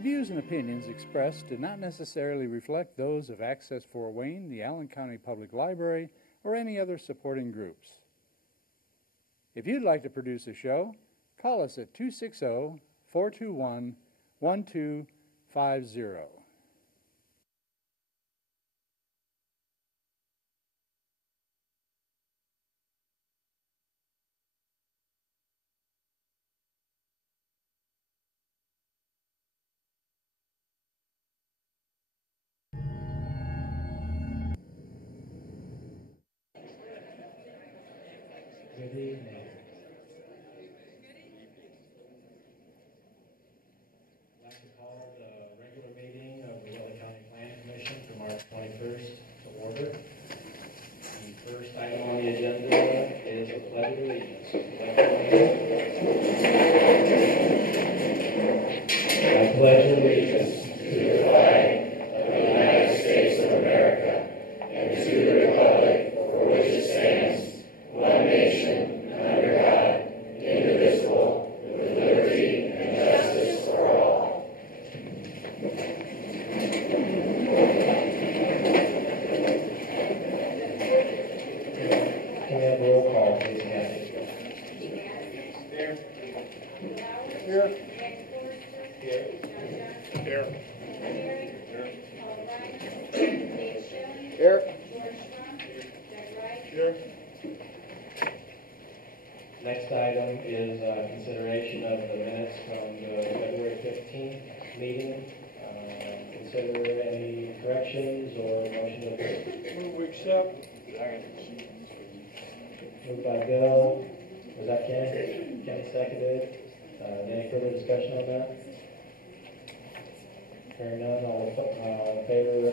The views and opinions expressed do not necessarily reflect those of Access Fort Wayne, the Allen County Public Library, or any other supporting groups. If you'd like to produce a show, call us at 260-421-1250. Good evening. I'd like to call the regular meeting of the Whitley County Plan Commission for March 21st to order. The first item on the agenda is the Pledge of Allegiance. I pledge allegiance to the flag of the United States of America and to the republic for which it stands, one nation, under God, indivisible, with liberty and justice for all. Can we have roll call, please, Kathy? Here. Here. Here. Here. Here. Here. Next item is consideration of the minutes from the February 15th meeting. Consider any corrections or motion to approve. Move we accept. Moved by Bill. Was that Ken? Ken seconded. Any further discussion on that? Hearing none, all in favor,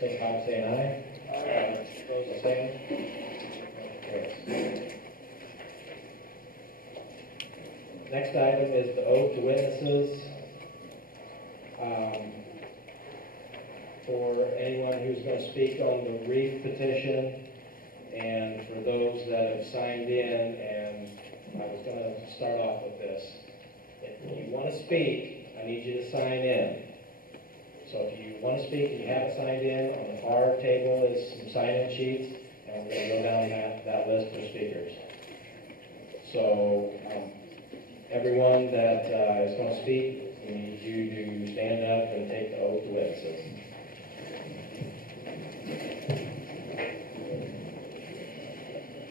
signify by saying aye. Aye. Opposed, the same. Carries. Next item is the oath to witnesses. For anyone who's going to speak on the reef petition, and for those that have signed in, and I was going to start off with this. If you want to speak, I need you to sign in. So if you want to speak and you haven't signed in, on the far table is some sign-in sheets, and we're going to go down that list for speakers. So everyone that is going to speak, we need you to stand up and take the oath to witnesses.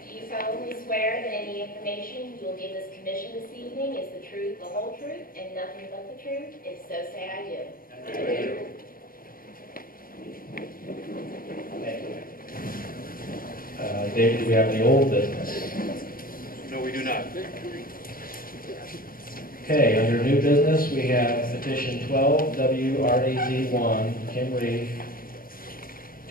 Do you solemnly swear that any information you will give this commission this evening is the truth, the whole truth, and nothing but the truth? If so, say I do. I do. Thank you. David, do we have any old business? No, we do not. Okay, under new business, we have petition 12 WRDZ1, Kim Reef,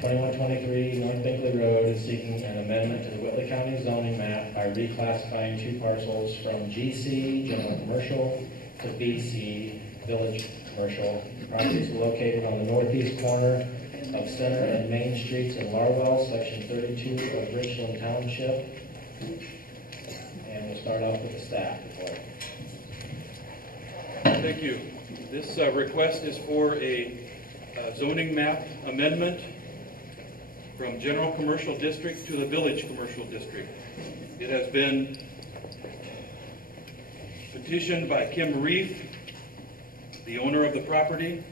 2123 North Binkley Road, is seeking an amendment to the Whitley County zoning map by reclassifying two parcels from GC, General Commercial, to BC, Village Commercial. The property is located on the northeast corner of Center and Main Streets in Larwell, Section 32 of Richland Township. And we'll start off with the staff report. Thank you. This request is for a zoning map amendment from General Commercial District to the Village Commercial District. It has been petitioned by Kim Reef, the owner of the property,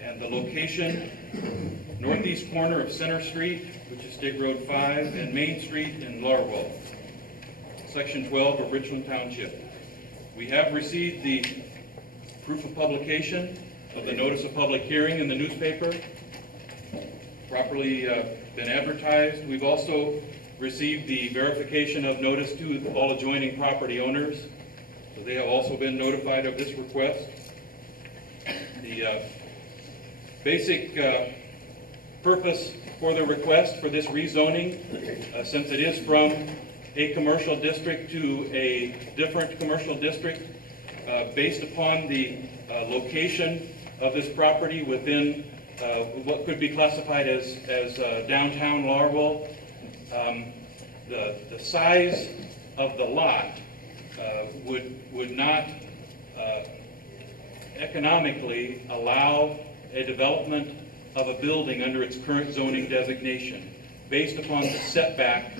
and the location, northeast corner of Center Street, which is State Road 5, and Main Street in Larwell, Section 12 of Richland Township. We have received the proof of publication of the notice of public hearing in the newspaper, properly been advertised. We've also received the verification of notice to all adjoining property owners, so they have also been notified of this request. The basic purpose for the request for this rezoning, since it is from a commercial district to a different commercial district, based upon the location of this property within what could be classified as downtown Larwell. The size of the lot would not economically allow a development of a building under its current zoning designation based upon the setback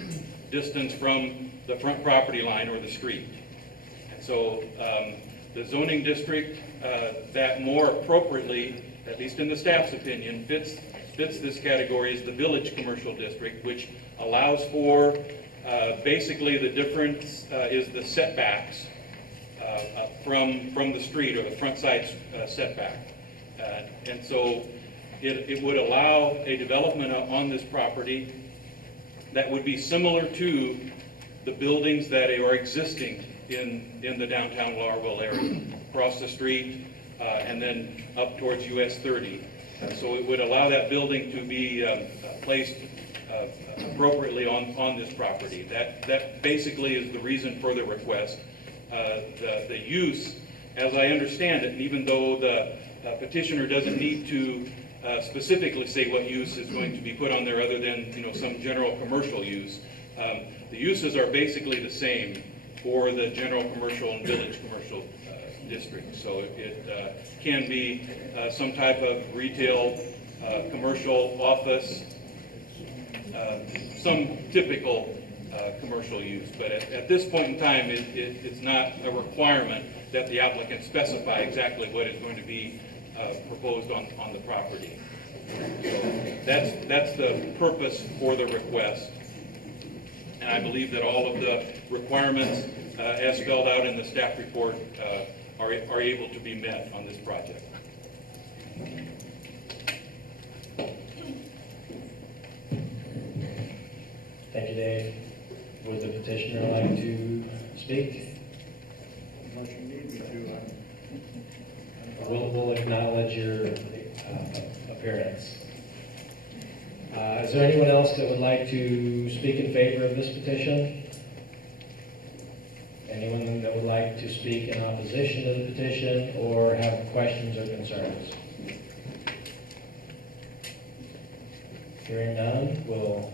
distance from the front property line or the street. And so the zoning district that more appropriately, at least in the staff's opinion, fits this category is the village commercial district, which allows for basically the difference is the setbacks from the street, or the front side setback. And so it would allow a development on this property that would be similar to the buildings that are existing in the downtown Laurelville area, across the street and then up towards US 30. So it would allow that building to be placed appropriately on this property. That basically is the reason for the request. The use, as I understand it, and even though the petitioner doesn't need to specifically say what use is going to be put on there other than some general commercial use, the uses are basically the same for the general commercial and village commercial district. So it can be some type of retail, commercial, office, some typical commercial use. But at this point in time, it's not a requirement that the applicant specify exactly what is going to be proposed on the property. So that's the purpose for the request. And I believe that all of the requirements as spelled out in the staff report are able to be met on this project. Thank you, Dave. Would the petitioner like to speak? Unless you need me to. We'll acknowledge your appearance. Is there anyone else that would like to speak in favor of this petition? Anyone that would like to speak in opposition to the petition or have questions or concerns? Hearing none, we'll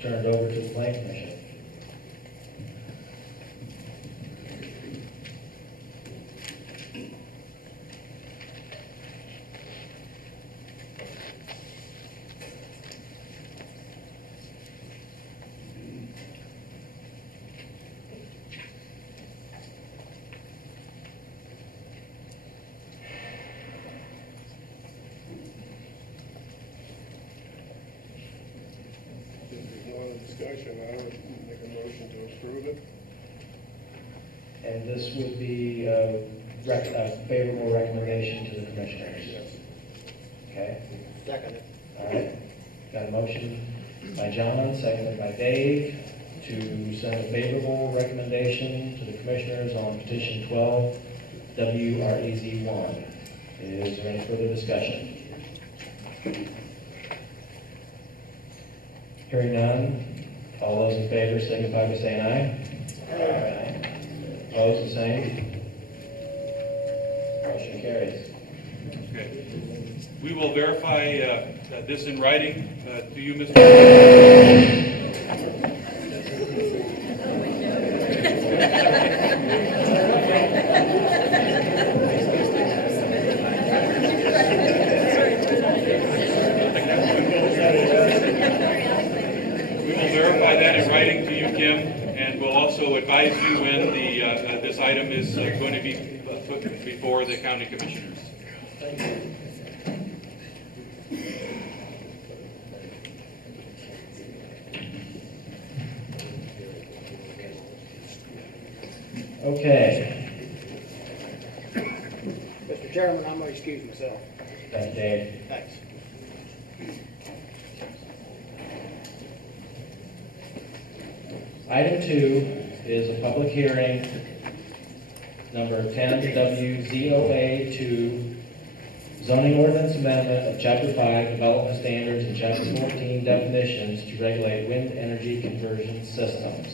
turn it over to the Planning Commission. Discussion, I would make a motion to approve it. And this would be a favorable recommendation to the commissioners. Yes. Okay? Second. All right. Got a motion by John, seconded by Dave, to send a favorable recommendation to the commissioners on petition 12 WREZ1. Is there any further discussion? Hearing none, all those in favor signify by saying aye. Aye. Opposed, the same. Motion carries. Okay. We will verify this in writing to you, Mr. Advise you when this item is going to be put before the county commissioners. Okay. Mr. Chairman, I'm going to excuse myself. Thank you, Dave. Thanks. Item 2 is a public hearing, number 10 WZOA 2, zoning ordinance amendment of Chapter 5, development standards, and Chapter 14, definitions to regulate wind energy conversion systems.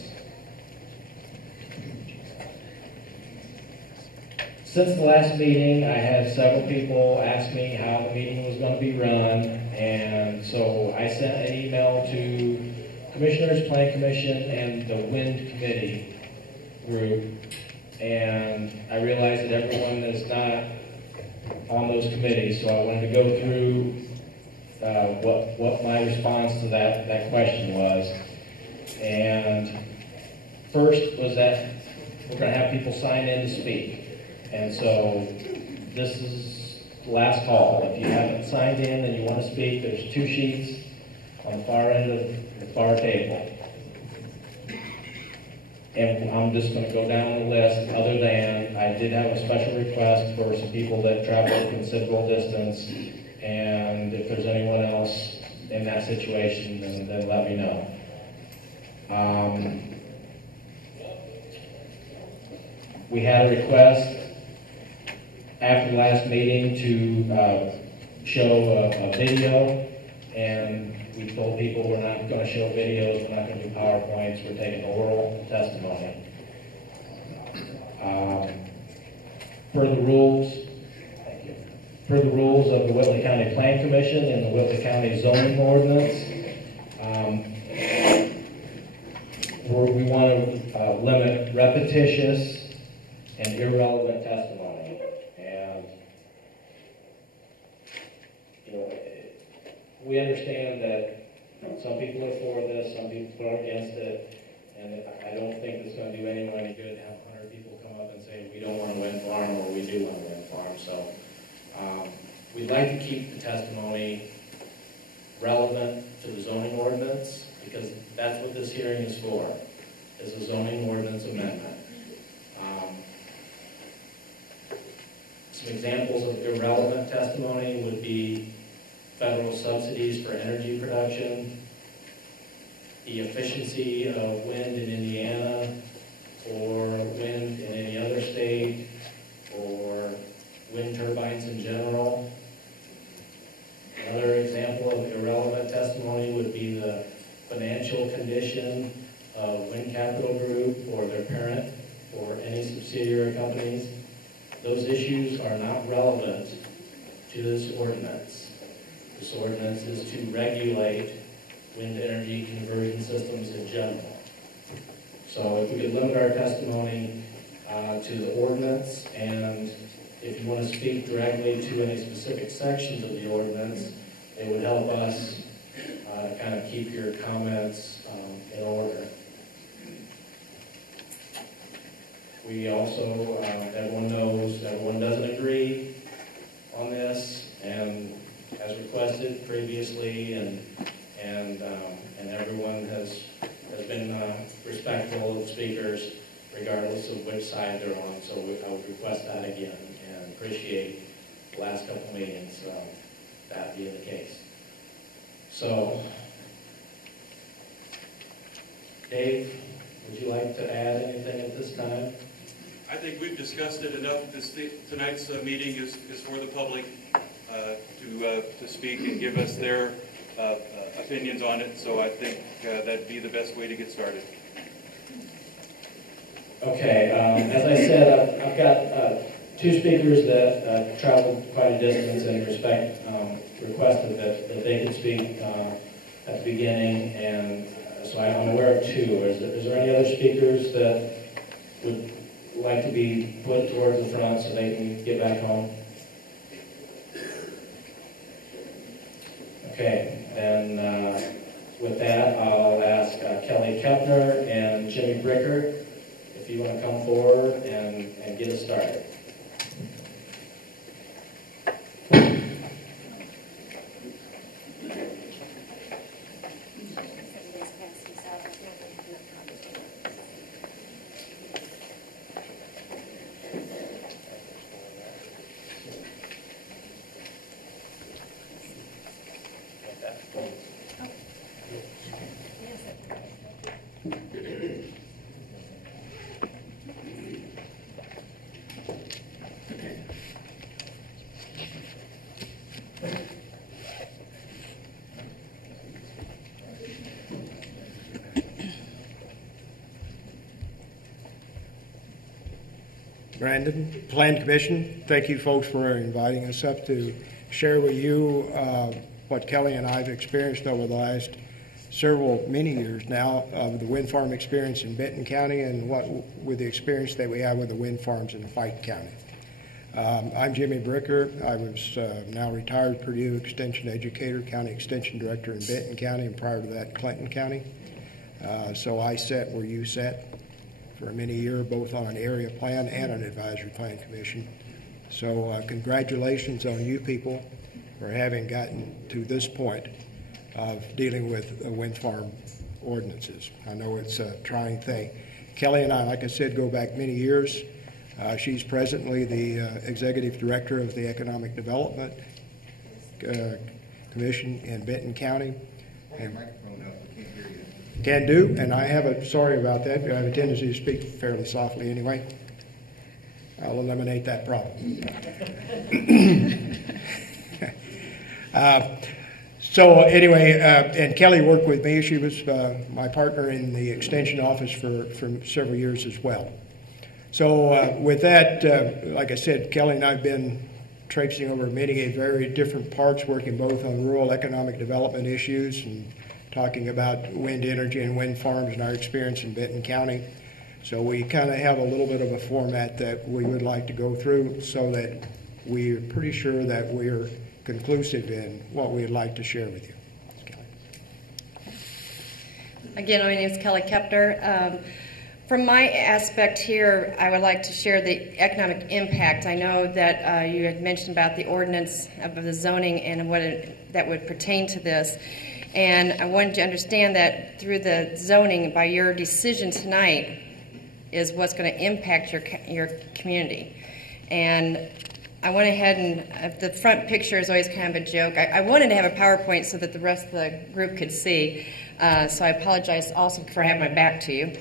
Since the last meeting, I had several people ask me how the meeting was going to be run, and so I sent an email to Commissioners, Plan Commission, and the Wind Committee group, and I realized that everyone is not on those committees, so I wanted to go through what my response to that question was. And first was that we're going to have people sign in to speak. And so this is the last call. If you haven't signed in and you want to speak, there's 2 sheets on the far end of the far table. And I'm just going to go down the list, other than I did have a special request for some people that travel a considerable distance, and if there's anyone else in that situation, then let me know. We had a request after the last meeting to show a video, and we told people we're not going to show videos, we're not going to do PowerPoints, we're taking oral testimony. Per the rules of the Whitley County Plan Commission and the Whitley County Zoning Ordinance, we want to limit repetitious and irrelevant testimony. And we understand that some people are for this, some people are against it, and I don't think it's going to do anyone any good to have 100 people come up and say we don't want a wind farm or we do want a wind farm. So we'd like to keep the testimony relevant to the zoning ordinance, because that's what this hearing is for, is a zoning ordinance amendment. Some examples of irrelevant testimony would be federal subsidies for energy production, the efficiency of wind in Indiana, or wind in any other state, or wind turbines in general. Another example of irrelevant testimony would be the financial condition of Wind Capital Group or their parent or any subsidiary companies. Those issues are not relevant to this ordinance. This ordinance is to regulate wind energy conversion systems in general. So if we could limit our testimony to the ordinance, and if you want to speak directly to any specific sections of the ordinance, it would help us kind of keep your comments in order. We also, everyone knows, everyone doesn't agree on this, and as requested previously, and everyone has been respectful of speakers, regardless of which side they're on. So I would request that again, and appreciate the last couple meetings that being the case. So, Dave, would you like to add anything at this time? I think we've discussed it enough. Tonight's meeting is for the public to speak and give us their opinions on it. So I think that'd be the best way to get started. Okay. As I said, I've got 2 speakers that traveled quite a distance and requested that they could speak at the beginning, and so I'm aware of 2. Is there any other speakers that would like to be put towards the front so they can get back home? Okay, then with that, I'll ask Kelly Kepner and Jimmy Bricker if you want to come forward and get us started. Brandon, Plan Commission, thank you folks for inviting us up to share with you what Kelly and I have experienced over the last many years now of the wind farm experience in Benton County, and what with the experience that we have with the wind farms in White County. I'm Jimmy Bricker. I was now retired Purdue Extension educator, county extension director in Benton County, and prior to that, Clinton County. So I sat where you sat for many years, both on an area plan and an advisory plan commission. So congratulations on you people for having gotten to this point of dealing with wind farm ordinances. I know it's a trying thing. Kelly and I, like I said, go back many years. She's presently the executive director of the Economic Development Commission in Benton County. And can do, and I have a, sorry about that, I have a tendency to speak fairly softly anyway. I'll eliminate that problem. So anyway, and Kelly worked with me. She was my partner in the extension office for several years as well. So with that, like I said, Kelly and I have been traipsing over many very different parts, working both on rural economic development issues and talking about wind energy and wind farms and our experience in Benton County. So we kind of have a little bit of a format that we would like to go through so that we're pretty sure that we're conclusive in what we'd like to share with you. Again, my name is Kelly Kepner. From my aspect here, I would like to share the economic impact. I know that you had mentioned about the ordinance of the zoning and what that would pertain to this. And I wanted to understand that through the zoning, by your decision tonight, is what's going to impact your community. And I went ahead and the front picture is always kind of a joke. I wanted to have a PowerPoint so that the rest of the group could see. So I apologize also for having my back to you.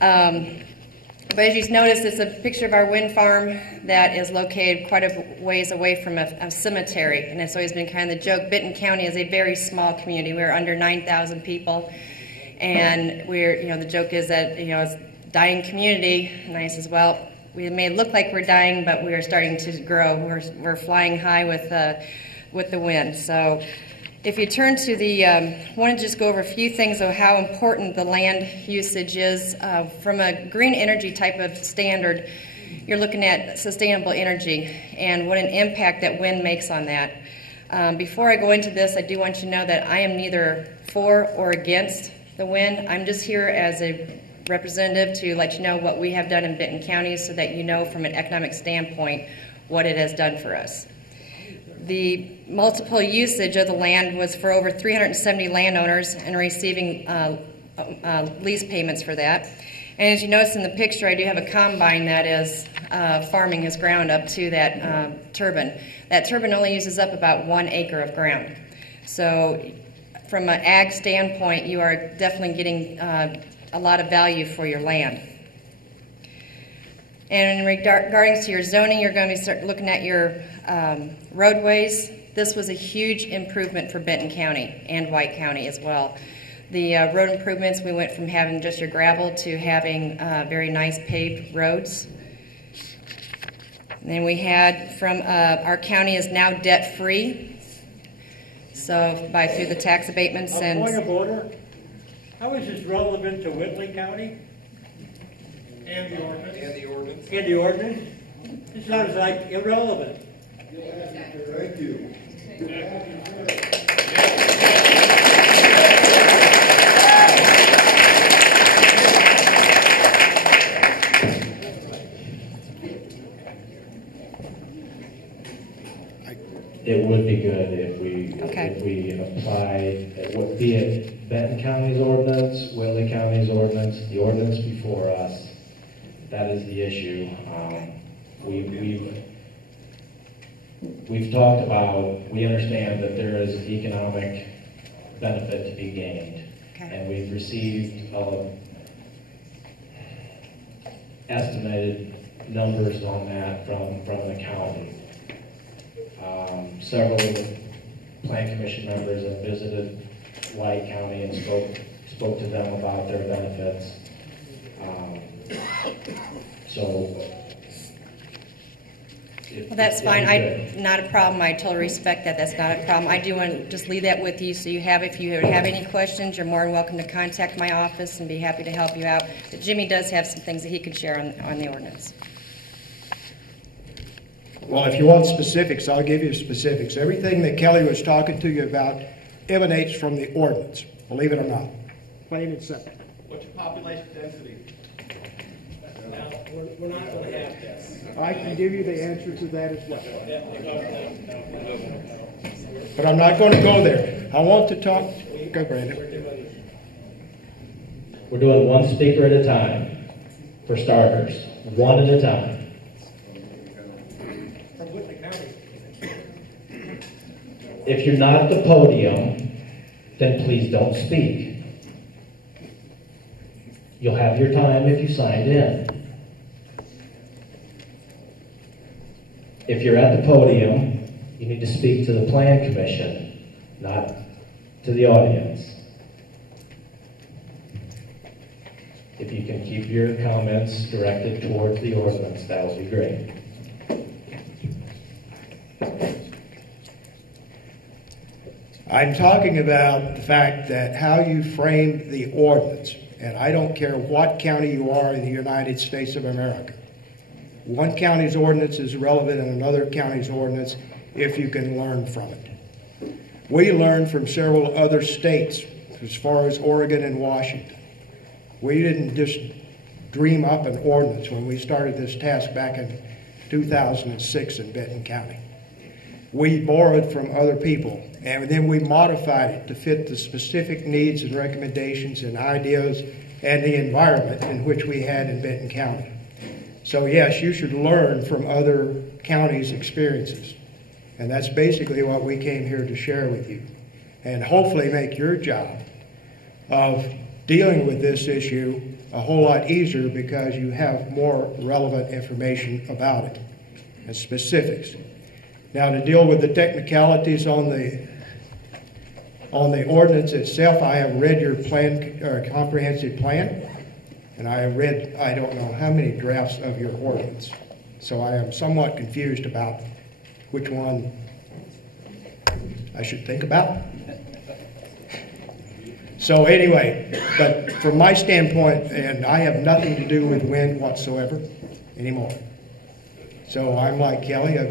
But as you notice, it's a picture of our wind farm that is located quite a ways away from a cemetery. And it's always been kind of the joke. Benton County is a very small community. We're under 9,000 people. And we're, the joke is that, it's a dying community. And I says, well, we may look like we're dying, but we are starting to grow. We're flying high with the wind. So if you turn to the, I want to just go over a few things of how important the land usage is. From a green energy type of standard, you're looking at sustainable energy and what an impact that wind makes on that. Before I go into this, I do want you to know that I am neither for or against the wind. I'm just here as a representative to let you know what we have done in Benton County so that you know from an economic standpoint what it has done for us. The multiple usage of the land was for over 370 landowners and receiving lease payments for that. And as you notice in the picture, I do have a combine that is farming his ground up to that turbine. That turbine only uses up about 1 acre of ground. So from an ag standpoint, you are definitely getting a lot of value for your land. And in regarding to your zoning, you're going to be looking at your roadways. This was a huge improvement for Benton County and White County as well. The road improvements, we went from having just your gravel to having very nice paved roads. And then we had from our county is now debt-free. So through the tax abatements and point of order. How is this relevant to Whitley County? And the ordinance. And the ordinance? It sounds like irrelevant. Thank you. It would be good if we applied, be it Benton County's ordinance, Whitley County's ordinance, the ordinance before us. That is the issue. We've talked about, we understand that there is economic benefit to be gained. Okay. And we've received estimated numbers on that from the county. Several of the Plan Commission members have visited White County and spoke to them about their benefits. Well, that's fine. Not a problem. I totally respect that. That's not a problem. I do want to just leave that with you so you have, if you have any questions, you're more than welcome to contact my office and be happy to help you out. But Jimmy does have some things that he can share on the ordinance. Well, if you want specifics, I'll give you specifics. Everything that Kelly was talking to you about emanates from the ordinance, believe it or not. Plain and simple. What's your population density? Now, we're not going to have this. I can give you the answer to that as well. But I'm not going to go there. I want to talk. Go, Brandon. We're doing one speaker at a time, for starters. One at a time. From Whitley County. If you're not at the podium, then please don't speak. You'll have your time if you signed in. If you're at the podium, you need to speak to the Plan Commission, not to the audience. If you can keep your comments directed towards the ordinance, that would be great. I'm talking about the fact that how you frame the ordinance, and I don't care what county you are in the United States of America. One county's ordinance is relevant in another county's ordinance if you can learn from it. We learned from several other states, as far as Oregon and Washington. We didn't just dream up an ordinance when we started this task back in 2006 in Benton County. We borrowed from other people, and then we modified it to fit the specific needs and recommendations and ideas and the environment in which we had in Benton County. So yes, you should learn from other counties' experiences. And that's basically what we came here to share with you. And hopefully make your job of dealing with this issue a whole lot easier because you have more relevant information about it and specifics. Now, to deal with the technicalities on the ordinance itself, I have read your plan, comprehensive plan, and I have read I don't know how many drafts of your ordinance. So I am somewhat confused about which one I should think about. So anyway, but from my standpoint, and I have nothing to do with wind whatsoever anymore. So I'm like Kelly, I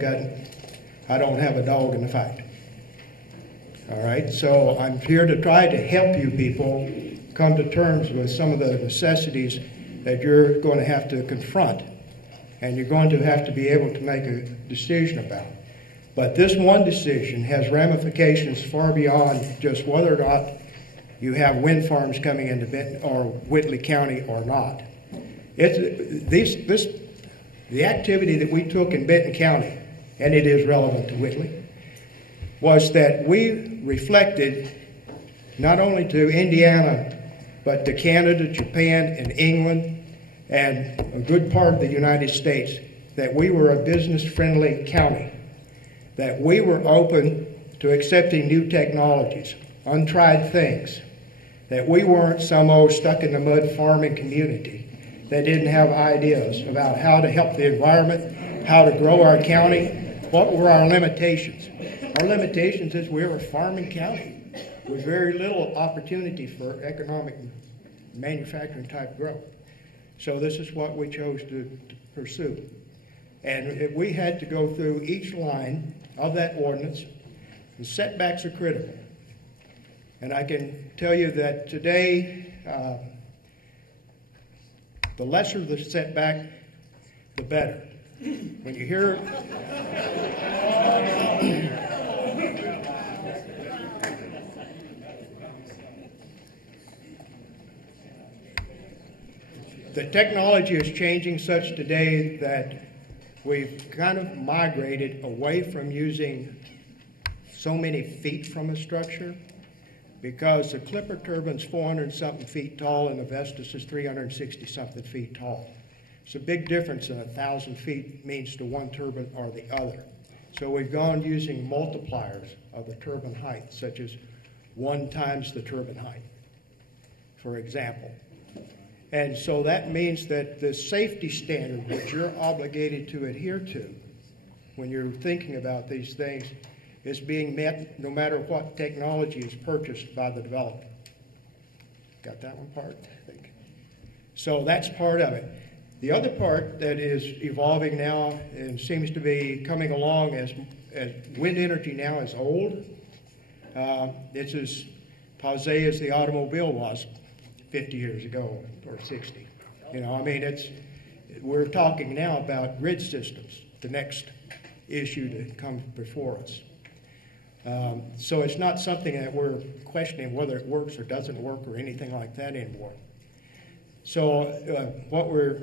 don't have a dog in the fight. All right, so I'm here to try to help you people come to terms with some of the necessities that you're going to have to confront and you're going to have to be able to make a decision about. But this one decision has ramifications far beyond just whether or not you have wind farms coming into Benton or Whitley County or not. The activity that we took in Benton County, and it is relevant to Whitley, was that we reflected not only to Indiana, but to Canada, Japan, and England, and a good part of the United States, that we were a business-friendly county, that we were open to accepting new technologies, untried things, that we weren't some old stuck-in-the-mud farming community that didn't have ideas about how to help the environment, how to grow our county. What were our limitations? Our limitations is we were a farming county with very little opportunity for economic manufacturing type growth. So this is what we chose to pursue. And we had to go through each line of that ordinance. The setbacks are critical. And I can tell you that today, the lesser the setback, the better. When you hear the technology is changing such today that we've kind of migrated away from using so many feet from a structure, because the Clipper turbine's 400-something feet tall and the Vestas is 360-something feet tall. It's a big difference in 1,000 feet means to one turbine or the other. So we've gone using multipliers of the turbine height, such as 1 times the turbine height, for example. And so that means that the safety standard that you're obligated to adhere to when you're thinking about these things is being met no matter what technology is purchased by the developer. Got that one part? I think. So that's part of it. The other part that is evolving now and seems to be coming along as wind energy now is old, it's as passe as the automobile was 50 years ago or 60. You know, I mean, we're talking now about grid systems, the next issue that comes before us. So it's not something that we're questioning whether it works or doesn't work or anything like that anymore. So what we're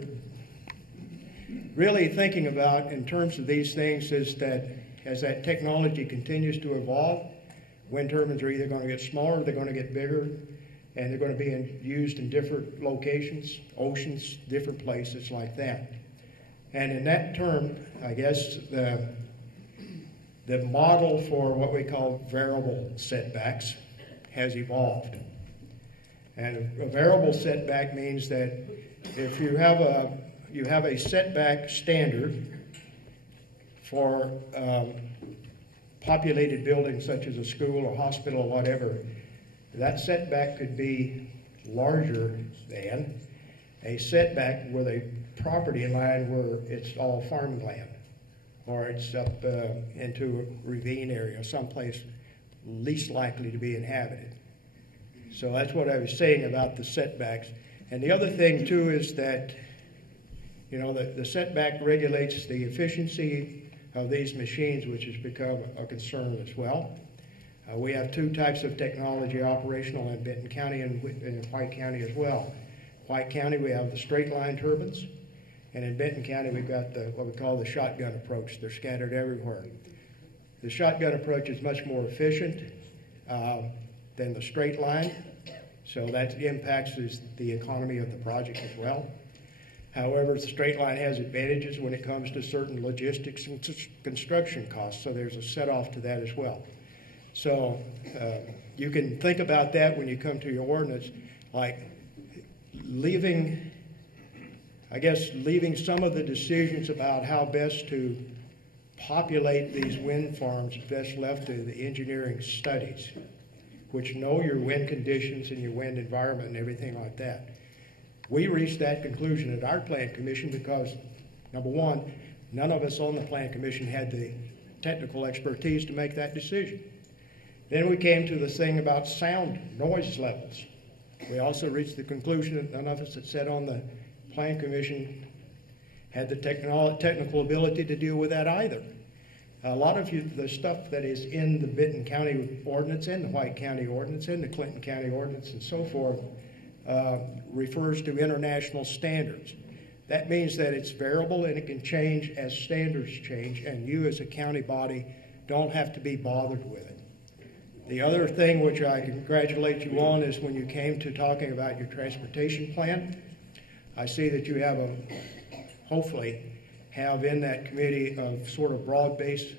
really thinking about in terms of these things is that as that technology continues to evolve, wind turbines are either going to get smaller, they're going to get bigger, and they're going to be used in different locations, oceans, different places like that. And in that term, I guess the model for what we call variable setbacks has evolved. And a variable setback means that if you have a setback standard for populated buildings such as a school or hospital or whatever, that setback could be larger than a setback with a property line where it's all farmland or it's up into a ravine area, someplace least likely to be inhabited. So that's what I was saying about the setbacks. And the other thing, too, is that, you know, the setback regulates the efficiency of these machines, which has become a concern as well. We have two types of technology operational in Benton County and in White County as well. White County, we have the straight line turbines, and in Benton County, we've got what we call the shotgun approach. They're scattered everywhere. The shotgun approach is much more efficient than the straight line, so that impacts the economy of the project as well. However, the straight line has advantages when it comes to certain logistics and construction costs, so there's a set-off to that as well. So you can think about that when you come to your ordinance, like leaving some of the decisions about how best to populate these wind farms best left to the engineering studies, which know your wind conditions and your wind environment and everything like that. We reached that conclusion at our Plan Commission because, number one, none of us on the Plan Commission had the technical expertise to make that decision. Then we came to the thing about sound noise levels. We also reached the conclusion that none of us that sat on the Plan Commission had the technical ability to deal with that either. A lot of the stuff that is in the Benton County Ordinance and the White County Ordinance and the Clinton County Ordinance and so forth refers to international standards. That means that it's variable and it can change as standards change, and you as a county body don't have to be bothered with it. The other thing which I congratulate you on is when you came to talking about your transportation plan, I see that you have hopefully have in that committee a sort of broad-based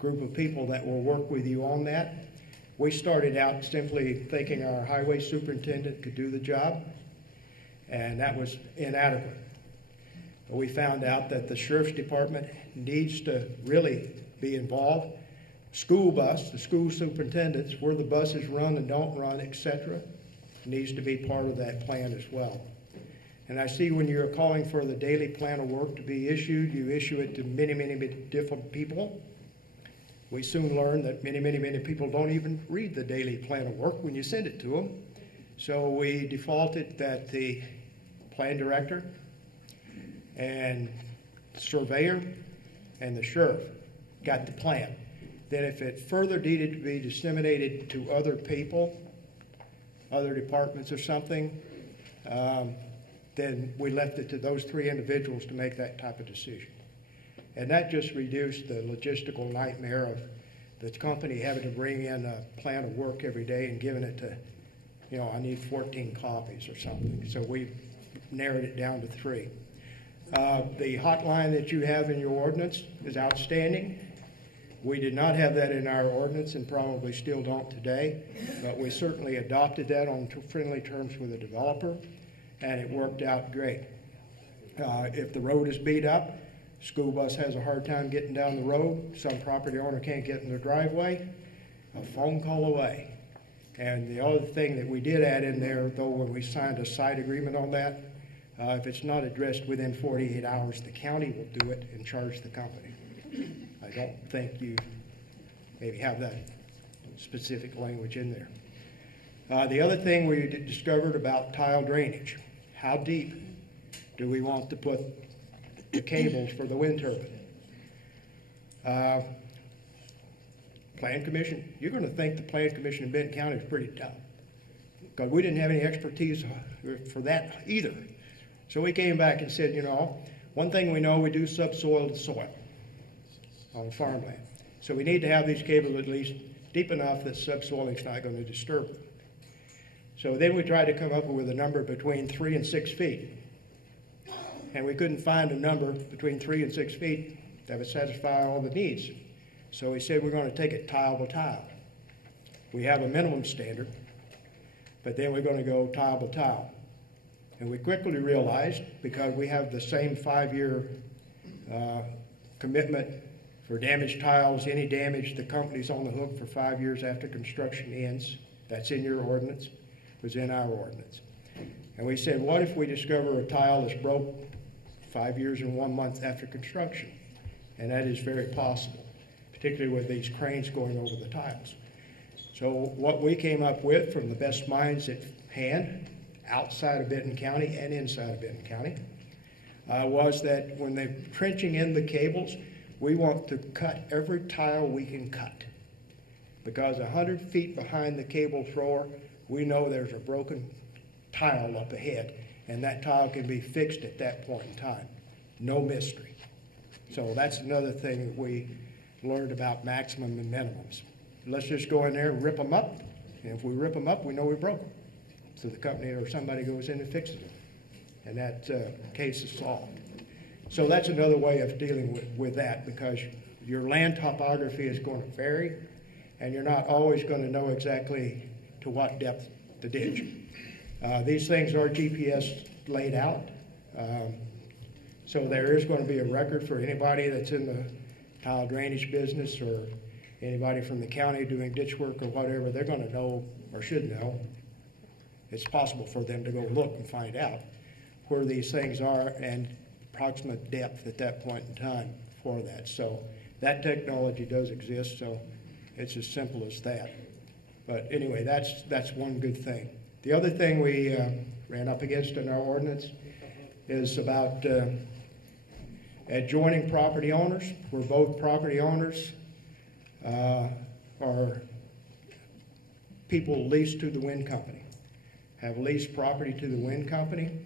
group of people that will work with you on that. We started out simply thinking our highway superintendent could do the job, and that was inadequate. But we found out that the sheriff's department needs to really be involved. School bus, the school superintendents, where the buses run and don't run, etc., needs to be part of that plan as well. And I see when you're calling for the daily plan of work to be issued, you issue it to many, many, many different people. We soon learned that many, many, many people don't even read the daily plan of work when you send it to them. So we defaulted that the plan director and surveyor and the sheriff got the plan. Then if it further needed to be disseminated to other people, other departments or something, then we left it to those three individuals to make that type of decision. And that just reduced the logistical nightmare of the company having to bring in a plan of work every day and giving it to, you know, I need 14 copies or something. So we narrowed it down to 3. The hotline that you have in your ordinance is outstanding. We did not have that in our ordinance and probably still don't today, but we certainly adopted that on friendly terms with the developer, and it worked out great. If the road is beat up, school bus has a hard time getting down the road, some property owner can't get in their driveway, a phone call away. And the other thing that we did add in there, though, when we signed a site agreement on that, If it's not addressed within 48 hours, the county will do it and charge the company. I don't think you maybe have that specific language in there. The other thing we discovered about tile drainage, how deep do we want to put the cables for the wind turbine? Plan Commission, you're going to think the Plan Commission in Benton County is pretty tough, because we didn't have any expertise for that either. So we came back and said, you know, one thing we know, we do subsoil to soil on farmland. So we need to have these cables at least deep enough that subsoiling is not going to disturb them. So then we tried to come up with a number between 3 and 6 feet. And we couldn't find a number between 3 and 6 feet that would satisfy all the needs. So we said we're going to take it tile by tile. We have a minimum standard, but then we're going to go tile by tile. And we quickly realized, because we have the same 5-year commitment for damaged tiles, any damage, the company's on the hook for 5 years after construction ends. That's in your ordinance, was in our ordinance. And we said, what if we discover a tile that's broke 5 years and 1 month after construction? And that is very possible, particularly with these cranes going over the tiles. So what we came up with, from the best minds at hand, outside of Benton County and inside of Benton County, was that when they're trenching in the cables, we want to cut every tile we can cut. Because 100 feet behind the cable thrower, we know there's a broken tile up ahead, and that tile can be fixed at that point in time. No mystery. So that's another thing that we learned about maximum and minimums. Let's just go in there and rip them up, and if we rip them up, we know we broke them. So the company or somebody goes in and fixes them, and that case is solved. So that's another way of dealing with that, because your land topography is going to vary, and you're not always going to know exactly to what depth to ditch. These things are GPS laid out, so there is going to be a record for anybody that's in the tile drainage business or anybody from the county doing ditch work or whatever. They're going to know, or should know. It's possible for them to go look and find out where these things are and approximate depth at that point in time for that. So that technology does exist, so it's as simple as that. But anyway, that's one good thing. The other thing we ran up against in our ordinance is about adjoining property owners, where both property owners are people leased to the wind company, have leased property to the wind company.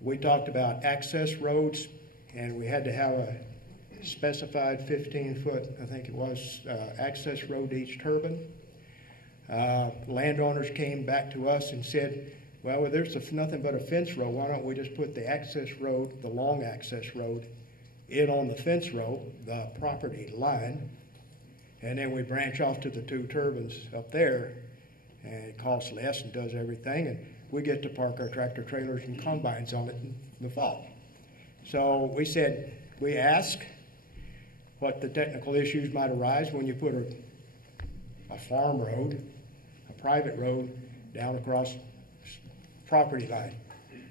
We talked about access roads, and we had to have a specified 15-foot, I think it was, access road to each turbine. Landowners came back to us and said, well, there's nothing but a fence row. Why don't we just put the access road, the long access road, in on the fence row, the property line, and then we branch off to the 2 turbines up there, and it costs less and does everything, and we get to park our tractor trailers and combines on it in the fall. So we said, we ask what the technical issues might arise when you put a farm road, a private road, down across property line.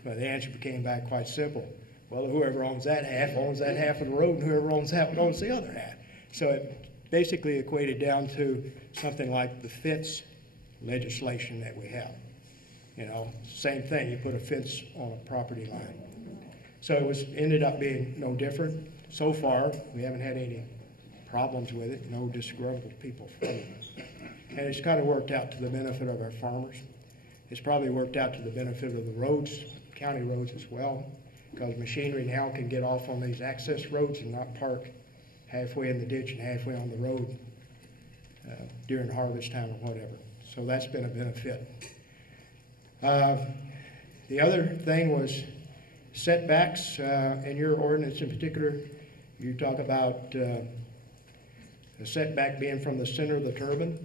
Well, the answer came back quite simple. Well, whoever owns that half of the road, and whoever owns that one owns the other half. So it basically equated down to something like the fence legislation that we have. You know, same thing, you put a fence on a property line. So it ended up being no different. So far, we haven't had any problems with it, no disgruntled people from it. And it's kind of worked out to the benefit of our farmers. It's probably worked out to the benefit of the roads, county roads as well, because machinery now can get off on these access roads and not park halfway in the ditch and halfway on the road during harvest time or whatever. So that's been a benefit. The other thing was setbacks. In your ordinance in particular, you talk about the setback being from the center of the turbine.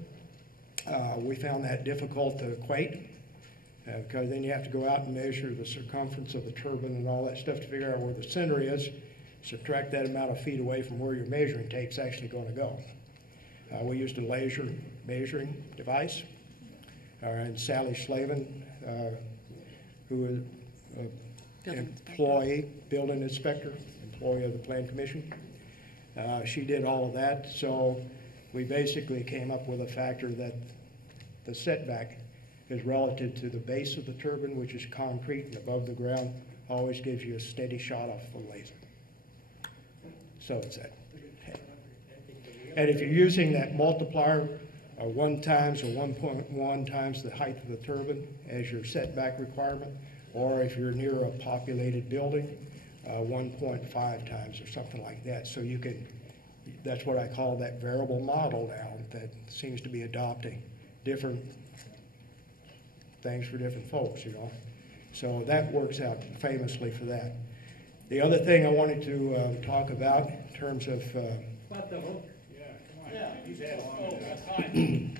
We found that difficult to equate because then you have to go out and measure the circumference of the turbine and all that stuff to figure out where the center is, subtract that amount of feet away from where your measuring tape's actually going to go. We used a laser measuring device, and Sally Slavin, who employee, building inspector, employee of the Plan Commission. She did all of that, so we basically came up with a factor that the setback is relative to the base of the turbine, which is concrete and above the ground, always gives you a steady shot off the laser. So it's that. And if you're using that multiplier, 1 times or 1.1 times the height of the turbine as your setback requirement, or if you're near a populated building, 1.5 times or something like that. So you can, that's what I call that variable model now that seems to be adopting different things for different folks, you know. So that works out famously for that. The other thing I wanted to talk about in terms of... What the hook? Yeah, come on. Yeah, he's had that's fine.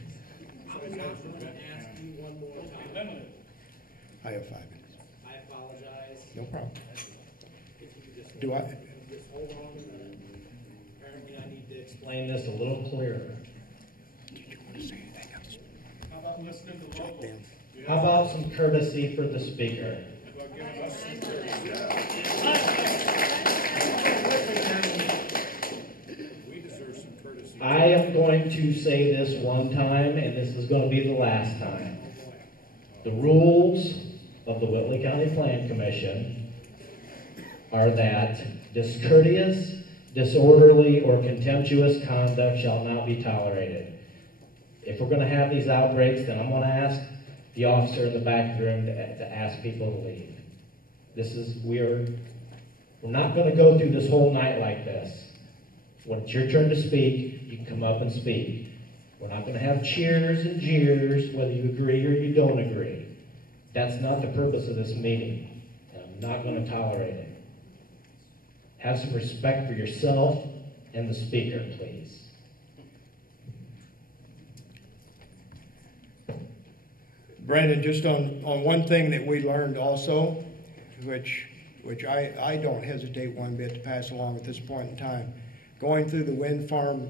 I'm not going to ask you one more time. I have 5 minutes. I apologize. No problem. If you could just Do I? Just hold on. Apparently I need to explain this a little clearer. Did you want to say anything else? How about listening to local? Dan? How about some courtesy for the speaker? How about giving us some courtesy? We deserve some courtesy. I am going to say this one time, and this is going to be the last time. The rules of the Whitley County Plan Commission are that discourteous, disorderly, or contemptuous conduct shall not be tolerated. If we're going to have these outbreaks, then I'm going to ask the officer in the back room to ask people to leave. We're not going to go through this whole night like this. When it's your turn to speak, you can come up and speak. We're not going to have cheers and jeers, whether you agree or you don't agree. That's not the purpose of this meeting. I'm not going to tolerate it. Have some respect for yourself and the speaker, please. Brandon, just on one thing that we learned also, which I don't hesitate one bit to pass along at this point in time. Going through the wind farm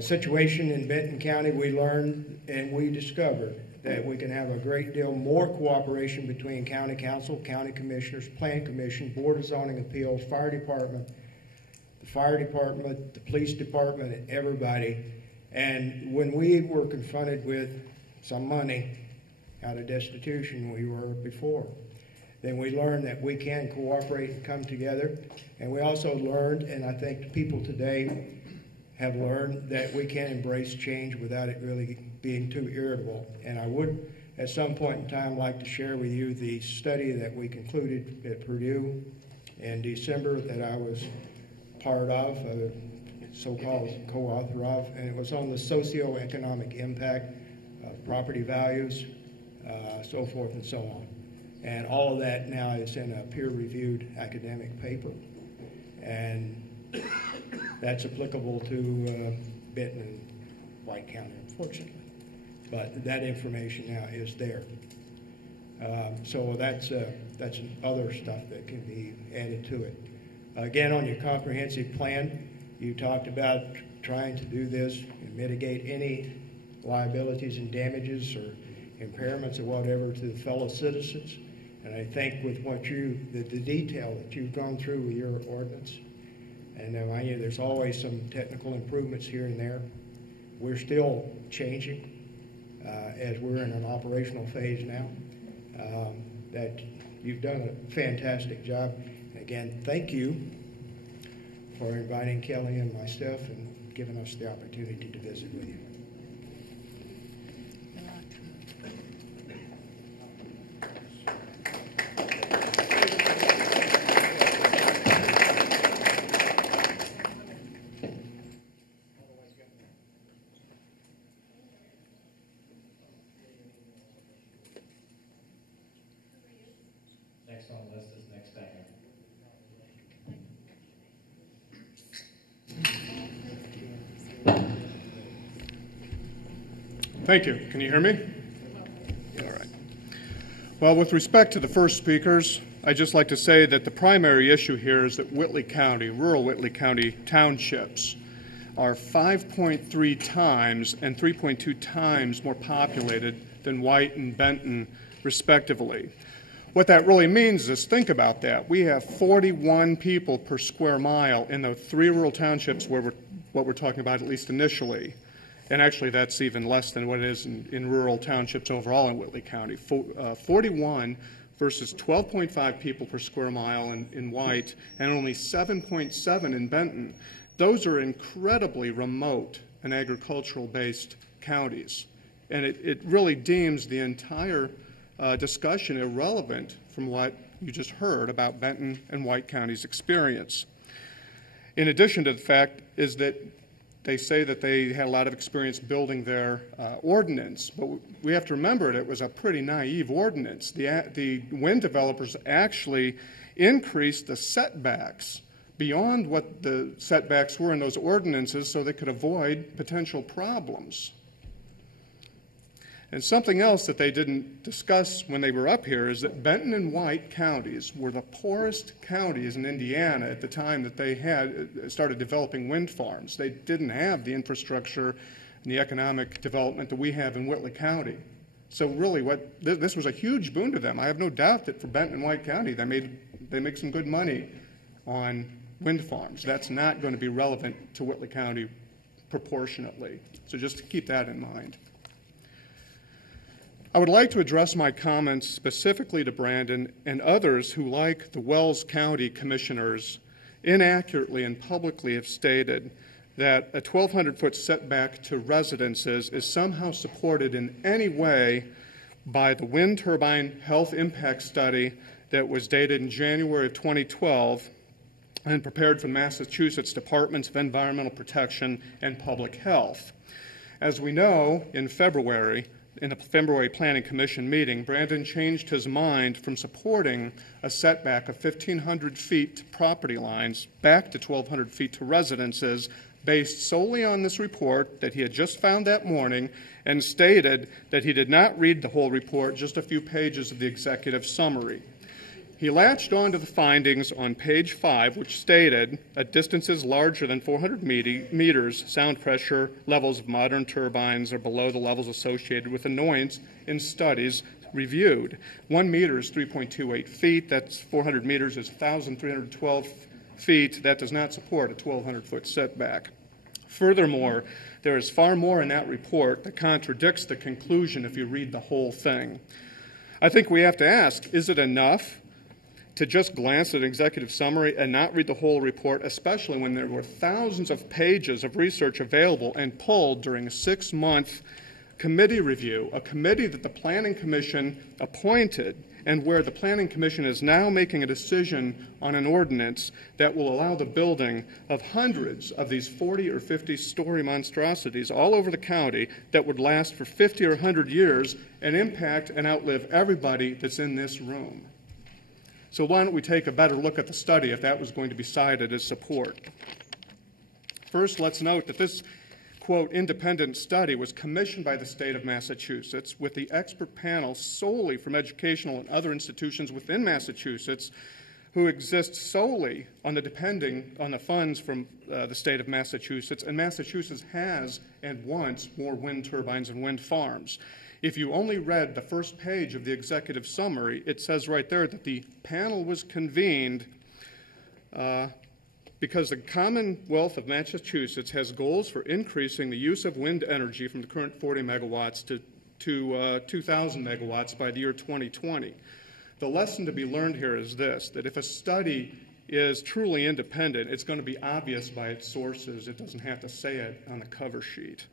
situation in Benton County, we learned and we discovered that we can have a great deal more cooperation between county council, county commissioners, plan commission, board of zoning appeals, fire department, the police department, and everybody. And when we were confronted with some money out of destitution we were before, then we learned that we can cooperate and come together. And we also learned, and I think the people today have learned, that we can embrace change without it really being too irritable. And I would, at some point in time, like to share with you the study that we concluded at Purdue in December that I was part of, so-called co-author of, and it was on the socioeconomic impact of property values, so forth and so on. And all of that now is in a peer-reviewed academic paper. And that's applicable to Benton and White County, unfortunately. But that information now is there. So that's other stuff that can be added to it. Again, on your comprehensive plan, you talked about trying to do this and mitigate any liabilities and damages or impairments or whatever to the fellow citizens. And I think with what the detail that you've gone through with your ordinance, and mind you, there's always some technical improvements here and there. We're still changing as we're in an operational phase now. That you've done a fantastic job. And again, thank you for inviting Kelly and myself and giving us the opportunity to visit with you. Next on the list is next item. Thank you. Can you hear me? All right. Well, with respect to the first speakers, I'd just like to say that the primary issue here is that Whitley County, rural Whitley County townships are 5.3 times and 3.2 times more populated than White and Benton, respectively. What that really means is, think about that. We have 41 people per square mile in the 3 rural townships where what we're talking about, at least initially. And actually, that's even less than what it is in rural townships overall in Whitley County. 41 versus 12.5 people per square mile in White, and only 7.7 in Benton. Those are incredibly remote and agricultural-based counties. And it really deems the entire discussion irrelevant from what you just heard about Benton and White County's experience. In addition to the fact is that they say that they had a lot of experience building their ordinance, but we have to remember it was a pretty naive ordinance. The wind developers actually increased the setbacks beyond what the setbacks were in those ordinances so they could avoid potential problems. And something else that they didn't discuss when they were up here is that Benton and White counties were the poorest counties in Indiana at the time that they had started developing wind farms. They didn't have the infrastructure and the economic development that we have in Whitley County. So really, this was a huge boon to them. I have no doubt that for Benton and White County, they make some good money on wind farms. That's not going to be relevant to Whitley County proportionately. So just keep that in mind. I would like to address my comments specifically to Brandon and others who, like the Wells County commissioners, inaccurately and publicly have stated that a 1,200-foot setback to residences is somehow supported in any way by the wind turbine health impact study that was dated in January of 2012 and prepared from Massachusetts Departments of Environmental Protection and Public Health. As we know, in the February Planning Commission meeting, Brandon changed his mind from supporting a setback of 1,500 feet to property lines back to 1,200 feet to residences based solely on this report that he had just found that morning and stated that he did not read the whole report, just a few pages of the executive summary. He latched on to the findings on page 5, which stated at distances larger than 400 meters, sound pressure levels of modern turbines are below the levels associated with annoyance in studies reviewed. 1 meter is 3.28 feet. That's 400 meters is 1,312 feet. That does not support a 1,200-foot setback. Furthermore, there is far more in that report that contradicts the conclusion if you read the whole thing. I think we have to ask, is it enough to just glance at an executive summary and not read the whole report, especially when there were thousands of pages of research available and pulled during a 6-month committee review, a committee that the Planning Commission appointed and where the Planning Commission is now making a decision on an ordinance that will allow the building of hundreds of these 40 or 50-story monstrosities all over the county that would last for 50 or 100 years and impact and outlive everybody that's in this room. So why don't we take a better look at the study if that was going to be cited as support. First, let's note that this, quote, independent study was commissioned by the state of Massachusetts with the expert panel solely from educational and other institutions within Massachusetts who exist solely on the funds from the state of Massachusetts, and Massachusetts has and wants more wind turbines and wind farms. If you only read the first page of the executive summary, it says right there that the panel was convened because the Commonwealth of Massachusetts has goals for increasing the use of wind energy from the current 40 megawatts to 2,000 megawatts by the year 2020. The lesson to be learned here is this, that if a study is truly independent, it's going to be obvious by its sources. It doesn't have to say it on the cover sheet.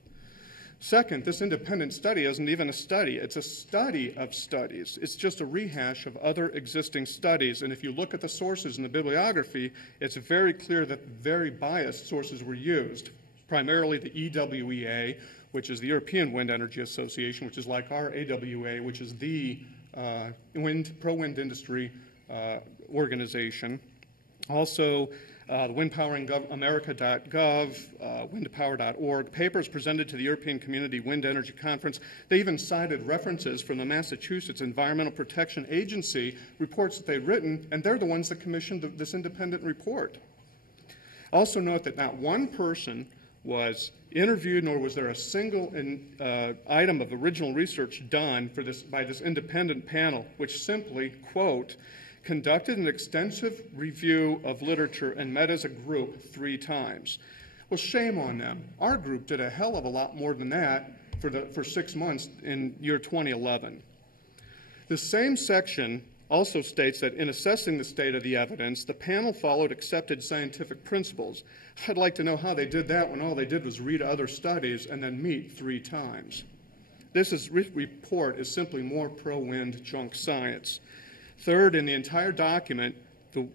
Second, this independent study isn't even a study. It's a study of studies. It's just a rehash of other existing studies. And if you look at the sources in the bibliography, it's very clear that very biased sources were used, primarily the EWEA, which is the European Wind Energy Association, which is like our AWA, which is the pro-wind industry organization. Also, the windpoweringAmerica.gov, windpower.org, papers presented to the European Community Wind Energy Conference. They even cited references from the Massachusetts Environmental Protection Agency, reports that they've written, and they're the ones that commissioned this independent report. Also note that not one person was interviewed, nor was there a single item of original research done by this independent panel, which simply, quote, conducted an extensive review of literature and met as a group 3 times. Well, shame on them. Our group did a hell of a lot more than that for 6 months in year 2011. The same section also states that in assessing the state of the evidence, the panel followed accepted scientific principles. I'd like to know how they did that when all they did was read other studies and then meet 3 times. This report is simply more pro-wind junk science. Third, in the entire document,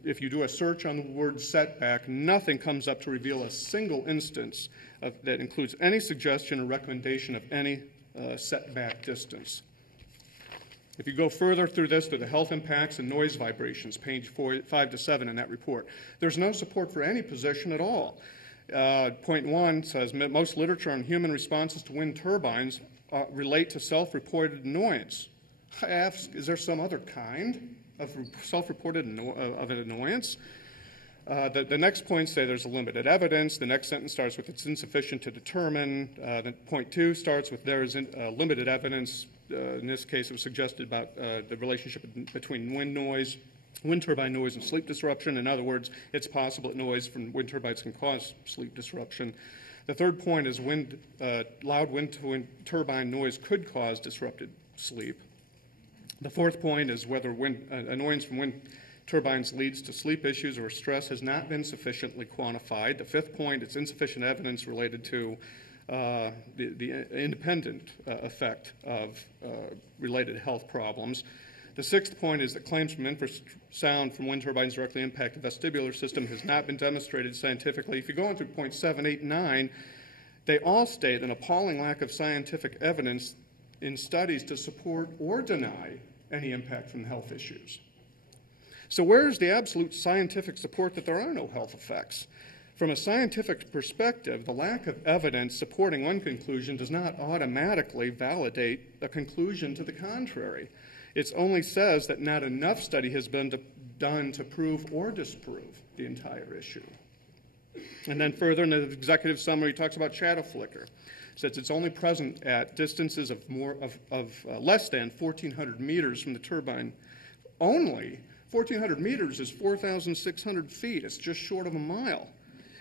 if you do a search on the word setback, nothing comes up to reveal a single instance that includes any suggestion or recommendation of any setback distance. If you go further through this to the health impacts and noise vibrations, page 5 to 7 in that report, there's no support for any position at all. Point 1 says most literature on human responses to wind turbines relate to self-reported annoyance. I ask, is there some other kind of self-reported annoyance? The next points say there's a limited evidence. The next sentence starts with it's insufficient to determine. Then point 2 starts with there is limited evidence. In this case, it was suggested about the relationship between wind turbine noise and sleep disruption. In other words, it's possible that noise from wind turbines can cause sleep disruption. The third point is loud wind turbine noise could cause disrupted sleep. The fourth point is whether annoyance from wind turbines leads to sleep issues or stress has not been sufficiently quantified. The fifth point is insufficient evidence related to the independent effect of related health problems. The sixth point is that claims from infrasound from wind turbines directly impact the vestibular system has not been demonstrated scientifically. If you go on through points 7, 8, and 9, they all state an appalling lack of scientific evidence in studies to support or deny any impact from health issues. So where is the absolute scientific support that there are no health effects? From a scientific perspective, the lack of evidence supporting one conclusion does not automatically validate a conclusion to the contrary. It only says that not enough study has been done to prove or disprove the entire issue. And then further in the executive summary, it talks about shadow flicker. Says it's only present at distances of less than 1,400 meters from the turbine. Only 1,400 meters is 4,600 feet. It's just short of a mile.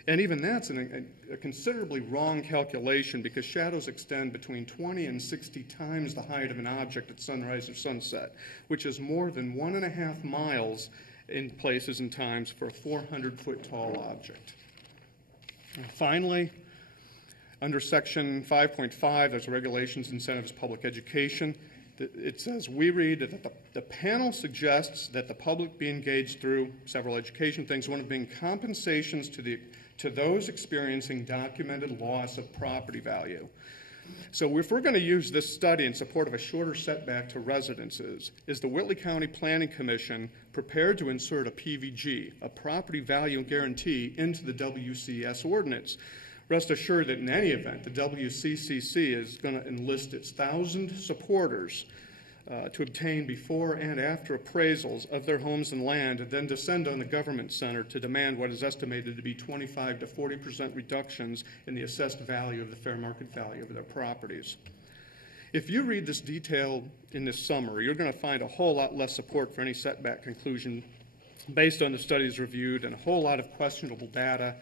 And even that's a considerably wrong calculation because shadows extend between 20 and 60 times the height of an object at sunrise or sunset, which is more than 1.5 miles in places and times for a 400-foot tall object. And finally, under Section 5.5, there's regulations, incentives, public education. It says, we read that the panel suggests that the public be engaged through several education things, one of being compensations to those experiencing documented loss of property value. So if we're going to use this study in support of a shorter setback to residences, is the Whitley County Planning Commission prepared to insert a PVG, a property value guarantee, into the WCS ordinance? Rest assured that in any event, the WCCC is going to enlist its 1,000 supporters to obtain before and after appraisals of their homes and land, and then descend on the government center to demand what is estimated to be 25 to 40% reductions in the assessed value of the fair market value of their properties. If you read this detail in this summary, you're going to find a whole lot less support for any setback conclusion based on the studies reviewed and a whole lot of questionable data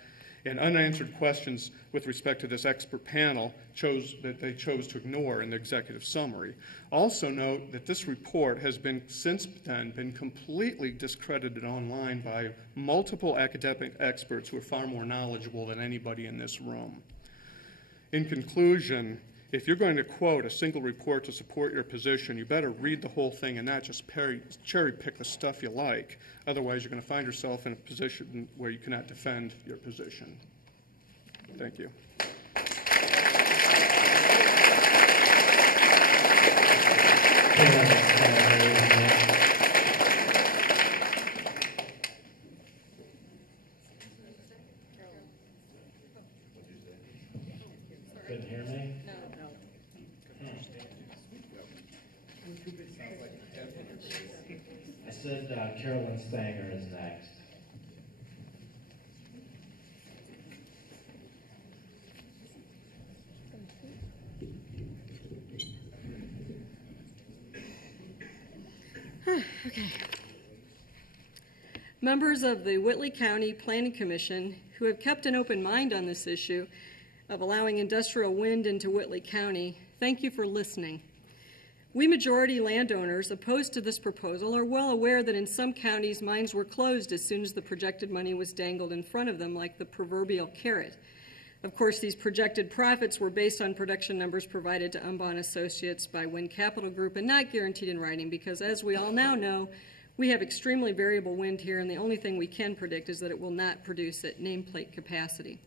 and unanswered questions with respect to this expert panel that they chose to ignore in the executive summary. Also note that this report has since then been completely discredited online by multiple academic experts who are far more knowledgeable than anybody in this room. In conclusion, if you're going to quote a single report to support your position, you better read the whole thing and not just cherry pick the stuff you like. Otherwise, you're going to find yourself in a position where you cannot defend your position. Thank you. Couldn't hear me? I said Carolyn Stanger is next. Okay. Members of the Whitley County Planning Commission who have kept an open mind on this issue of allowing industrial wind into Whitley County, thank you for listening. We majority landowners opposed to this proposal are well aware that in some counties minds were closed as soon as the projected money was dangled in front of them like the proverbial carrot. Of course, these projected profits were based on production numbers provided to Umbon Associates by Wind Capital Group and not guaranteed in writing because, as we all now know, we have extremely variable wind here, and the only thing we can predict is that it will not produce at nameplate capacity.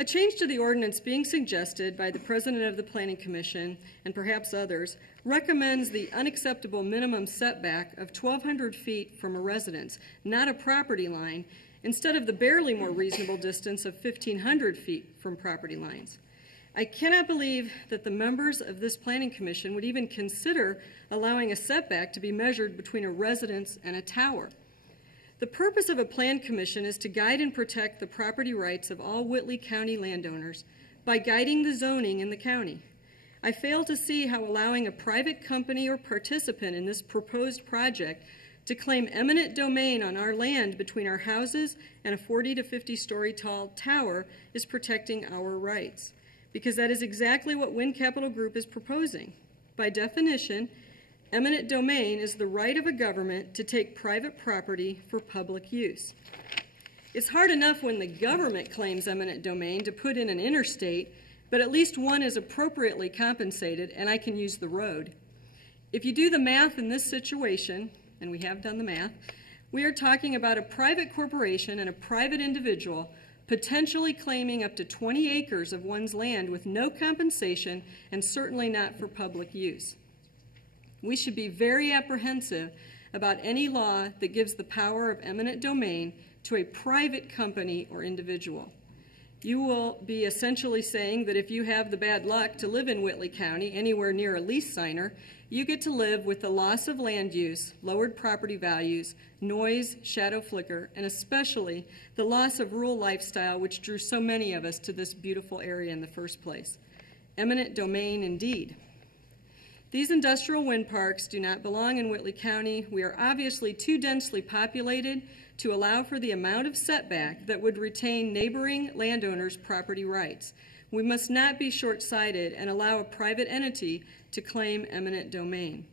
A change to the ordinance being suggested by the President of the Planning Commission, and perhaps others, recommends the unacceptable minimum setback of 1,200 feet from a residence, not a property line, instead of the barely more reasonable distance of 1,500 feet from property lines. I cannot believe that the members of this Planning Commission would even consider allowing a setback to be measured between a residence and a tower. The purpose of a Plan Commission is to guide and protect the property rights of all Whitley County landowners by guiding the zoning in the county. I fail to see how allowing a private company or participant in this proposed project to claim eminent domain on our land between our houses and a 40 to 50-story tall tower is protecting our rights, because that is exactly what Wind Capital Group is proposing. By definition, eminent domain is the right of a government to take private property for public use. It's hard enough when the government claims eminent domain to put in an interstate, but at least one is appropriately compensated and I can use the road. If you do the math in this situation, and we have done the math, we are talking about a private corporation and a private individual potentially claiming up to 20 acres of one's land with no compensation and certainly not for public use. We should be very apprehensive about any law that gives the power of eminent domain to a private company or individual. You will be essentially saying that if you have the bad luck to live in Whitley County, anywhere near a lease signer, you get to live with the loss of land use, lowered property values, noise, shadow flicker, and especially the loss of rural lifestyle which drew so many of us to this beautiful area in the first place. Eminent domain indeed. These industrial wind parks do not belong in Whitley County. We are obviously too densely populated to allow for the amount of setback that would retain neighboring landowners' property rights. We must not be short-sighted and allow a private entity to claim eminent domain.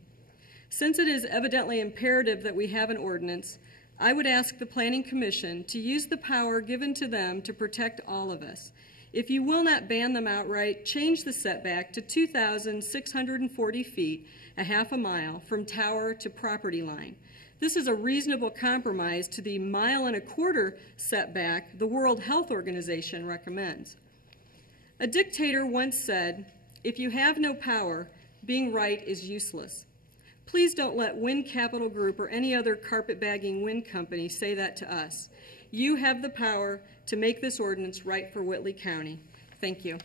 Since it is evidently imperative that we have an ordinance, I would ask the Planning Commission to use the power given to them to protect all of us. If you will not ban them outright, change the setback to 2,640 feet, a half a mile, from tower to property line. This is a reasonable compromise to the 1.25 mile setback the World Health Organization recommends. A dictator once said, "If you have no power, being right is useless." Please don't let Wind Capital Group or any other carpetbagging wind company say that to us. You have the power to make this ordinance right for Whitley County. Thank you.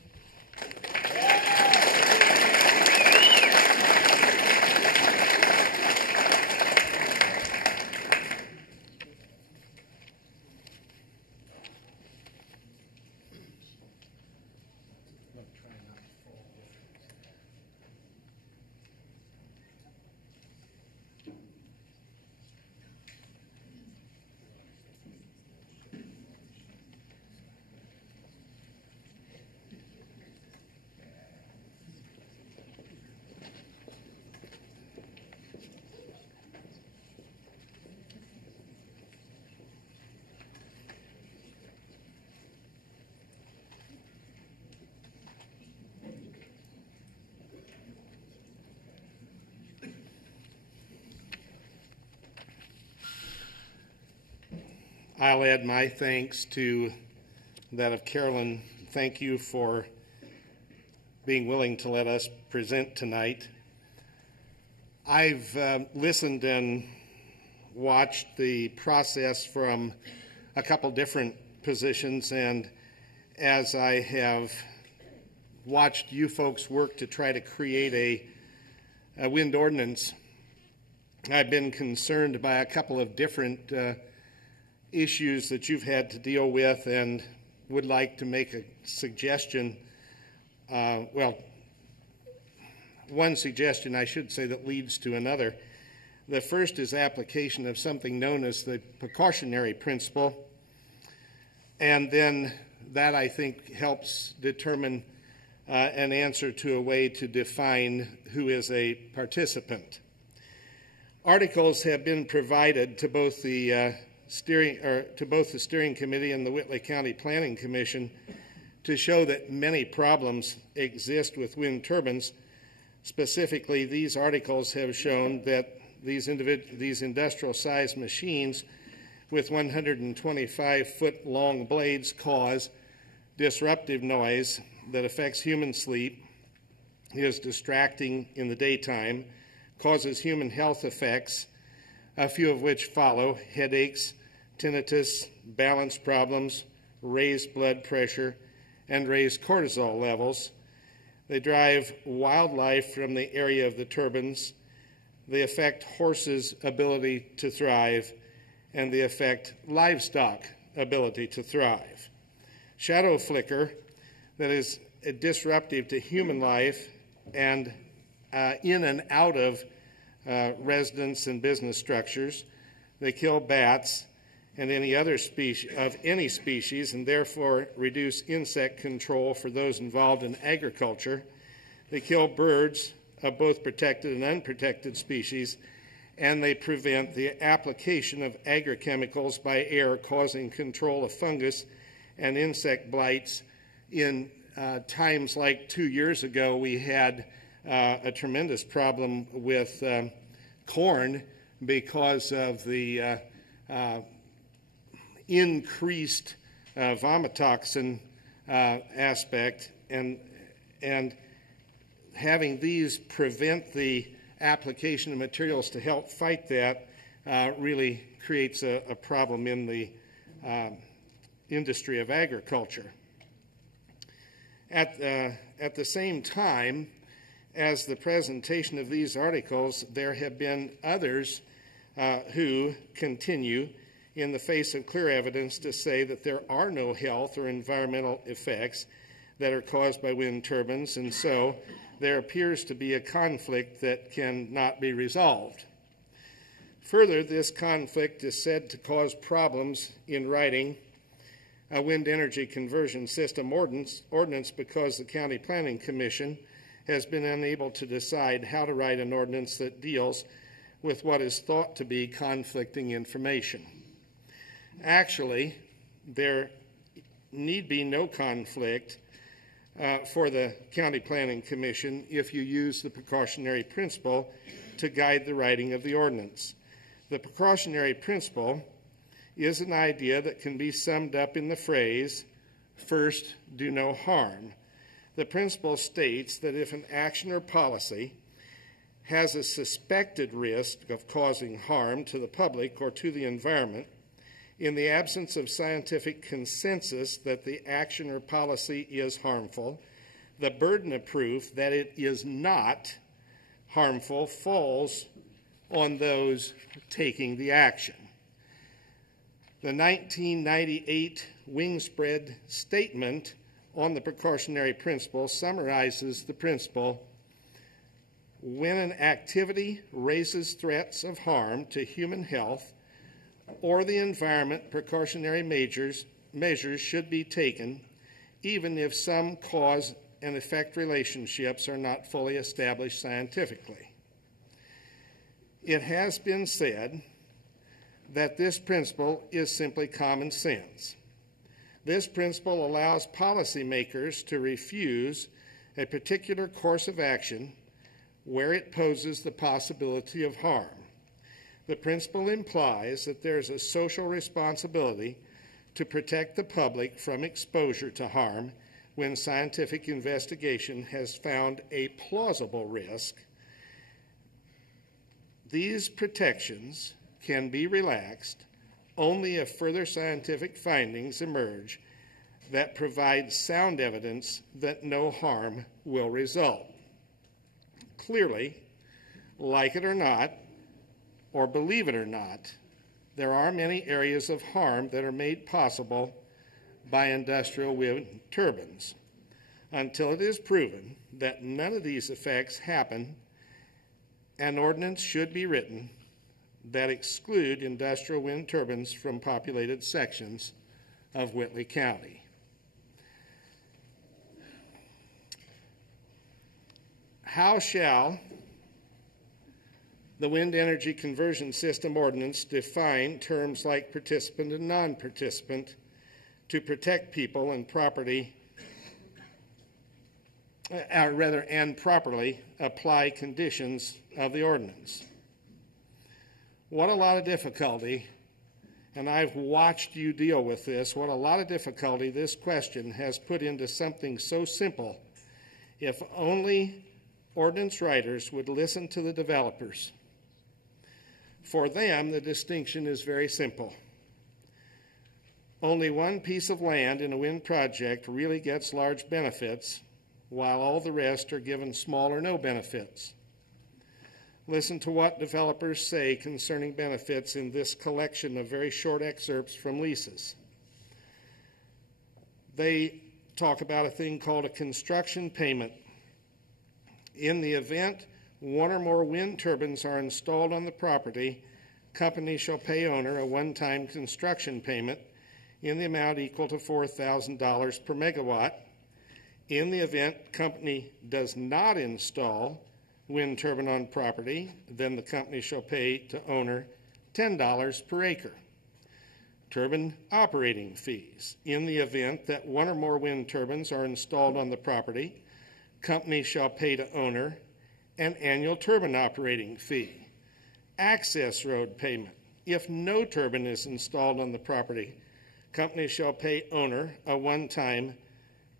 I'll add my thanks to that of Carolyn. Thank you for being willing to let us present tonight. I've listened and watched the process from a couple different positions, and as I have watched you folks work to try to create a wind ordinance, I've been concerned by a couple of different issues that you've had to deal with, and would like to make a suggestion. One suggestion I should say that leads to another. The first is application of something known as the precautionary principle, and then that, I think, helps determine an answer to a way to define who is a participant. Articles have been provided to both the steering committee and the Whitley County Planning Commission to show that many problems exist with wind turbines. Specifically, these articles have shown that these industrial-sized machines with 125-foot long blades cause disruptive noise that affects human sleep, is distracting in the daytime, causes human health effects, a few of which follow: headaches, tinnitus, balance problems, raised blood pressure, and raised cortisol levels. They drive wildlife from the area of the turbines. They affect horses' ability to thrive, and they affect livestock ability to thrive. Shadow flicker, that is disruptive to human life and in and out of residence and business structures. They kill bats and any other species of any species, and therefore reduce insect control for those involved in agriculture. They kill birds of both protected and unprotected species, and they prevent the application of agrochemicals by air, causing control of fungus and insect blights. In times like 2 years ago, we had a tremendous problem with corn because of the increased vomitoxin aspect, and having these prevent the application of materials to help fight that really creates a problem in the industry of agriculture. At the same time as the presentation of these articles, there have been others who continue, in the face of clear evidence, to say that there are no health or environmental effects that are caused by wind turbines, and so there appears to be a conflict that cannot be resolved. Further, this conflict is said to cause problems in writing a wind energy conversion system ordinance because the County Planning Commission has been unable to decide how to write an ordinance that deals with what is thought to be conflicting information. Actually, there need be no conflict for the County Planning Commission if you use the precautionary principle to guide the writing of the ordinance. The precautionary principle is an idea that can be summed up in the phrase, "First, do no harm." The principle states that if an action or policy has a suspected risk of causing harm to the public or to the environment, in the absence of scientific consensus that the action or policy is harmful, the burden of proof that it is not harmful falls on those taking the action. The 1998 Wingspread Statement on the precautionary principle summarizes the principle: when an activity raises threats of harm to human health or the environment, precautionary measures should be taken, even if some cause and effect relationships are not fully established scientifically. It has been said that this principle is simply common sense. This principle allows policymakers to refuse a particular course of action where it poses the possibility of harm. The principle implies that there is a social responsibility to protect the public from exposure to harm when scientific investigation has found a plausible risk. These protections can be relaxed only if further scientific findings emerge that provide sound evidence that no harm will result. Clearly, like it or not, or believe it or not, there are many areas of harm that are made possible by industrial wind turbines. Until it is proven that none of these effects happen, an ordinance should be written that exclude industrial wind turbines from populated sections of Whitley County. How shall the Wind Energy Conversion System Ordinance define terms like participant and non-participant to protect people and property, and properly apply conditions of the ordinance? What a lot of difficulty, and I've watched you deal with this, what a lot of difficulty this question has put into something so simple. If only ordinance writers would listen to the developers. For them, the distinction is very simple. Only one piece of land in a wind project really gets large benefits, while all the rest are given small or no benefits. Listen to what developers say concerning benefits in this collection of very short excerpts from leases. They talk about a thing called a construction payment. In the event one or more wind turbines are installed on the property, company shall pay owner a one-time construction payment in the amount equal to $4,000 per megawatt. In the event company does not install wind turbine on property, then the company shall pay to owner $10 per acre. Turbine operating fees. In the event that one or more wind turbines are installed on the property, company shall pay to owner an annual turbine operating fee. Access road payment. If no turbine is installed on the property, company shall pay owner a one-time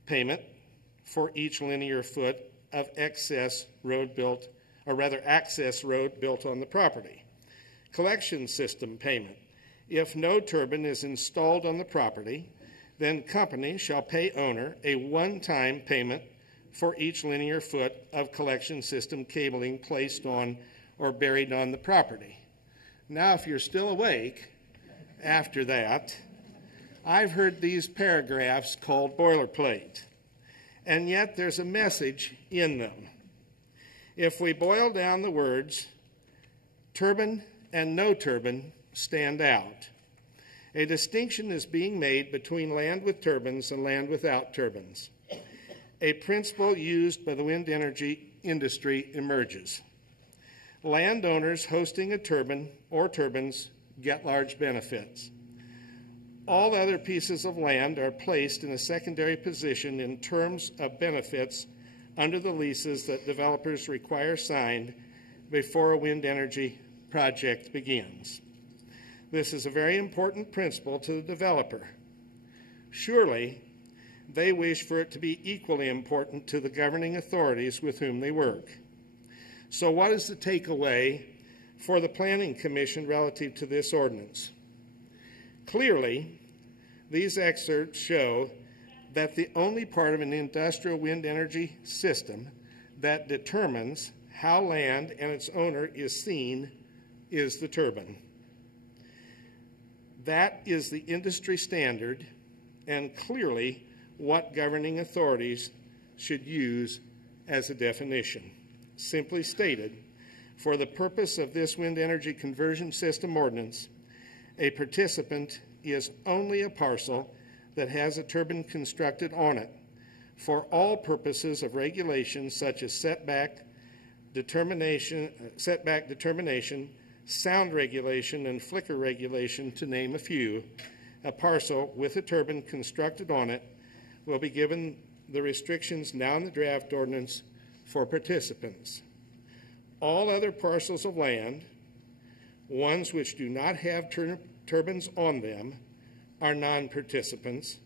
payment for each linear foot of access road built on the property. Collection system payment. If no turbine is installed on the property, then company shall pay owner a one-time payment for each linear foot of collection system cabling placed on or buried on the property. Now, if you're still awake after that, I've heard these paragraphs called boilerplate, and yet there's a message in them. If we boil down the words, turbine and no turbine stand out. A distinction is being made between land with turbines and land without turbines. A principle used by the wind energy industry emerges. Landowners hosting a turbine or turbines get large benefits. All other pieces of land are placed in a secondary position in terms of benefits under the leases that developers require signed before a wind energy project begins. This is a very important principle to the developer. Surely, they wish for it to be equally important to the governing authorities with whom they work. So what is the takeaway for the Planning Commission relative to this ordinance? Clearly, these excerpts show that the only part of an industrial wind energy system that determines how land and its owner is seen is the turbine. That is the industry standard and clearly what governing authorities should use as a definition. Simply stated, for the purpose of this wind energy conversion system ordinance, a participant is only a parcel that has a turbine constructed on it for all purposes of regulations such as setback determination, sound regulation, and flicker regulation, to name a few. A parcel with a turbine constructed on it will be given the restrictions now in the draft ordinance for participants. All other parcels of land, ones which do not have turbines on them, are non-participants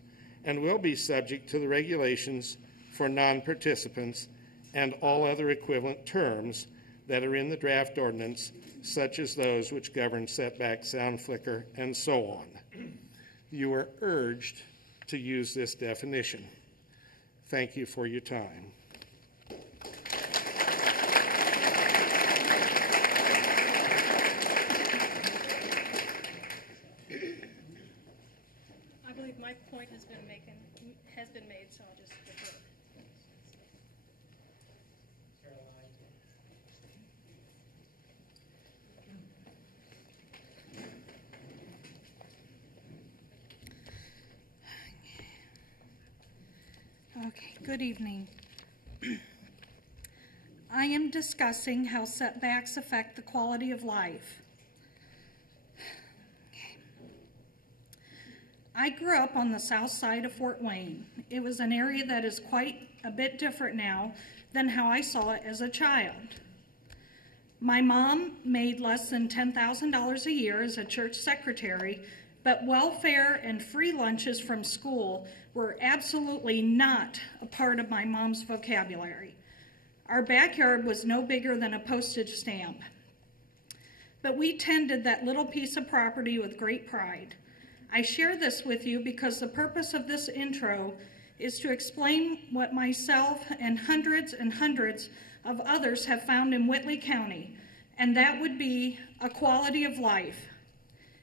and will be subject to the regulations for non-participants and all other equivalent terms that are in the draft ordinance, such as those which govern setback, sound flicker, and so on. You are urged to use this definition. Thank you for your time. I believe my point has been made, so I'll just defer. Okay, good evening. I am discussing how setbacks affect the quality of life. I grew up on the south side of Fort Wayne. It was an area that is quite a bit different now than how I saw it as a child. My mom made less than $10,000 a year as a church secretary, but welfare and free lunches from school were absolutely not a part of my mom's vocabulary. Our backyard was no bigger than a postage stamp. But we tended that little piece of property with great pride. I share this with you because the purpose of this intro is to explain what myself and hundreds of others have found in Whitley County, and that would be a quality of life.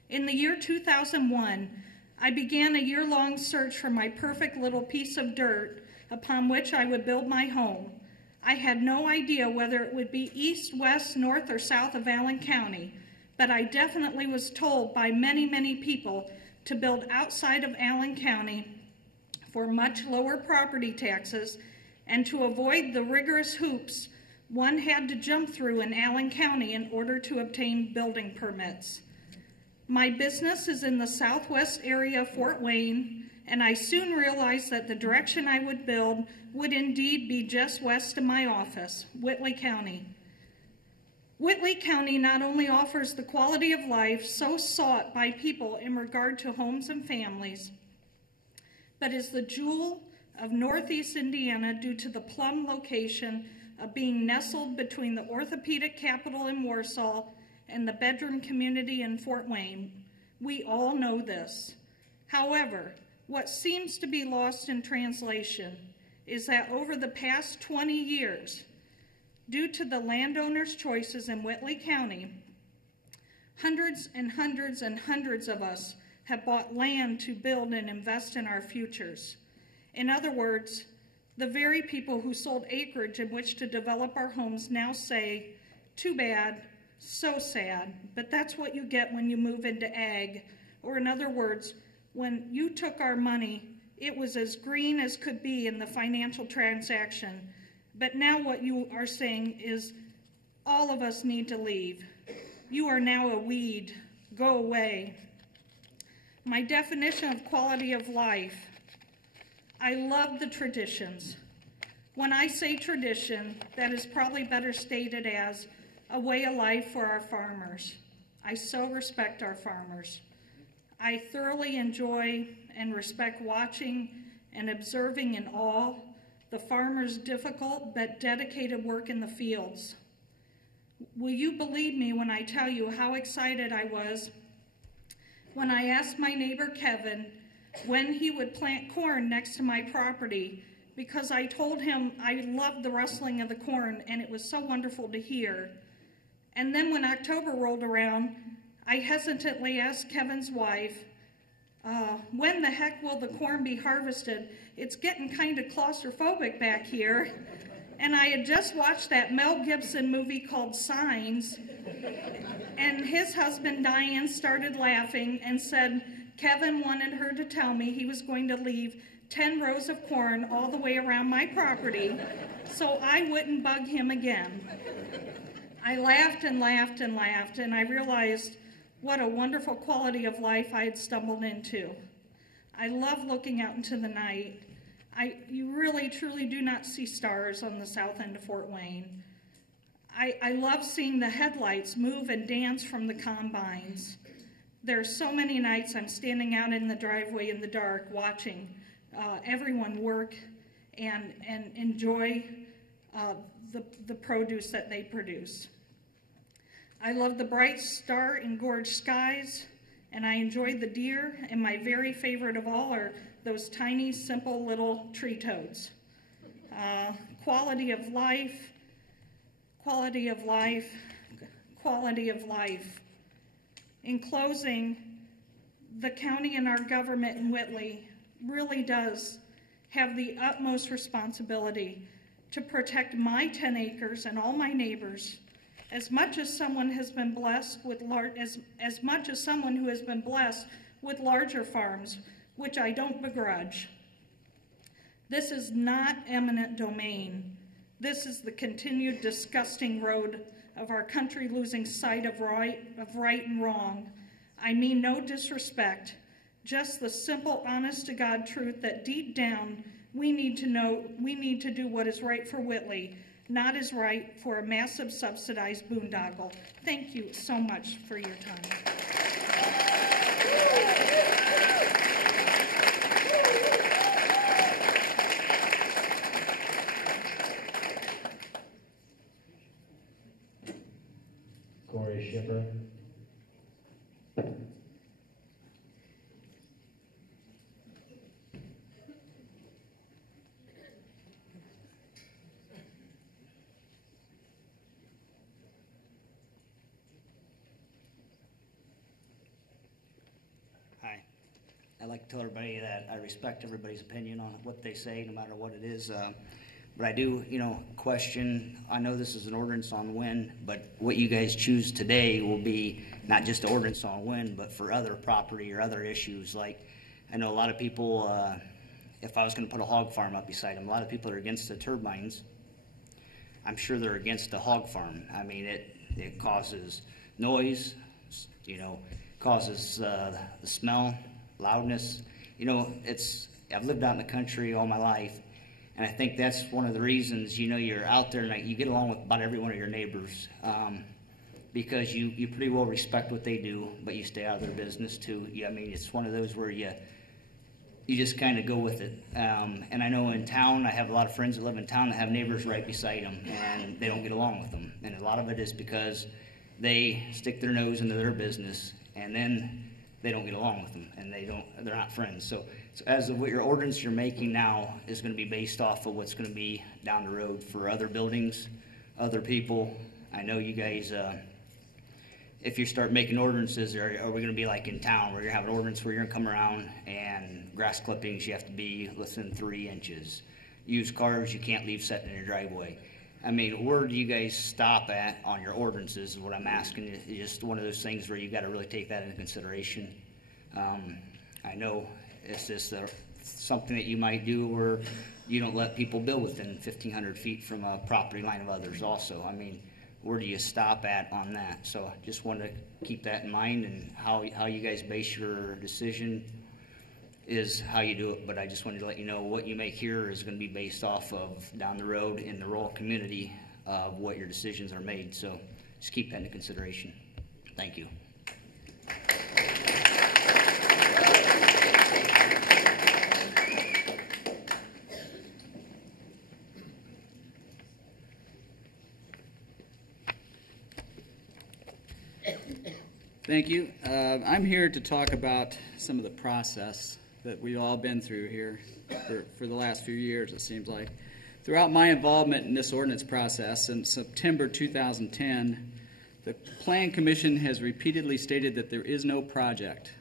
In the year 2001, I began a year-long search for my perfect little piece of dirt upon which I would build my home. I had no idea whether it would be east, west, north, or south of Allen County, but I definitely was told by many people to build outside of Allen County for much lower property taxes and to avoid the rigorous hoops one had to jump through in Allen County in order to obtain building permits. My business is in the southwest area of Fort Wayne, and I soon realized that the direction I would build would indeed be just west of my office, Whitley County. Whitley County not only offers the quality of life so sought by people in regard to homes and families, but is the jewel of Northeast Indiana due to the plum location of being nestled between the orthopedic capital in Warsaw and the bedroom community in Fort Wayne. We all know this. However, what seems to be lost in translation is that over the past 20 years, due to the landowners' choices in Whitley County, hundreds of us have bought land to build and invest in our futures. In other words, the very people who sold acreage in which to develop our homes now say, too bad, so sad, but that's what you get when you move into ag. Or in other words, when you took our money, it was as green as could be in the financial transaction. But now what you are saying is, all of us need to leave. You are now a weed. Go away. My definition of quality of life: I love the traditions. When I say tradition, that is probably better stated as a way of life for our farmers. I so respect our farmers. I thoroughly enjoy and respect watching and observing in awe the farmers' difficult but dedicated work in the fields. Will you believe me when I tell you how excited I was when I asked my neighbor Kevin when he would plant corn next to my property, because I told him I loved the rustling of the corn and it was so wonderful to hear. And then when October rolled around, I hesitantly asked Kevin's wife, when the heck will the corn be harvested? It's getting kind of claustrophobic back here. And I had just watched that Mel Gibson movie called Signs, and his husband Diane started laughing and said Kevin wanted her to tell me he was going to leave 10 rows of corn all the way around my property so I wouldn't bug him again. I laughed and laughed and laughed, and I realized what a wonderful quality of life I had stumbled into. I love looking out into the night. You really, truly do not see stars on the south end of Fort Wayne. I love seeing the headlights move and dance from the combines. There are so many nights I'm standing out in the driveway in the dark watching everyone work and enjoy the produce that they produce. I love the bright star-engorged skies, and I enjoy the deer, and my very favorite of all are those tiny, simple little tree toads. Quality of life, quality of life, quality of life. In closing, the county and our government in Whitley really does have the utmost responsibility to protect my 10 acres and all my neighbors. As much as someone who has been blessed with larger farms, which I don't begrudge. This is not eminent domain. This is the continued disgusting road of our country losing sight of right and wrong. I mean no disrespect, just the simple, honest-to-God truth that deep down we need to know we need to do what is right for Whitley, not is right for a massive subsidized boondoggle. Thank you so much for your time. Shipper. Hi. I'd like to tell everybody that I respect everybody's opinion on what they say, no matter what it is. But I do, question, I know this is an ordinance on wind, but what you guys choose today will be not just an ordinance on wind, but for other property or other issues. Like, I know a lot of people, if I was going to put a hog farm up beside them, a lot of people are against the turbines. I'm sure they're against the hog farm. I mean, it causes noise, causes the smell, loudness. I've lived out in the country all my life. And I think that's one of the reasons, you're out there and you get along with about every one of your neighbors because you pretty well respect what they do, but you stay out of their business too. It's one of those where you just kind of go with it. And I know in town, I have a lot of friends that live in town that have neighbors right beside them, and they don't get along with them. And a lot of it is because they stick their nose into their business, and then they don't get along with them, and they're not friends. So as of what your ordinance you're making now is going to be based off of what's going to be down the road for other buildings, other people. I know you guys, if you start making ordinances, are we going to be like in town where you have an ordinance where you're going to come around and grass clippings, you have to be within 3 inches. Used cars, you can't leave sitting in your driveway. Where do you guys stop at on your ordinances is what I'm asking. It's just one of those things where you've got to really take that into consideration. I know it's just something that you might do where you don't let people build within 1,500 feet from a property line of others also. Where do you stop at on that? So I just wanted to keep that in mind, and how you guys base your decision is how you do it. But I just wanted to let you know what you make here is going to be based off of down the road in the rural community of what your decisions are made. So just keep that into consideration. Thank you. Thank you. I'm here to talk about some of the process that we've all been through here for the last few years, it seems like. Throughout my involvement in this ordinance process, in September 2010, the Plan Commission has repeatedly stated that there is no project.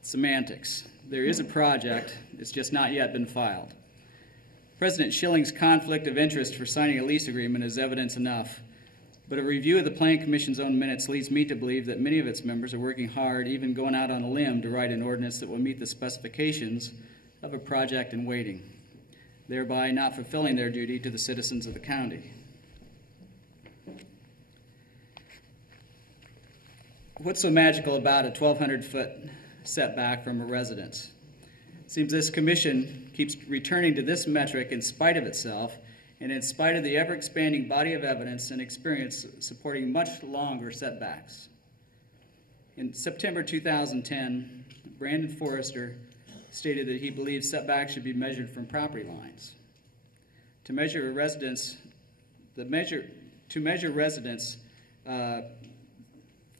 Semantics. There is a project, it's just not yet been filed. President Schilling's conflict of interest for signing a lease agreement is evidence enough, but a review of the Plan Commission's own minutes leads me to believe that many of its members are working hard, even going out on a limb to write an ordinance that will meet the specifications of a project in waiting, thereby not fulfilling their duty to the citizens of the county. What's so magical about a 1,200-foot setback from a residence? It seems this commission keeps returning to this metric in spite of itself, and in spite of the ever-expanding body of evidence and experience supporting much longer setbacks. In September 2010, Brandon Forrester stated that he believes setbacks should be measured from property lines. To measure a residence, residence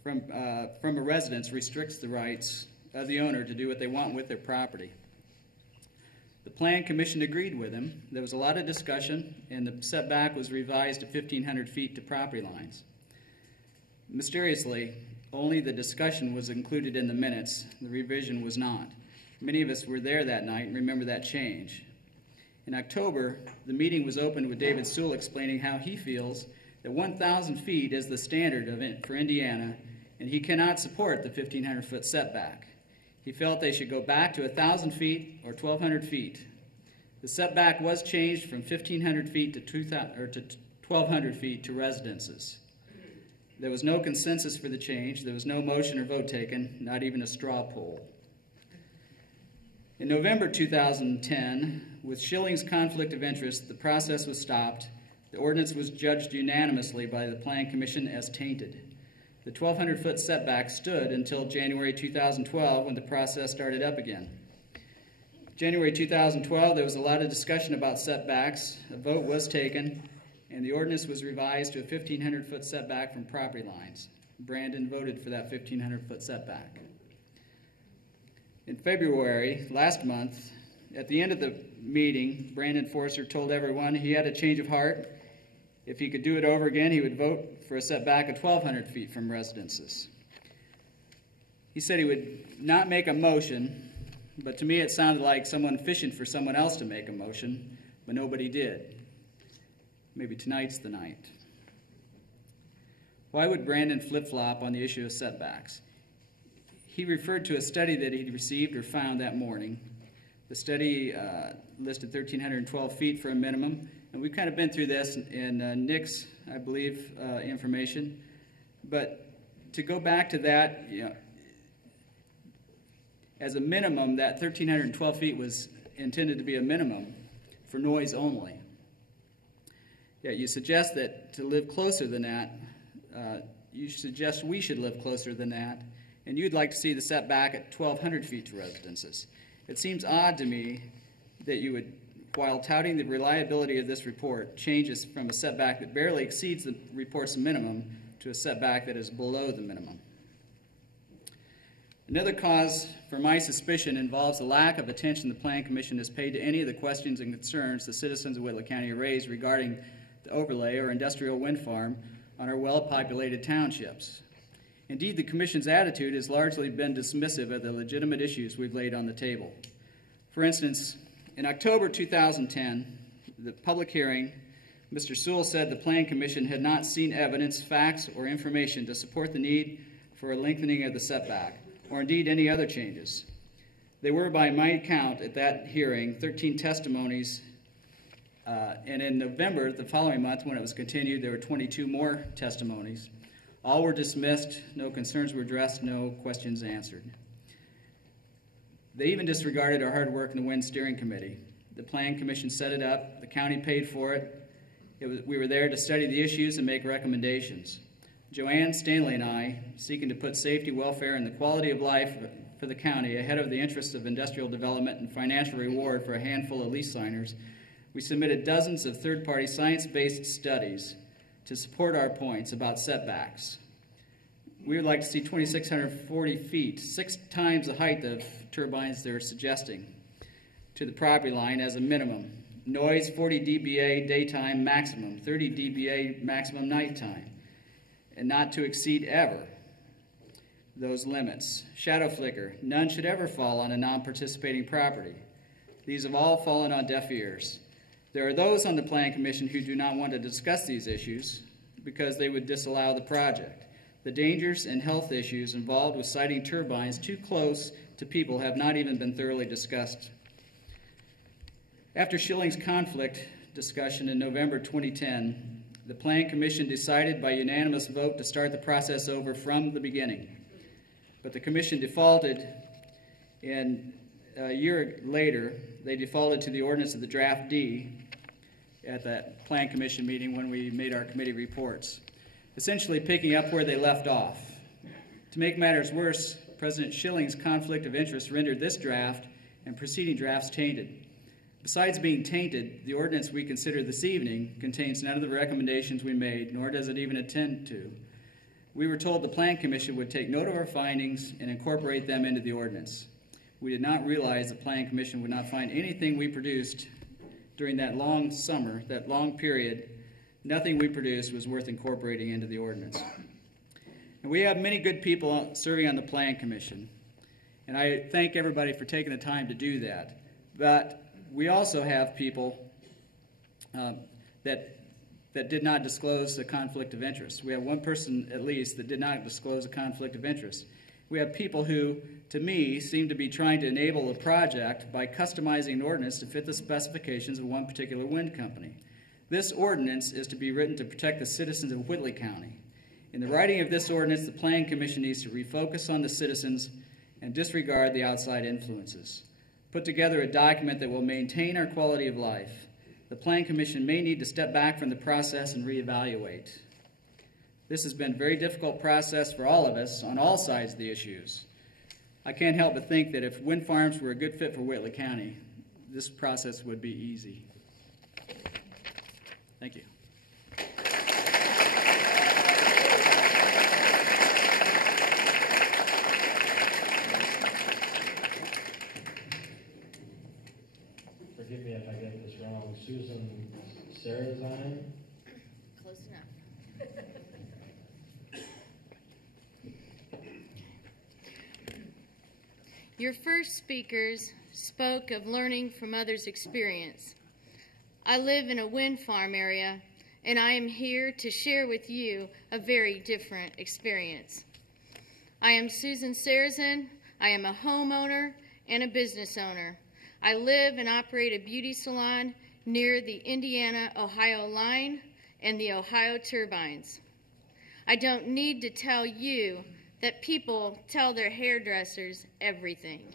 from a residence restricts the rights of the owner to do what they want with their property. The Plan Commission agreed with him. There was a lot of discussion, and the setback was revised to 1,500 feet to property lines. Mysteriously, only the discussion was included in the minutes. The revision was not. Many of us were there that night and remember that change. In October, the meeting was opened with David Sewell explaining how he feels that 1,000 feet is the standard for Indiana, and he cannot support the 1,500-foot setback. He felt they should go back to 1,000 feet or 1,200 feet. The setback was changed from 1,500 feet to 1,200 feet to residences. There was no consensus for the change. There was no motion or vote taken, not even a straw poll. In November 2010, with Schilling's conflict of interest, the process was stopped. The ordinance was judged unanimously by the Planning Commission as tainted. The 1,200-foot setback stood until January 2012 when the process started up again. January 2012, there was a lot of discussion about setbacks. A vote was taken, and the ordinance was revised to a 1,500-foot setback from property lines. Brandon voted for that 1,500-foot setback. In February, last month, at the end of the meeting, Brandon Forster told everyone he had a change of heart. If he could do it over again, he would vote for a setback of 1,200 feet from residences. He said he would not make a motion, but to me it sounded like someone fishing for someone else to make a motion, but nobody did. Maybe tonight's the night. Why would Brandon flip-flop on the issue of setbacks? He referred to a study that he'd received or found that morning. The study listed 1,312 feet for a minimum, and we've kind of been through this in Nick's, I believe, information. But to go back to that, as a minimum, that 1,312 feet was intended to be a minimum for noise only. Yet you suggest that to live closer than that, you suggest we should live closer than that, and you'd like to see the setback at 1,200 feet to residences. It seems odd to me that you would, while touting the reliability of this report, change us from a setback that barely exceeds the report's minimum to a setback that is below the minimum. Another cause for my suspicion involves the lack of attention the Planning Commission has paid to any of the questions and concerns the citizens of Whitley County raised regarding the overlay or industrial wind farm on our well-populated townships. Indeed, the Commission's attitude has largely been dismissive of the legitimate issues we've laid on the table. For instance, in October 2010, the public hearing, Mr. Sewell said the Planning Commission had not seen evidence, facts, or information to support the need for a lengthening of the setback, or indeed any other changes. There were, by my count at that hearing, 13 testimonies, and in November, the following month, when it was continued, there were 22 more testimonies. All were dismissed, no concerns were addressed, no questions answered. They even disregarded our hard work in the Wind Steering Committee. The Planning Commission set it up, the county paid for it. We were there to study the issues and make recommendations. Joanne Stanley and I, seeking to put safety, welfare, and the quality of life for the county ahead of the interests of industrial development and financial reward for a handful of lease signers, we submitted dozens of third-party science-based studies to support our points about setbacks. We would like to see 2,640 feet, 6 times the height of turbines they're suggesting, to the property line as a minimum. Noise, 40 dBA daytime maximum, 30 dBA maximum nighttime, and not to exceed ever those limits. Shadow flicker, none should ever fall on a non-participating property. These have all fallen on deaf ears. There are those on the Planning Commission who do not want to discuss these issues because they would disallow the project. The dangers and health issues involved with siting turbines too close to people have not even been thoroughly discussed. After Schilling's conflict discussion in November 2010, the Planning Commission decided by unanimous vote to start the process over from the beginning. But the Commission defaulted, and a year later, they defaulted to the ordinance of the Draft D at that Plan Commission meeting when we made our committee reports, essentially picking up where they left off. To make matters worse, President Schilling's conflict of interest rendered this draft and preceding drafts tainted. Besides being tainted, the ordinance we consider this evening contains none of the recommendations we made, nor does it even intend to. We were told the Plan Commission would take note of our findings and incorporate them into the ordinance. We did not realize the Planning Commission would not find anything we produced during that long summer, that long period. Nothing we produced was worth incorporating into the ordinance. And we have many good people serving on the Planning Commission, and I thank everybody for taking the time to do that. But we also have people that did not disclose a conflict of interest. We have one person, at least, that did not disclose a conflict of interest. we have people who, to me, seem to be trying to enable the project by customizing an ordinance to fit the specifications of one particular wind company. This ordinance is to be written to protect the citizens of Whitley County. In the writing of this ordinance, the Planning Commission needs to refocus on the citizens and disregard the outside influences. Put together a document that will maintain our quality of life. The Planning Commission may need to step back from the process and reevaluate. This has been a very difficult process for all of us on all sides of the issues. I can't help but think that if wind farms were a good fit for Whitley County, this process would be easy. Thank you. Forgive me if I get this wrong. Susan Sarazine? Close enough. Your first speakers spoke of learning from others' experience. I live in a wind farm area, and I am here to share with you a very different experience. I am Susan Sarazin. I am a homeowner and a business owner. I live and operate a beauty salon near the Indiana-Ohio line and the Ohio turbines. I don't need to tell you that people tell their hairdressers everything.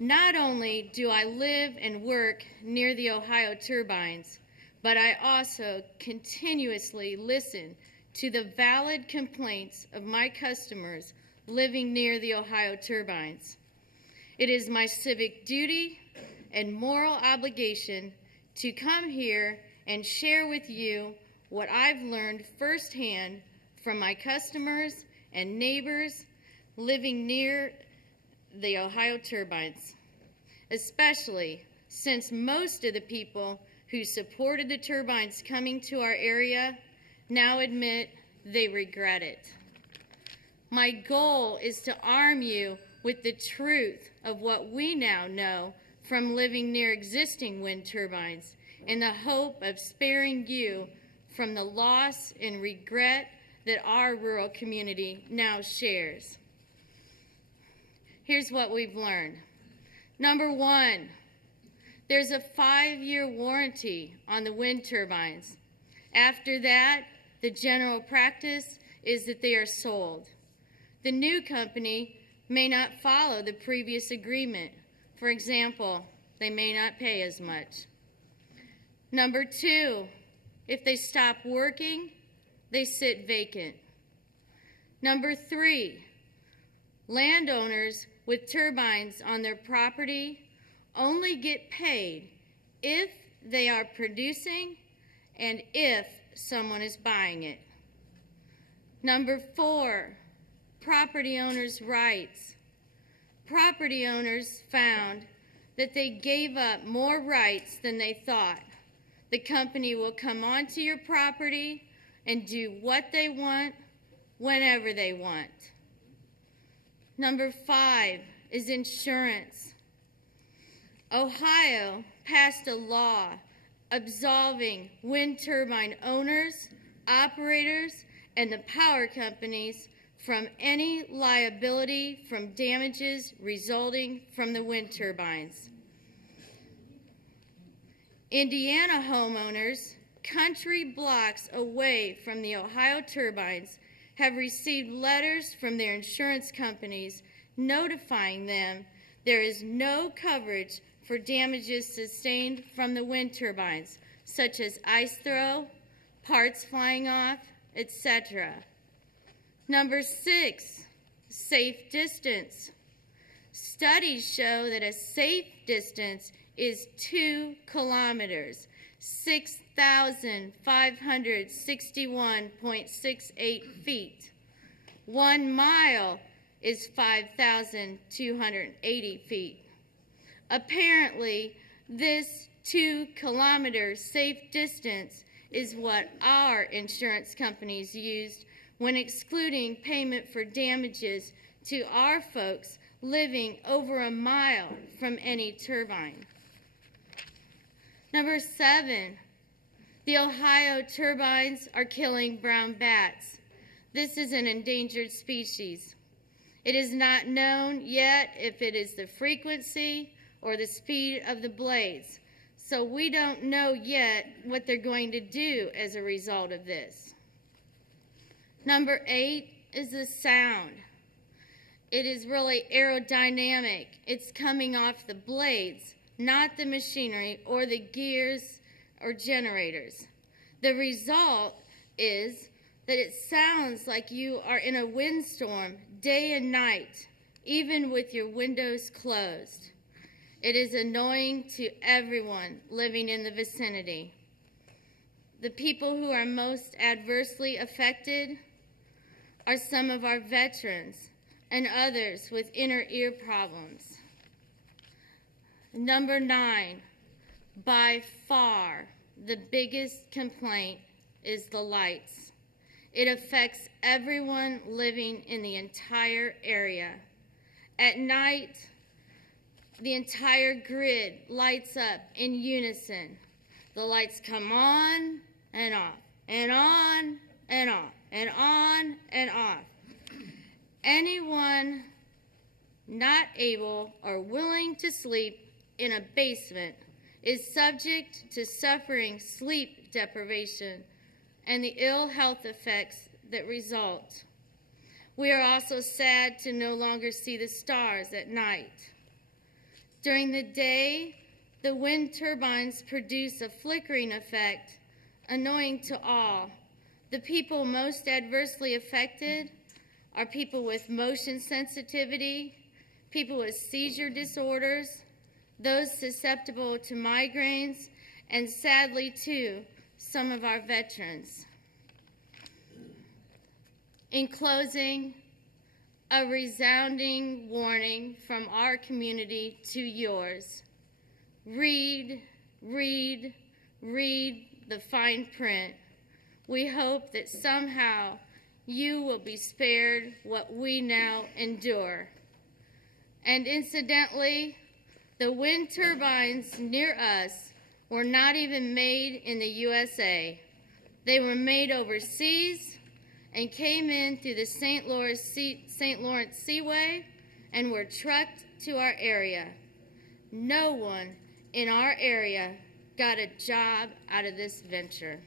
Not only do I live and work near the Ohio turbines, but I also continuously listen to the valid complaints of my customers living near the Ohio turbines. It is my civic duty and moral obligation to come here and share with you what I've learned firsthand from my customers and neighbors living near the Ohio turbines, especially since most of the people who supported the turbines coming to our area now admit they regret it. My goal is to arm you with the truth of what we now know from living near existing wind turbines in the hope of sparing you from the loss and regret that our rural community now shares. Here's what we've learned. Number one, there's a 5-year warranty on the wind turbines. After that, the general practice is that they are sold. The new company may not follow the previous agreement. For example, they may not pay as much. Number two, if they stop working, they sit vacant. Number three, landowners with turbines on their property only get paid if they are producing and if someone is buying it. Number four, property owners' rights. Property owners found that they gave up more rights than they thought. The company will come onto your property and do what they want, whenever they want. Number five is insurance. Ohio passed a law absolving wind turbine owners, operators, and the power companies from any liability from damages resulting from the wind turbines. Indiana homeowners, country blocks away from the Ohio turbines, have received letters from their insurance companies notifying them there is no coverage for damages sustained from the wind turbines, such as ice throw, parts flying off, etc. Number six, safe distance. Studies show that a safe distance is 2 kilometers, 6,561.68 feet. 1 mile is 5,280 feet. Apparently, this 2-kilometer safe distance is what our insurance companies used when excluding payment for damages to our folks living over a mile from any turbine. Number 7, the Ohio turbines are killing brown bats. This is an endangered species. It is not known yet if it is the frequency or the speed of the blades, so we don't know yet what they're going to do as a result of this. Number 8 is the sound. It is really aerodynamic. It's coming off the blades, not the machinery or the gears or generators. The result is that it sounds like you are in a windstorm day and night, even with your windows closed. It is annoying to everyone living in the vicinity. The people who are most adversely affected are some of our veterans and others with inner ear problems. Number 9, by far the biggest complaint is the lights. It affects everyone living in the entire area. At night, the entire grid lights up in unison. The lights come on and off, and on and off, and on and off. Anyone not able or willing to sleep in a basement is subject to suffering sleep deprivation and the ill health effects that result. We are also sad to no longer see the stars at night. During the day, the wind turbines produce a flickering effect, annoying to all. The people most adversely affected are people with motion sensitivity, people with seizure disorders, those susceptible to migraines, and sadly, too, some of our veterans. In closing, a resounding warning from our community to yours. Read, read, read the fine print. We hope that somehow you will be spared what we now endure. And incidentally, the wind turbines near us were not even made in the USA. They were made overseas and came in through the St. Lawrence Seaway and were trucked to our area. No one in our area got a job out of this venture.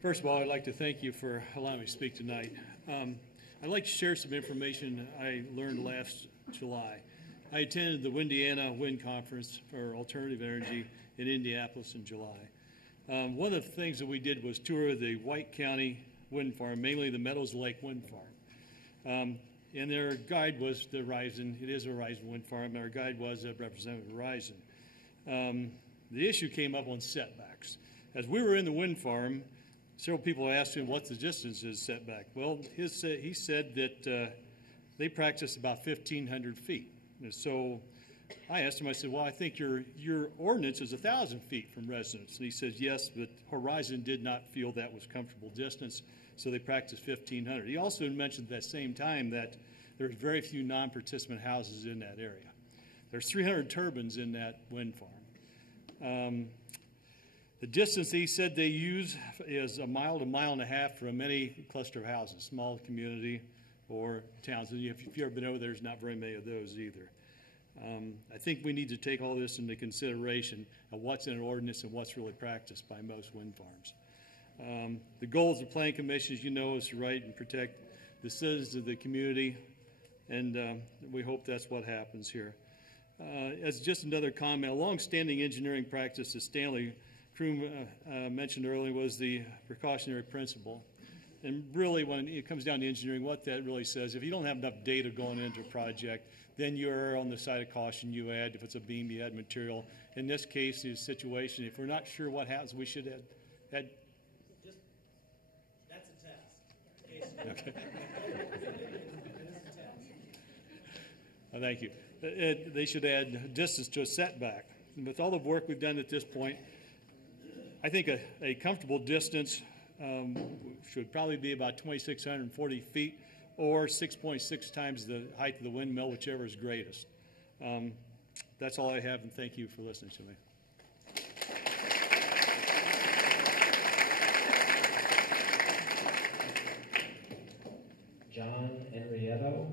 First of all, I'd like to thank you for allowing me to speak tonight. I'd like to share some information I learned last July. I attended the Windiana Wind Conference for Alternative Energy in Indianapolis in July. One of the things that we did was tour the Whitley County Wind Farm, mainly the Meadows Lake Wind Farm. And their guide was the Horizon. It is a Horizon Wind Farm. Our guide was Representative Horizon. The issue came up on setbacks. As we were in the wind farm, several people asked him what the distance is setback. Well, he said that they practice about 1,500 feet. And so I asked him, I said, well, I think your ordinance is 1,000 feet from residence. And he says, yes, but Horizon did not feel that was comfortable distance, so they practiced 1,500. He also mentioned at that same time that there's very few non-participant houses in that area. There's 300 turbines in that wind farm. The distance he said they use is a mile to mile and a half from any cluster of houses, small community or towns. And if you've ever been over there, there's not very many of those either. I think we need to take all this into consideration of what's in an ordinance and what's really practiced by most wind farms. The goals of the Planning Commission, as you know, is to write and protect the citizens of the community, and we hope that's what happens here. As just another comment, a long-standing engineering practice that Stanley Kroom mentioned earlier was the precautionary principle. And really, when it comes down to engineering, what that really says, if you don't have enough data going into a project, then you're on the side of caution. You add, if it's a beam, you add material. In this case, the situation, if we're not sure what happens, we should add Just, that's a test. Okay. Well, thank you. They should add distance to a setback. And with all the work we've done at this point, I think a comfortable distance which would probably be about 2,640 feet, or 6.6 times the height of the windmill, whichever is greatest. That's all I have, and thank you for listening to me. John Henrietto.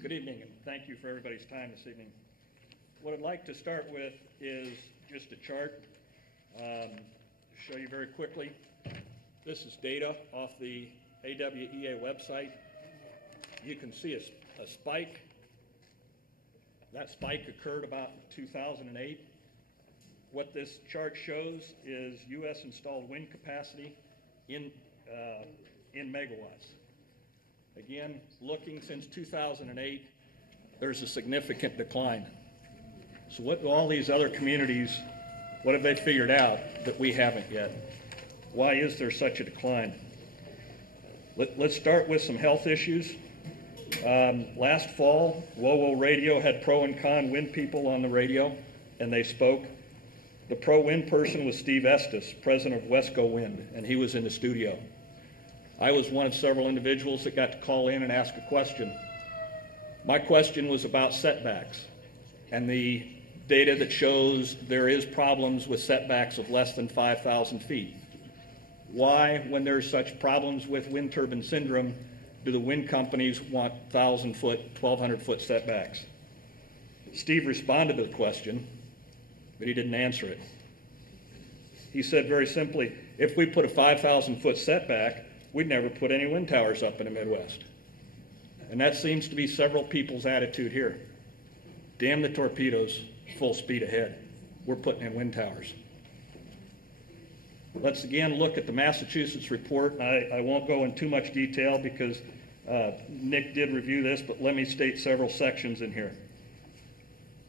Good evening, and thank you for everybody's time this evening. What I'd like to start with is just a chart to show you very quickly. This is data off the AWEA website. You can see a spike. That spike occurred about in 2008. What this chart shows is U.S. installed wind capacity in megawatts. Again, looking since 2008, there's a significant decline. So what do all these other communities, what have they figured out that we haven't yet? Why is there such a decline? Let's start with some health issues. Last fall, WOWO Radio had pro and con wind people on the radio, and they spoke. The pro wind person was Steve Estes, president of Wesco Wind, and he was in the studio. I was one of several individuals that got to call in and ask a question. My question was about setbacks and the data that shows there is problems with setbacks of less than 5,000 feet. Why, when there's such problems with wind turbine syndrome, do the wind companies want 1,000-foot, 1,200-foot setbacks? Steve responded to the question, but he didn't answer it. He said very simply, if we put a 5,000-foot setback, we'd never put any wind towers up in the Midwest. And that seems to be several people's attitude here. Damn the torpedoes, full speed ahead. We're putting in wind towers. Let's again look at the Massachusetts report. I won't go in too much detail because Nick did review this, but let me state several sections in here.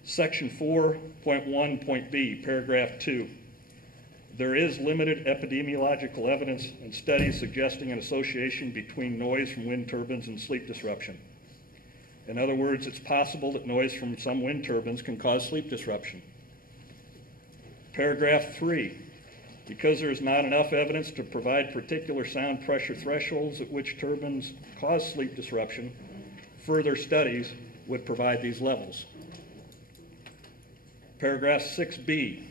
Section 4.1.b, paragraph 2. There is limited epidemiological evidence and studies suggesting an association between noise from wind turbines and sleep disruption. In other words, it's possible that noise from some wind turbines can cause sleep disruption. Paragraph 3. Because there is not enough evidence to provide particular sound pressure thresholds at which turbines cause sleep disruption, further studies would provide these levels. Paragraph 6b.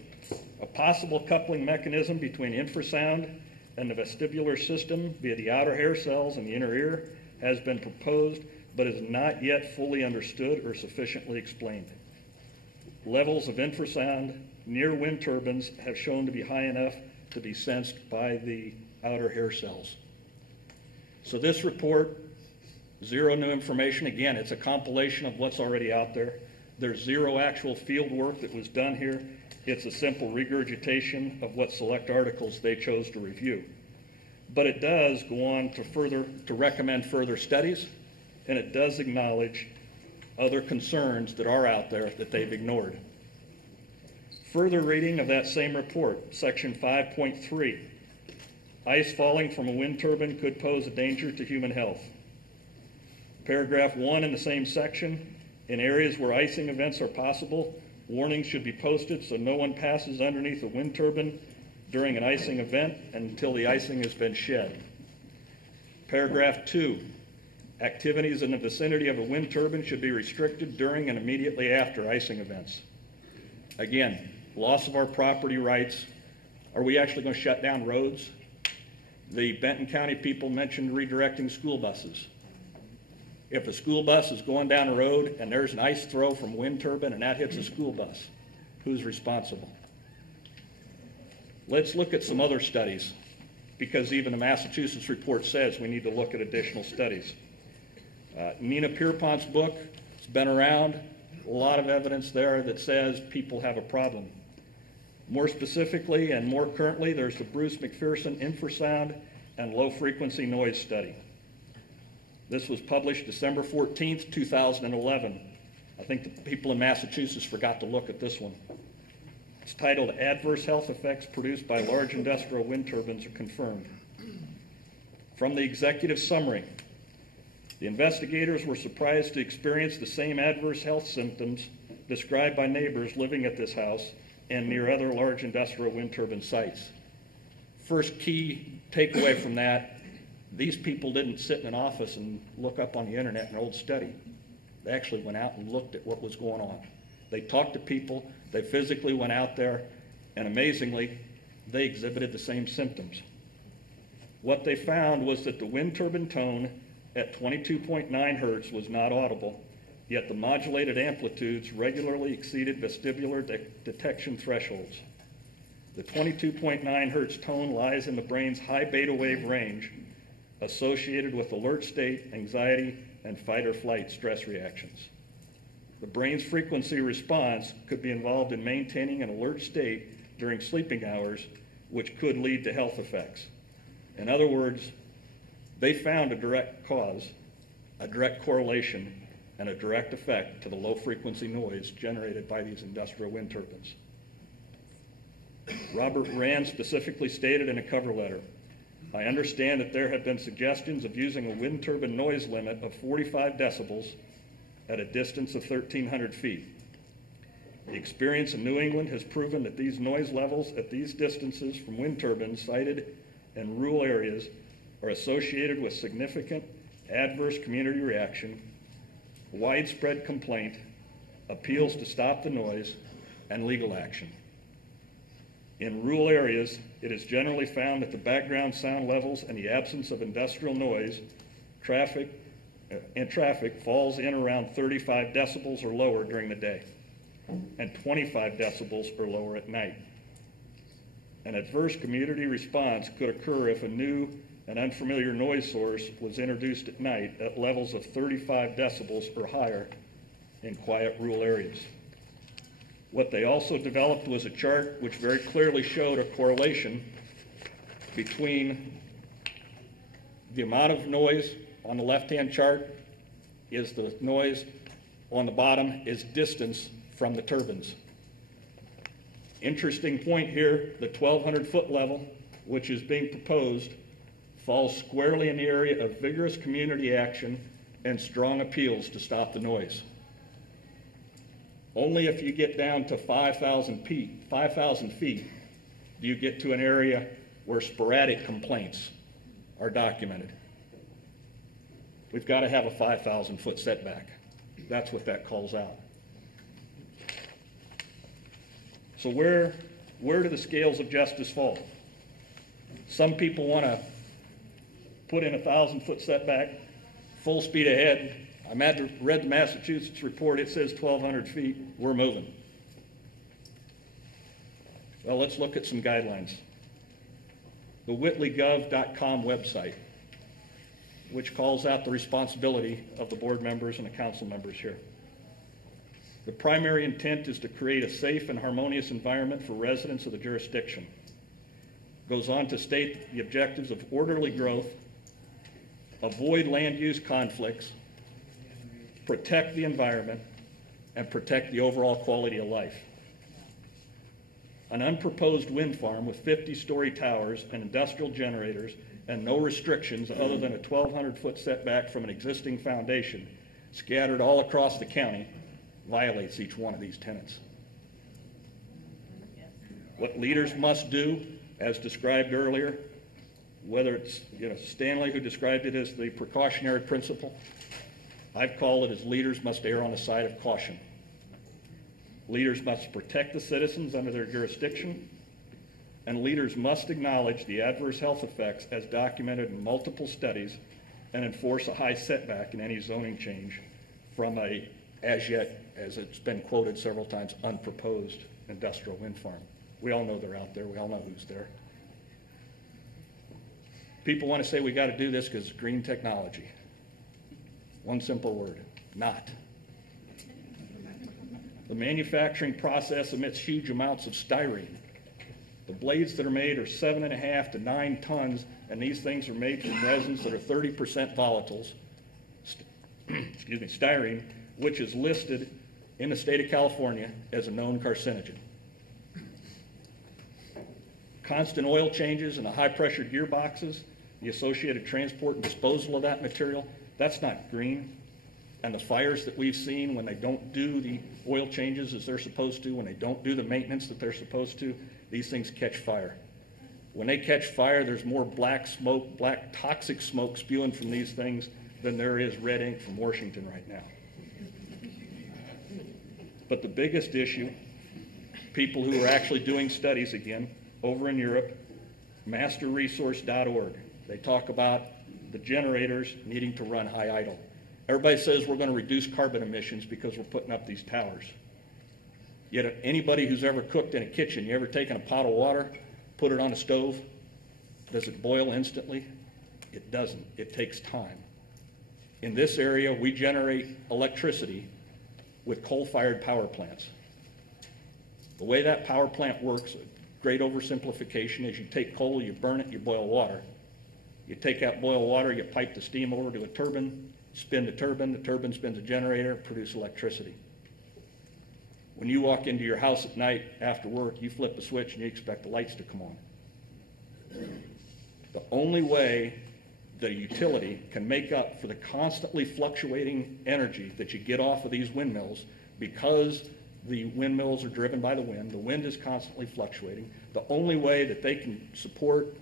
A possible coupling mechanism between infrasound and the vestibular system via the outer hair cells and the inner ear has been proposed, but is not yet fully understood or sufficiently explained. Levels of infrasound near wind turbines have shown to be high enough to be sensed by the outer hair cells. So this report, zero new information. Again, it's a compilation of what's already out there. There's zero actual field work that was done here. It's a simple regurgitation of what select articles they chose to review. But it does go on to recommend further studies, and it does acknowledge other concerns that are out there that they've ignored. Further reading of that same report, section 5.3. Ice falling from a wind turbine could pose a danger to human health. Paragraph 1 in the same section, in areas where icing events are possible, warnings should be posted so no one passes underneath a wind turbine during an icing event until the icing has been shed. Paragraph 2, activities in the vicinity of a wind turbine should be restricted during and immediately after icing events. Again, loss of our property rights. Are we actually going to shut down roads? The Benton County people mentioned redirecting school buses. If a school bus is going down a road and there's an ice throw from a wind turbine and that hits a school bus, who's responsible? Let's look at some other studies, because even the Massachusetts report says we need to look at additional studies. Nina Pierpont's book, it's been around, a lot of evidence there that says people have a problem. More specifically and more currently, there's the Bruce McPherson infrasound and low frequency noise study. This was published December 14th, 2011. I think the people in Massachusetts forgot to look at this one. It's titled Adverse Health Effects Produced by Large Industrial Wind Turbines Are Confirmed. From the executive summary, the investigators were surprised to experience the same adverse health symptoms described by neighbors living at this house and near other large industrial wind turbine sites. First key takeaway from that, these people didn't sit in an office and look up on the internet an old study. They actually went out and looked at what was going on. They talked to people, they physically went out there, and amazingly, they exhibited the same symptoms. What they found was that the wind turbine tone at 22.9 hertz was not audible, yet the modulated amplitudes regularly exceeded vestibular detection thresholds. The 22.9 hertz tone lies in the brain's high beta wave range, associated with alert state, anxiety, and fight or flight stress reactions. The brain's frequency response could be involved in maintaining an alert state during sleeping hours, which could lead to health effects. In other words, they found a direct cause, a direct correlation, and a direct effect to the low frequency noise generated by these industrial wind turbines. Robert Rand specifically stated in a cover letter, "I understand that there have been suggestions of using a wind turbine noise limit of 45 decibels at a distance of 1,300 feet. The experience in New England has proven that these noise levels at these distances from wind turbines sited in rural areas are associated with significant adverse community reaction, widespread complaint, appeals to stop the noise, and legal action. In rural areas, it is generally found that the background sound levels and the absence of industrial noise, traffic falls in around 35 decibels or lower during the day, and 25 decibels or lower at night. An adverse community response could occur if a new and unfamiliar noise source was introduced at night at levels of 35 decibels or higher in quiet rural areas." What they also developed was a chart which very clearly showed a correlation between the amount of noise on the left-hand chart is the noise, on the bottom is distance from the turbines. Interesting point here, the 1,200-foot level, which is being proposed, falls squarely in the area of vigorous community action and strong appeals to stop the noise. Only if you get down to 5,000 feet do you get to an area where sporadic complaints are documented. We've got to have a 5,000-foot setback. That's what that calls out. So where do the scales of justice fall? Some people want to put in a 1,000-foot setback, full speed ahead. I read the Massachusetts report. It says 1,200 feet. We're moving. Well, let's look at some guidelines. The whitleygov.com website, which calls out the responsibility of the board members and the council members here. The primary intent is to create a safe and harmonious environment for residents of the jurisdiction. Goes on to state the objectives of orderly growth, avoid land use conflicts, protect the environment, and protect the overall quality of life. An unproposed wind farm with 50-story towers and industrial generators and no restrictions other than a 1,200-foot setback from an existing foundation scattered all across the county violates each one of these tenets. What leaders must do, as described earlier, whether it's Stanley who described it as the precautionary principle, I've called it as leaders must err on the side of caution. Leaders must protect the citizens under their jurisdiction, and leaders must acknowledge the adverse health effects as documented in multiple studies and enforce a high setback in any zoning change from a, as yet, as it's been quoted several times, unproposed industrial wind farm. We all know they're out there. We all know who's there. People want to say we got to do this because it's green technology. One simple word, not. The manufacturing process emits huge amounts of styrene. The blades that are made are 7.5 to 9 tons, and these things are made from resins that are 30% volatiles, styrene, which is listed in the state of California as a known carcinogen. constant oil changes and the high-pressure gearboxes, the associated transport and disposal of that material, that's not green. And the fires that we've seen when they don't do the oil changes as they're supposed to, when they don't do the maintenance that they're supposed to, these things catch fire. When they catch fire, there's more black smoke, black toxic smoke spewing from these things than there is red ink from Washington right now. But the biggest issue, people who are actually doing studies again, over in Europe, masterresource.org, they talk about the generators needing to run high idle. Everybody says we're going to reduce carbon emissions because we're putting up these towers. Yet anybody who's ever cooked in a kitchen, you ever taken a pot of water, put it on a stove? Does it boil instantly? It doesn't. It takes time. In this area, we generate electricity with coal-fired power plants. The way that power plant works, a great oversimplification, is you take coal, you burn it, you boil water. You take that boiled water, you pipe the steam over to a turbine, spin the turbine spins a generator, produce electricity. When you walk into your house at night after work, you flip a switch and you expect the lights to come on. The only way the utility can make up for the constantly fluctuating energy that you get off of these windmills, because the windmills are driven by the wind is constantly fluctuating. The only way that they can support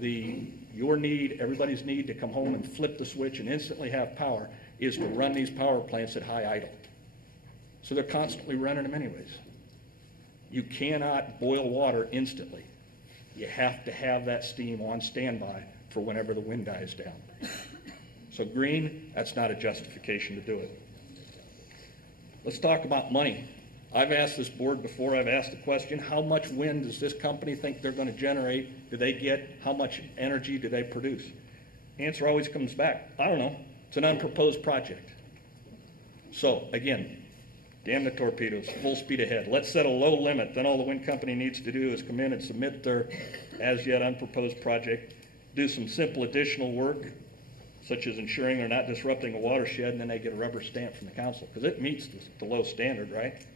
your need, everybody's need to come home and flip the switch and instantly have power, is to run these power plants at high idle. So they're constantly running them anyways. You cannot boil water instantly. You have to have that steam on standby for whenever the wind dies down. So green, that's not a justification to do it. Let's talk about money. I've asked this board before, I've asked the question, how much wind does this company think they're going to generate? Do they get? How much energy do they produce? Answer always comes back, I don't know. It's an unproposed project. So again, damn the torpedoes, full speed ahead. Let's set a low limit. Then all the wind company needs to do is come in and submit their as yet unproposed project, do some simple additional work, such as ensuring they're not disrupting a watershed, and then they get a rubber stamp from the council, because it meets the low standard, right?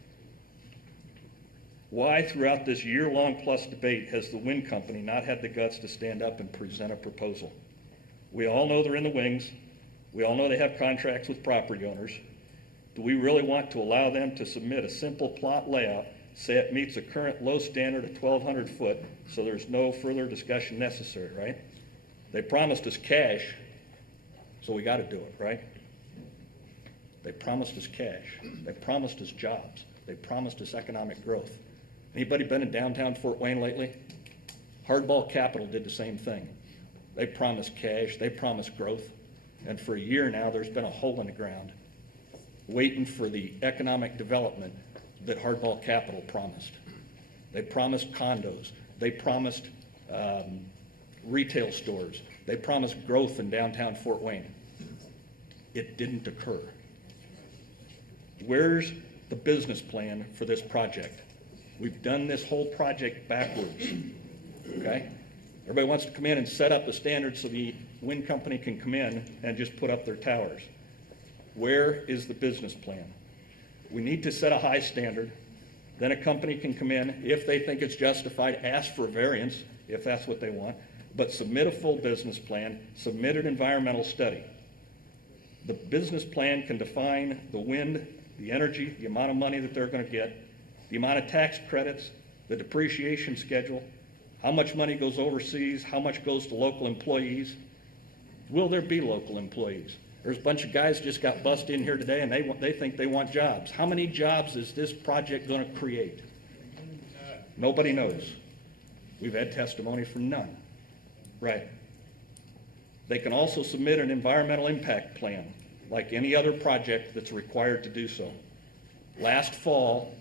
Why, throughout this year-long plus debate, has the wind company not had the guts to stand up and present a proposal? We all know they're in the wings. We all know they have contracts with property owners. Do we really want to allow them to submit a simple plot layout, say it meets a current low standard of 1,200 foot, so there's no further discussion necessary, right? They promised us cash, so we got to do it, right? They promised us cash. They promised us jobs. They promised us economic growth. Anybody been in downtown Fort Wayne lately? Hardball Capital did the same thing. They promised cash. They promised growth. And for a year now, there's been a hole in the ground waiting for the economic development that Hardball Capital promised. They promised condos. They promised retail stores. They promised growth in downtown Fort Wayne. It didn't occur. Where's the business plan for this project? We've done this whole project backwards, okay? Everybody wants to come in and set up the standards so the wind company can come in and just put up their towers. Where is the business plan? We need to set a high standard. Then a company can come in, if they think it's justified, ask for a variance, if that's what they want, but submit a full business plan, submit an environmental study. The business plan can define the wind, the energy, the amount of money that they're going to get, the amount of tax credits, the depreciation schedule, how much money goes overseas, how much goes to local employees. Will there be local employees? There's a bunch of guys just got busted in here today and they think they want jobs. How many jobs is this project going to create? Nobody knows. We've had testimony from none. Right. They can also submit an environmental impact plan, like any other project that's required to do so. Last fall,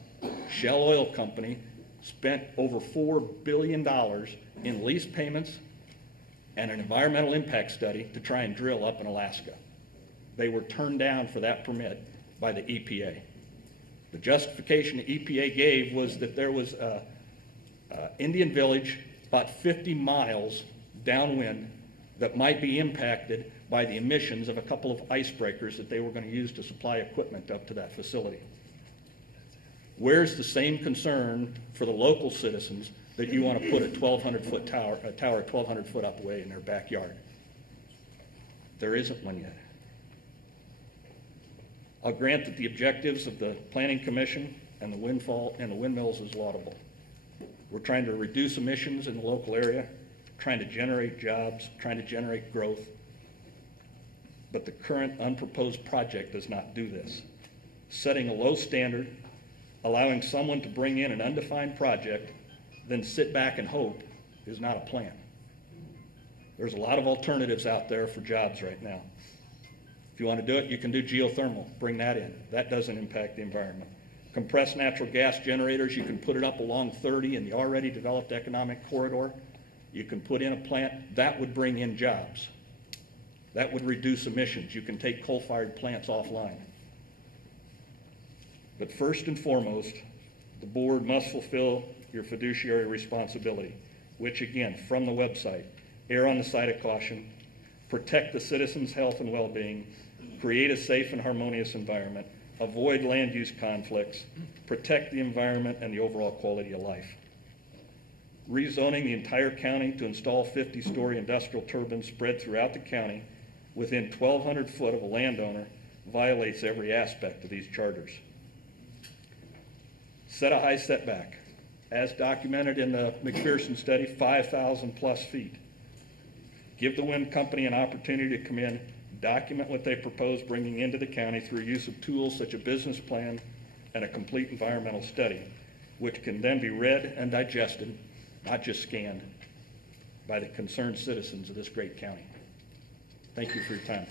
Shell Oil Company spent over $4 billion in lease payments and an environmental impact study to try and drill up in Alaska. They were turned down for that permit by the EPA. The justification the EPA gave was that there was an Indian village about 50 miles downwind that might be impacted by the emissions of a couple of icebreakers that they were going to use to supply equipment up to that facility. Where's the same concern for the local citizens that you want to put a 1,200-foot tower, a tower 1,200 foot up away in their backyard. There isn't one yet. I'll grant that the objectives of the Planning Commission and the windmills is laudable. We're trying to reduce emissions in the local area, trying to generate jobs, trying to generate growth. But the current unproposed project does not do this. Setting a low standard, allowing someone to bring in an undefined project, then sit back and hope is not a plan. There's a lot of alternatives out there for jobs right now. If you want to do it, you can do geothermal. Bring that in. That doesn't impact the environment. Compressed natural gas generators, you can put it up along 30 in the already developed economic corridor. You can put in a plant. That would bring in jobs. That would reduce emissions. You can take coal-fired plants offline. But first and foremost, the board must fulfill your fiduciary responsibility, which again, from the website, err on the side of caution, protect the citizens' health and well-being, create a safe and harmonious environment, avoid land use conflicts, protect the environment and the overall quality of life. Rezoning the entire county to install 50-story industrial turbines spread throughout the county within 1,200 foot of a landowner violates every aspect of these charters. Set a high setback. As documented in the McPherson study, 5,000 plus feet. Give the wind company an opportunity to come in, document what they propose bringing into the county through use of tools such as a business plan and a complete environmental study, which can then be read and digested, not just scanned, by the concerned citizens of this great county. Thank you for your time.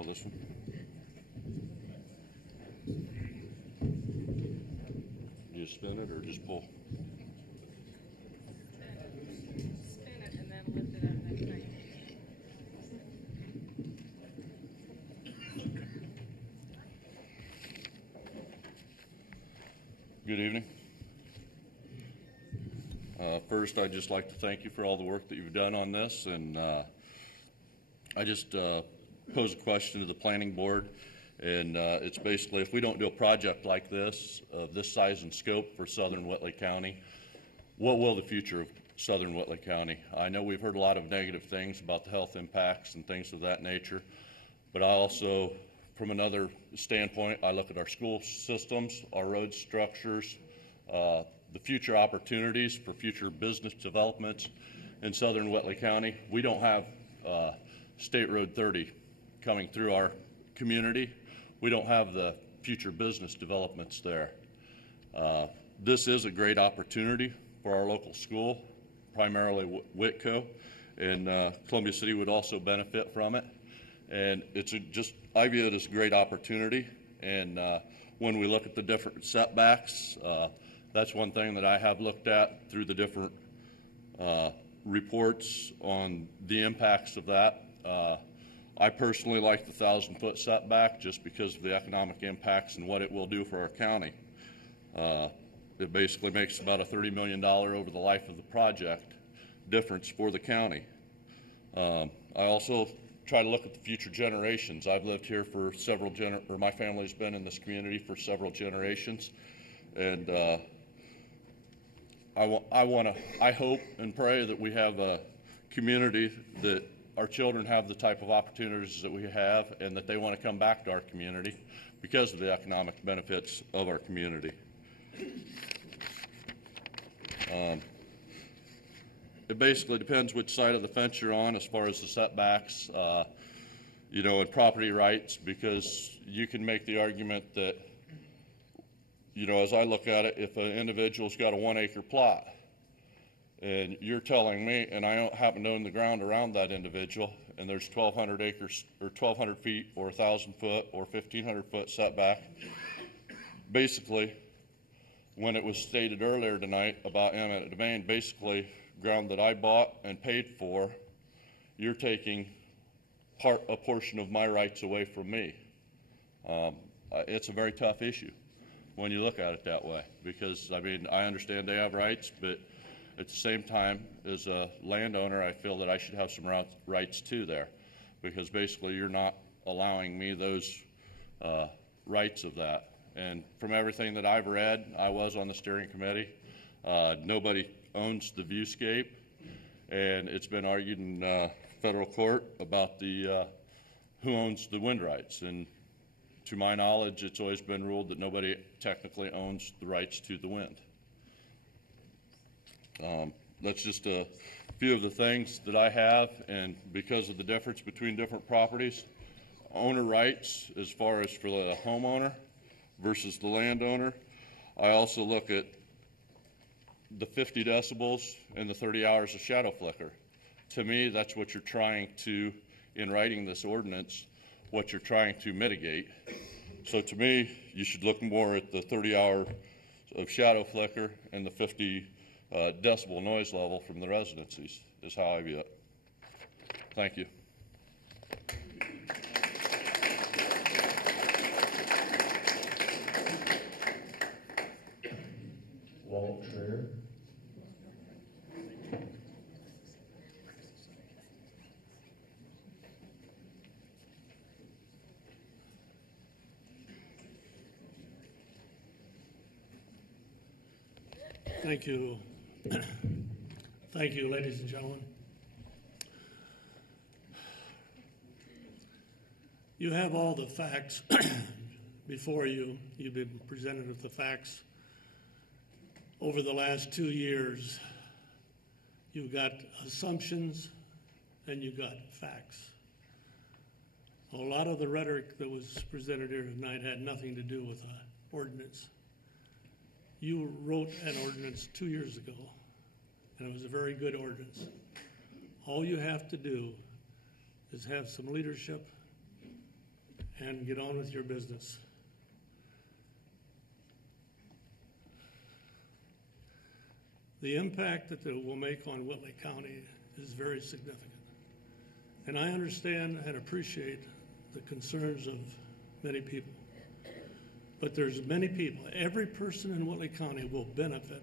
Oh, this one? Just spin it or just pull? Spin it and then lift it up next time. Good evening. First, I'd just like to thank you for all the work that you've done on this, and I just pose a question to the planning board, and it's basically, if we don't do a project like this, of this size and scope for southern Whitley County, what will the future of southern Whitley County? I know we've heard a lot of negative things about the health impacts and things of that nature, but I also, from another standpoint, I look at our school systems, our road structures, the future opportunities for future business developments in southern Whitley County. We don't have State Road 30 coming through our community. We don't have the future business developments there. This is a great opportunity for our local school, primarily Whitco, and Columbia City would also benefit from it. And it's I view it as a great opportunity. And when we look at the different setbacks, that's one thing that I have looked at through the different reports on the impacts of that. I personally like the 1,000-foot setback just because of the economic impacts and what it will do for our county. It basically makes about a $30 million over the life of the project difference for the county. I also try to look at the future generations. I've lived here for my family's been in this community for several generations, and I hope and pray that we have a community that our children have the type of opportunities that we have, and that they want to come back to our community because of the economic benefits of our community. It basically depends which side of the fence you're on as far as the setbacks, and property rights, because you can make the argument that, as I look at it, if an individual's got a 1-acre plot and you're telling me, and I don't happen to own the ground around that individual, and there's 1,200 acres or 1,200 feet or 1,000 foot or 1,500 foot setback, basically, when it was stated earlier tonight about eminent domain, basically ground that I bought and paid for, you're taking a portion of my rights away from me. It's a very tough issue when you look at it that way, because, I mean, I understand they have rights, but at the same time, as a landowner, I feel that I should have some rights too there, because basically you're not allowing me those rights of that. And from everything that I've read, I was on the steering committee. Nobody owns the viewscape, and it's been argued in federal court about the who owns the wind rights. And to my knowledge, it's always been ruled that nobody technically owns the rights to the wind. That's just a few of the things that I have, and because of the difference between different properties, owner rights as far as for the homeowner versus the landowner, I also look at the 50 decibels and the 30 hours of shadow flicker. To me, that's what you're trying to, in writing this ordinance, what you're trying to mitigate. So to me, you should look more at the 30 hour of shadow flicker and the 50 decibel noise level from the residencies is how I view it. Thank you. Walter. Thank you. Thank you, ladies and gentlemen. You have all the facts before you. You've been presented with the facts. Over the last 2 years, you've got assumptions and you've got facts. A lot of the rhetoric that was presented here tonight had nothing to do with the ordinance. You wrote an ordinance 2 years ago, and it was a very good ordinance. All you have to do is have some leadership and get on with your business. The impact that it will make on Whitley County is very significant. And I understand and appreciate the concerns of many people. But there's many people, every person in Whitley County will benefit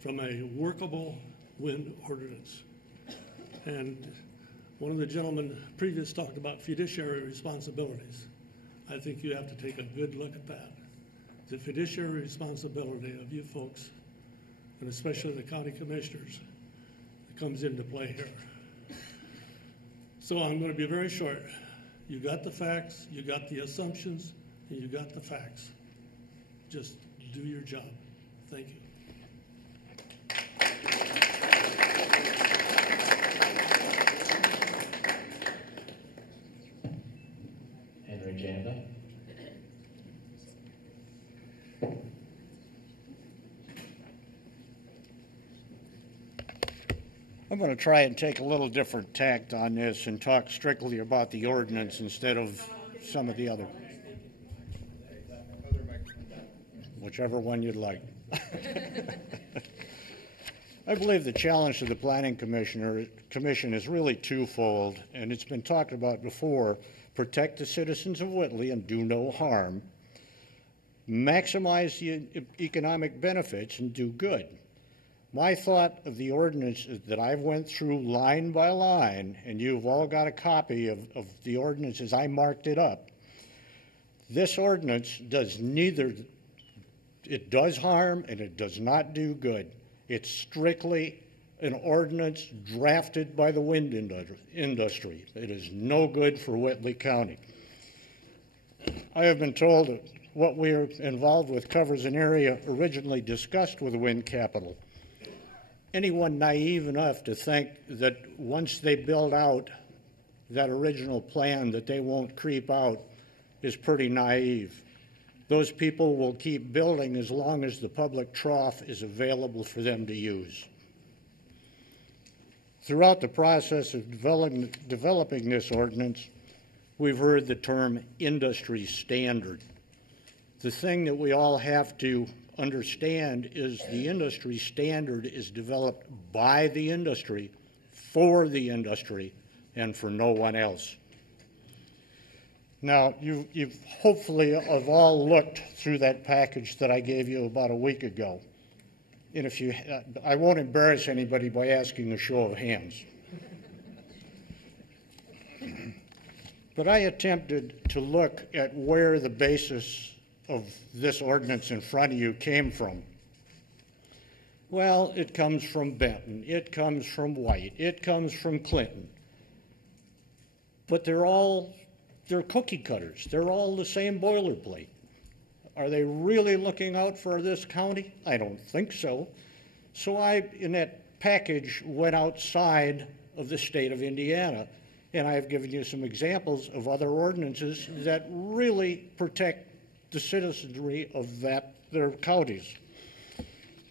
from a workable wind ordinance. And one of the gentlemen previous talked about fiduciary responsibilities. I think you have to take a good look at that. The fiduciary responsibility of you folks, and especially the county commissioners, comes into play here. So I'm going to be very short. You got the facts, you got the assumptions, and you got the facts. Just do your job. Thank you. Henry Janda. I'm going to try and take a little different tact on this and talk strictly about the ordinance instead of some of the other. Whichever one you'd like. I believe the challenge to the Planning Commission is really twofold, and it's been talked about before. Protect the citizens of Whitley and do no harm. Maximize the economic benefits and do good. My thought of the ordinance is that I've went through line by line, and you've all got a copy of the ordinance as I marked it up. This ordinance does neither, it does harm and it does not do good. It's strictly an ordinance drafted by the wind industry. It is no good for Whitley County. I have been told that what we are involved with covers an area originally discussed with the wind capital. Anyone naive enough to think that once they build out that original plan that they won't creep out is pretty naive. Those people will keep building as long as the public trough is available for them to use. Throughout the process of developing this ordinance, we've heard the term industry standard. the thing that we all have to understand is the industry standard is developed by the industry, for the industry, and for no one else. Now, you've hopefully have all looked through that package that I gave you about a week ago. And if you, I won't embarrass anybody by asking a show of hands. But I attempted to look at where the basis of this ordinance in front of you came from. Well, it comes from Benton, it comes from White, it comes from Clinton. But they're cookie cutters. They're all the same boilerplate. Are they really looking out for this county? I don't think so. So I, in that package, went outside of the state of Indiana, and I've given you some examples of other ordinances that really protect the citizenry of their counties.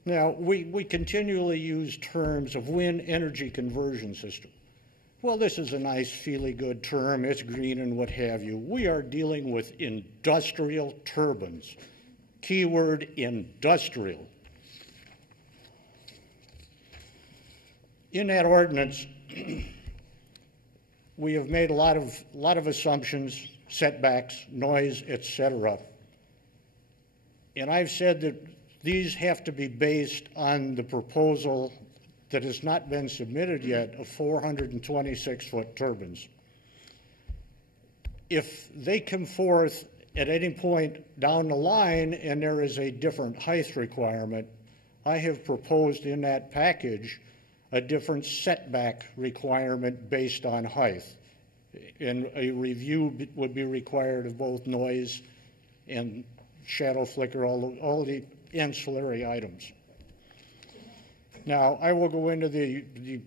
Now, we continually use terms of wind energy conversion system. Well, this is a nice, feely-good term. It's green and what have you. We are dealing with industrial turbines. Keyword, industrial. In that ordinance, we have made a lot of assumptions, setbacks, noise, etc. And I've said that these have to be based on the proposal that has not been submitted yet of 426-foot turbines. If they come forth at any point down the line and there is a different height requirement, I have proposed in that package a different setback requirement based on height. And a review would be required of both noise and shadow flicker, all the ancillary items. Now, I will go into the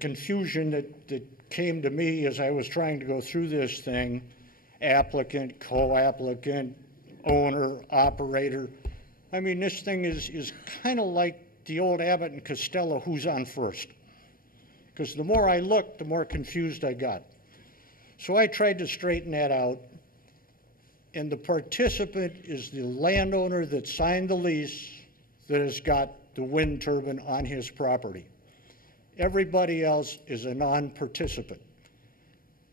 confusion that came to me as I was trying to go through this thing: applicant, co-applicant, owner, operator. I mean, this thing is kind of like the old Abbott and Costello, who's on first. Because the more I looked, the more confused I got. So I tried to straighten that out. And the participant is the landowner that signed the lease that has got the wind turbine on his property. Everybody else is a non-participant.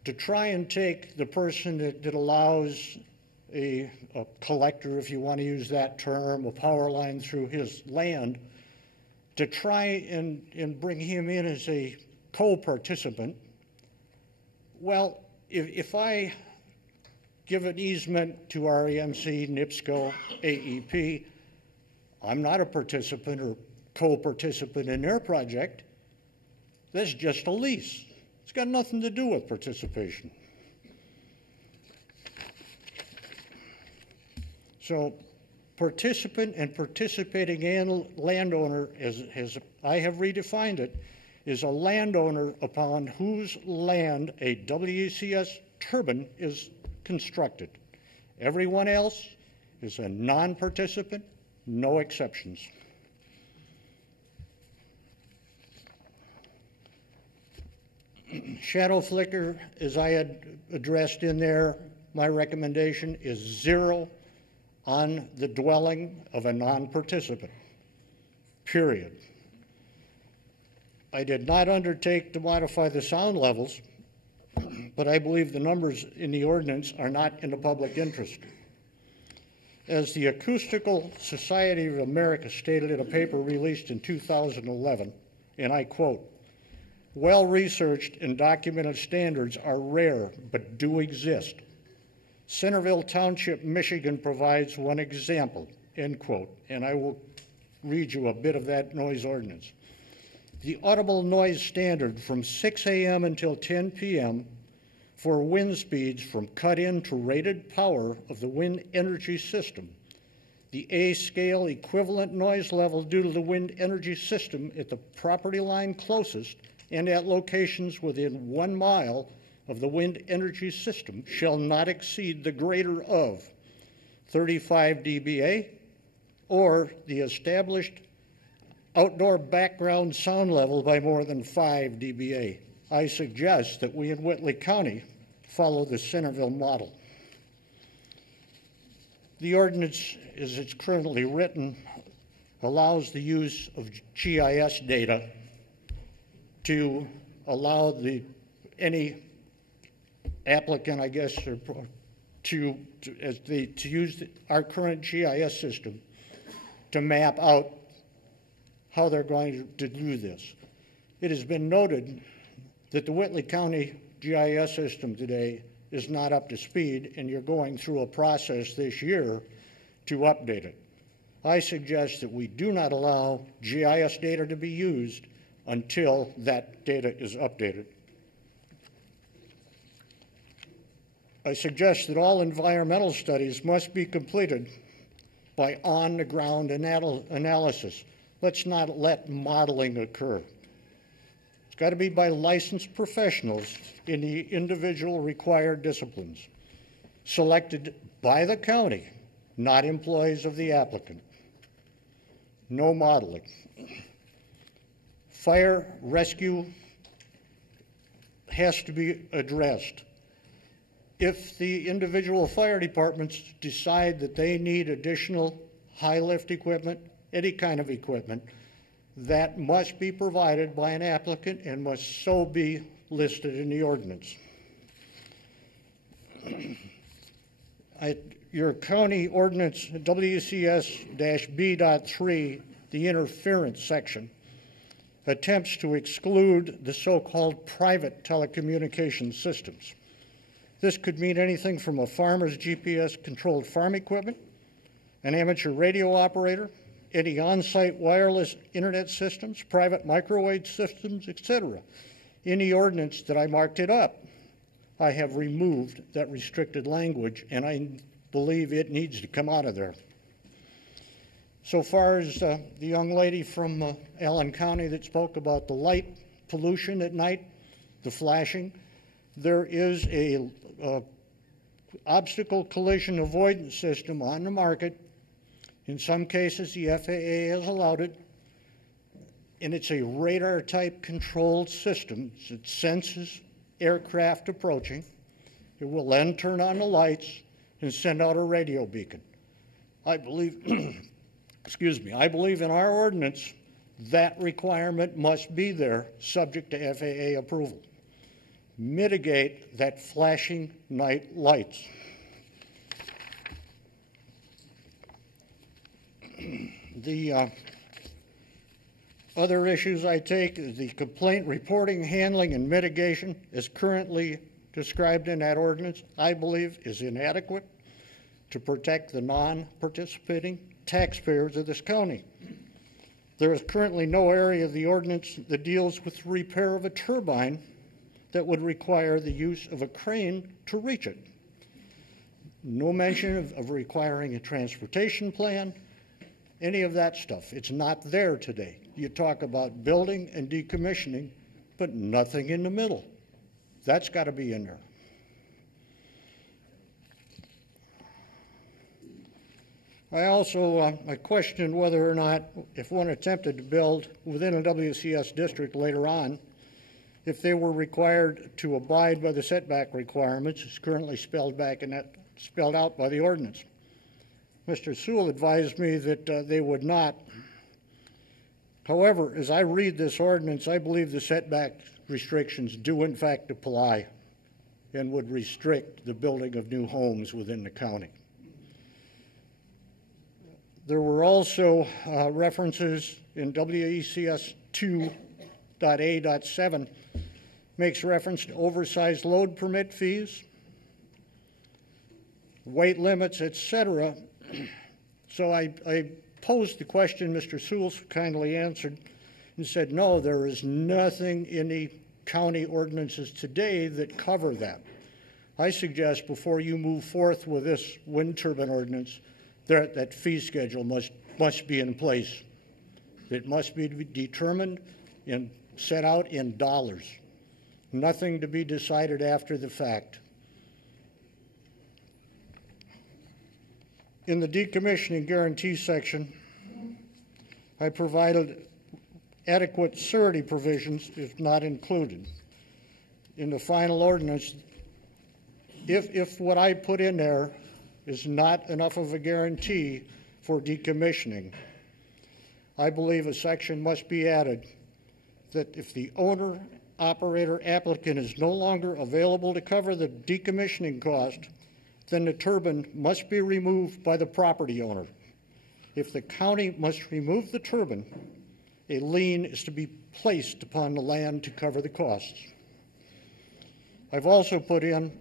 To try and take the person that allows a collector, if you want to use that term, a power line through his land, to try and bring him in as a co-participant, well, if I give an easement to REMC, NIPSCO, AEP, I'm not a participant or co-participant in their project. That's just a lease. It's got nothing to do with participation. So participant and participating landowner, as I have redefined it, is a landowner upon whose land a WECS turbine is constructed. Everyone else is a non-participant, no exceptions. Shadow flicker, as I had addressed in there, my recommendation is 0 on the dwelling of a non-participant, period. I did not undertake to modify the sound levels, but I believe the numbers in the ordinance are not in the public interest. As the Acoustical Society of America stated in a paper released in 2011, and I quote, "Well-researched and documented standards are rare but do exist. Centerville Township, Michigan provides one example," end quote, and I will read you a bit of that noise ordinance. The audible noise standard from 6 a.m. until 10 p.m. for wind speeds from cut-in to rated power of the wind energy system. The A scale equivalent noise level due to the wind energy system at the property line closest and at locations within 1 mile of the wind energy system shall not exceed the greater of 35 dBA or the established outdoor background sound level by more than 5 dBA. I suggest that we in Whitley County follow the Centerville model. The ordinance, as it's currently written, allows the use of GIS data to allow any applicant, I guess, to use our current GIS system to map out how they're going to do this. It has been noted that the Whitley County GIS system today is not up to speed, and you're going through a process this year to update it. I suggest that we do not allow GIS data to be used until that data is updated. I suggest that all environmental studies must be completed by on-the-ground analysis. Let's not let modeling occur. It's got to be by licensed professionals in the individual required disciplines, selected by the county, not employees of the applicant. No modeling. Fire rescue has to be addressed. If the individual fire departments decide that they need additional high lift equipment, any kind of equipment, that must be provided by an applicant and must so be listed in the ordinance. Your county ordinance WCS-B.3, the interference section, attempts to exclude the so-called private telecommunications systems. This could mean anything from a farmer's GPS-controlled farm equipment, an amateur radio operator, any on-site wireless internet systems, private microwave systems, etc. In the ordinance that I marked it up, I have removed that restricted language, and I believe it needs to come out of there. So far as the young lady from Allen County that spoke about the light pollution at night, the flashing, there is a obstacle collision avoidance system on the market. In some cases, the FAA has allowed it, and it's a radar-type controlled system. It senses aircraft approaching. It will then turn on the lights and send out a radio beacon. I believe, excuse me, I believe in our ordinance that requirement must be there, subject to FAA approval. Mitigate that flashing night lights. The other issues I take is the complaint reporting, handling, and mitigation as currently described in that ordinance, I believe is inadequate to protect the non-participating taxpayers of this county. There is currently no area of the ordinance that deals with repair of a turbine that would require the use of a crane to reach it. No mention of requiring a transportation plan, any of that stuff. It's not there today. You talk about building and decommissioning, but nothing in the middle. That's got to be in there. I also I questioned whether or not, if one attempted to build within a WCS district later on, if they were required to abide by the setback requirements as currently spelled out by the ordinance. Mr. Sewell advised me that they would not. However, as I read this ordinance, I believe the setback restrictions do in fact apply and would restrict the building of new homes within the county. There were also references in WECS 2.A.7 makes reference to oversized load permit fees, weight limits, etc. So I posed the question, Mr. Sewell kindly answered and said, no, there is nothing in the county ordinances today that cover that. I suggest before you move forth with this wind turbine ordinance, that fee schedule must be in place. It must be determined and set out in dollars. Nothing to be decided after the fact. In the decommissioning guarantee section, I provided adequate surety provisions if not included. In the final ordinance, if what I put in there is not enough of a guarantee for decommissioning. I believe a section must be added that if the owner, operator, applicant is no longer available to cover the decommissioning cost, then the turbine must be removed by the property owner. If the county must remove the turbine, a lien is to be placed upon the land to cover the costs. I've also put in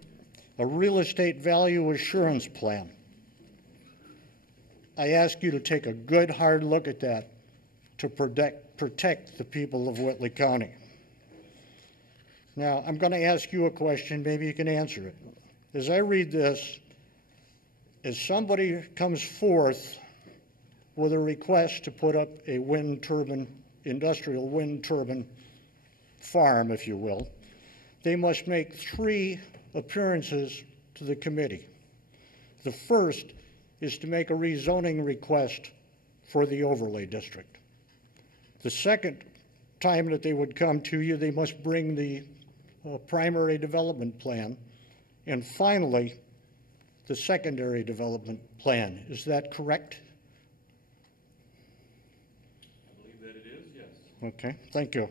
a real estate value assurance plan. I ask you to take a good hard look at that to protect the people of Whitley County. Now, I'm going to ask you a question, maybe you can answer it. As I read this, as somebody comes forth with a request to put up a wind turbine, industrial wind turbine farm, if you will, they must make 3 appearances to the committee. The first is to make a rezoning request for the overlay district. The second time that they would come to you, they must bring the primary development plan, and finally, the secondary development plan. Is that correct? I believe that it is, yes. Okay, thank you.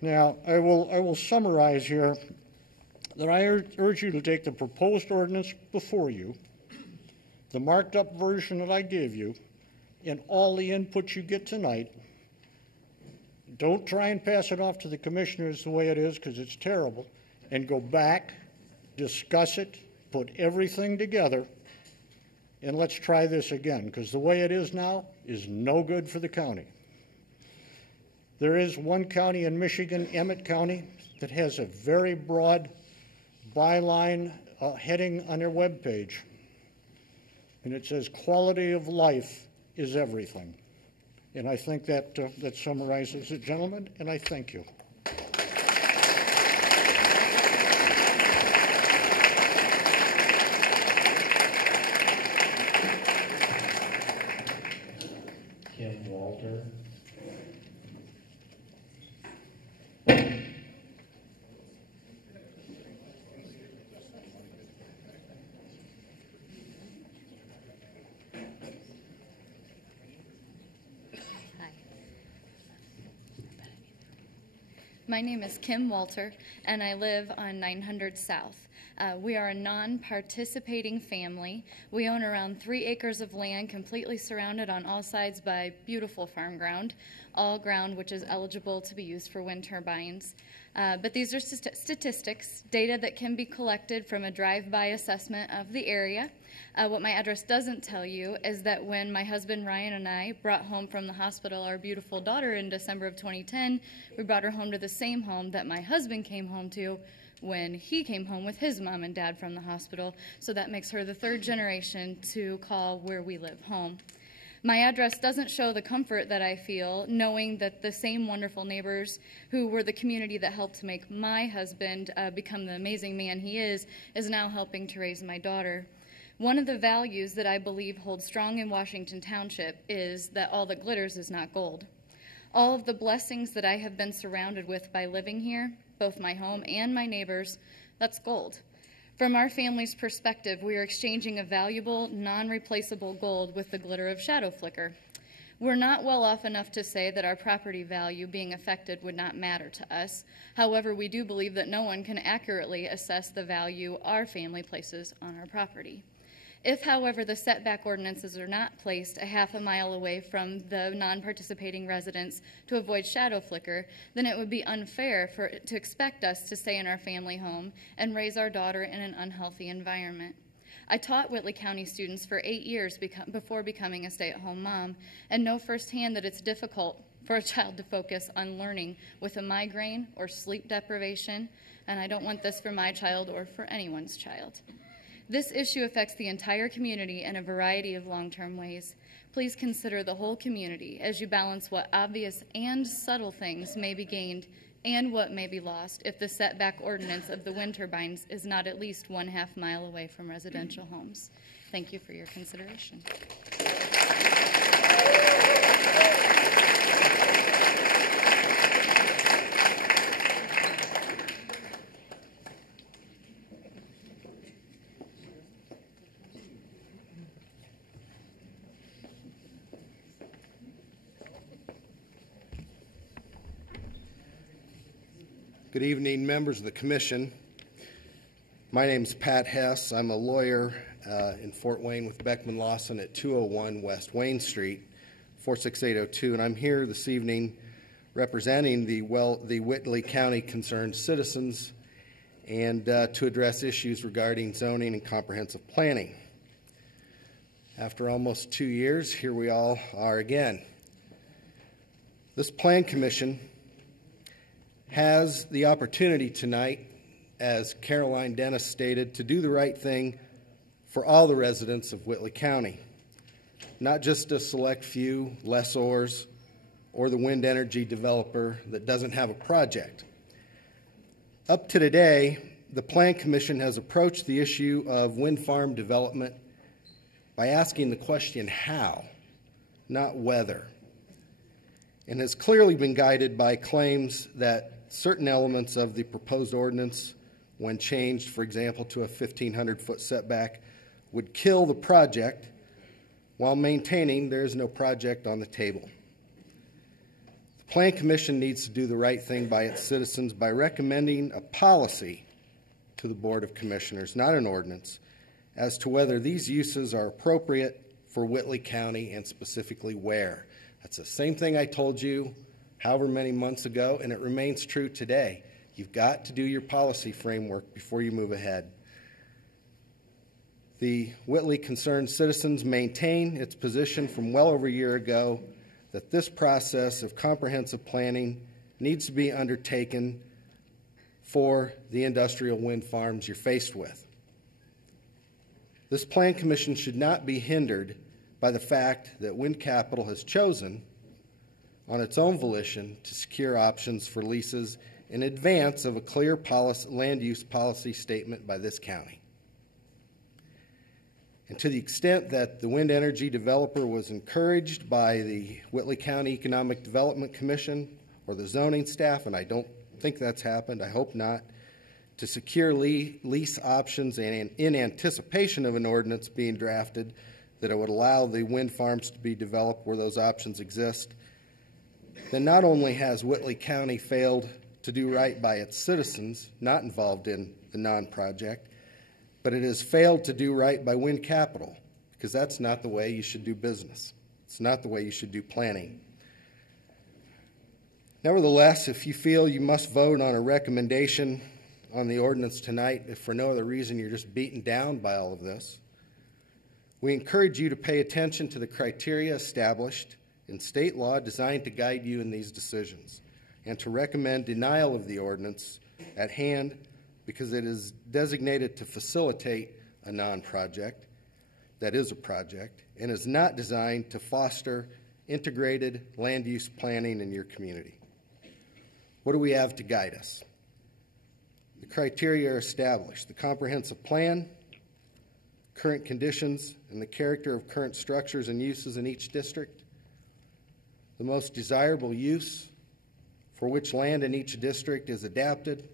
Now, I will summarize here that I urge you to take the proposed ordinance before you, the marked up version that I gave you, and all the input you get tonight. Don't try and pass it off to the commissioners the way it is, because it's terrible, and go back, discuss it, put everything together, and let's try this again, because the way it is now is no good for the county. There is one county in Michigan, Emmett County, that has a very broad byline heading on their webpage, and it says quality of life is everything. And I think that that summarizes it, gentlemen, and I thank you. Kim Walter. My name is Kim Walter, and I live on 900 South. We are a non-participating family. We own around 3 acres of land completely surrounded on all sides by beautiful farm ground, all ground which is eligible to be used for wind turbines. But these are statistics, data that can be collected from a drive-by assessment of the area. What my address doesn't tell you is that when my husband Ryan and I brought home from the hospital our beautiful daughter in December of 2010, we brought her home to the same home that my husband came home to when he came home with his mom and dad from the hospital. So that makes her the 3rd generation to call where we live home. My address doesn't show the comfort that I feel knowing that the same wonderful neighbors who were the community that helped to make my husband become the amazing man he is now helping to raise my daughter. One of the values that I believe holds strong in Washington Township is that all that glitters is not gold. All of the blessings that I have been surrounded with by living here, both my home and my neighbors, that's gold. From our family's perspective, we are exchanging a valuable, non-replaceable gold with the glitter of shadow flicker. We're not well off enough to say that our property value being affected would not matter to us. However, we do believe that no one can accurately assess the value our family places on our property. If, however, the setback ordinances are not placed a half a mile away from the non-participating residents to avoid shadow flicker, then it would be unfair to expect us to stay in our family home and raise our daughter in an unhealthy environment. I taught Whitley County students for 8 years before becoming a stay-at-home mom, and know firsthand that it's difficult for a child to focus on learning with a migraine or sleep deprivation, and I don't want this for my child or for anyone's child. This issue affects the entire community in a variety of long-term ways. Please consider the whole community as you balance what obvious and subtle things may be gained and what may be lost if the setback ordinance of the wind turbines is not at least 1/2 mile away from residential homes. Thank you for your consideration. Good evening, members of the Commission. My name is Pat Hess. I'm a lawyer in Fort Wayne with Beckman Lawson at 201 West Wayne Street, 46802, and I'm here this evening representing the Whitley County concerned citizens and to address issues regarding zoning and comprehensive planning. After almost 2 years, here we all are again. This Plan Commission has the opportunity tonight, as Caroline Dennis stated, to do the right thing for all the residents of Whitley County, not just a select few lessors or the wind energy developer that doesn't have a project. Up to today, the Plan Commission has approached the issue of wind farm development by asking the question how, not whether, and has clearly been guided by claims that certain elements of the proposed ordinance, when changed, for example, to a 1,500-foot setback, would kill the project while maintaining there is no project on the table. The Plan Commission needs to do the right thing by its citizens by recommending a policy to the Board of Commissioners, not an ordinance, as to whether these uses are appropriate for Whitley County and specifically where. That's the same thing I told you however many months ago, and it remains true today. You've got to do your policy framework before you move ahead. The Whitley Concerned Citizens maintain its position from well over a year ago that this process of comprehensive planning needs to be undertaken for the industrial wind farms you're faced with. This Plan Commission should not be hindered by the fact that Wind Capital has chosen on its own volition to secure options for leases in advance of a clear land use policy statement by this county. And to the extent that the wind energy developer was encouraged by the Whitley County Economic Development Commission or the zoning staff, and I don't think that's happened, I hope not, to secure lease options and in anticipation of an ordinance being drafted that it would allow the wind farms to be developed where those options exist, then not only has Whitley County failed to do right by its citizens not involved in the non-project, but it has failed to do right by Wind Capital, because that's not the way you should do business. It's not the way you should do planning. Nevertheless, if you feel you must vote on a recommendation on the ordinance tonight, if for no other reason you're just beaten down by all of this, we encourage you to pay attention to the criteria established in state law designed to guide you in these decisions, and to recommend denial of the ordinance at hand because it is designated to facilitate a non-project that is a project and is not designed to foster integrated land use planning in your community. What do we have to guide us? The criteria are established: the comprehensive plan, current conditions, and the character of current structures and uses in each district, the most desirable use for which land in each district is adapted,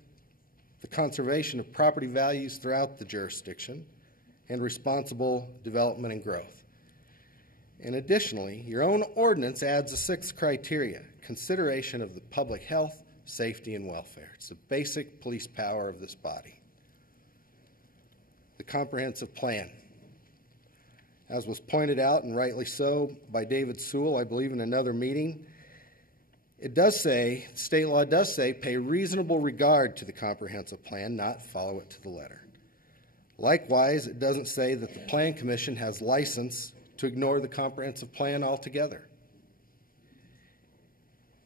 the conservation of property values throughout the jurisdiction, and responsible development and growth. And additionally, your own ordinance adds a sixth criteria: consideration of the public health, safety, and welfare. It's the basic police power of this body. The comprehensive plan. As was pointed out, and rightly so, by David Sewell, I believe in another meeting, it does say, state law does say, pay reasonable regard to the comprehensive plan, not follow it to the letter. Likewise, it doesn't say that the Plan Commission has license to ignore the comprehensive plan altogether.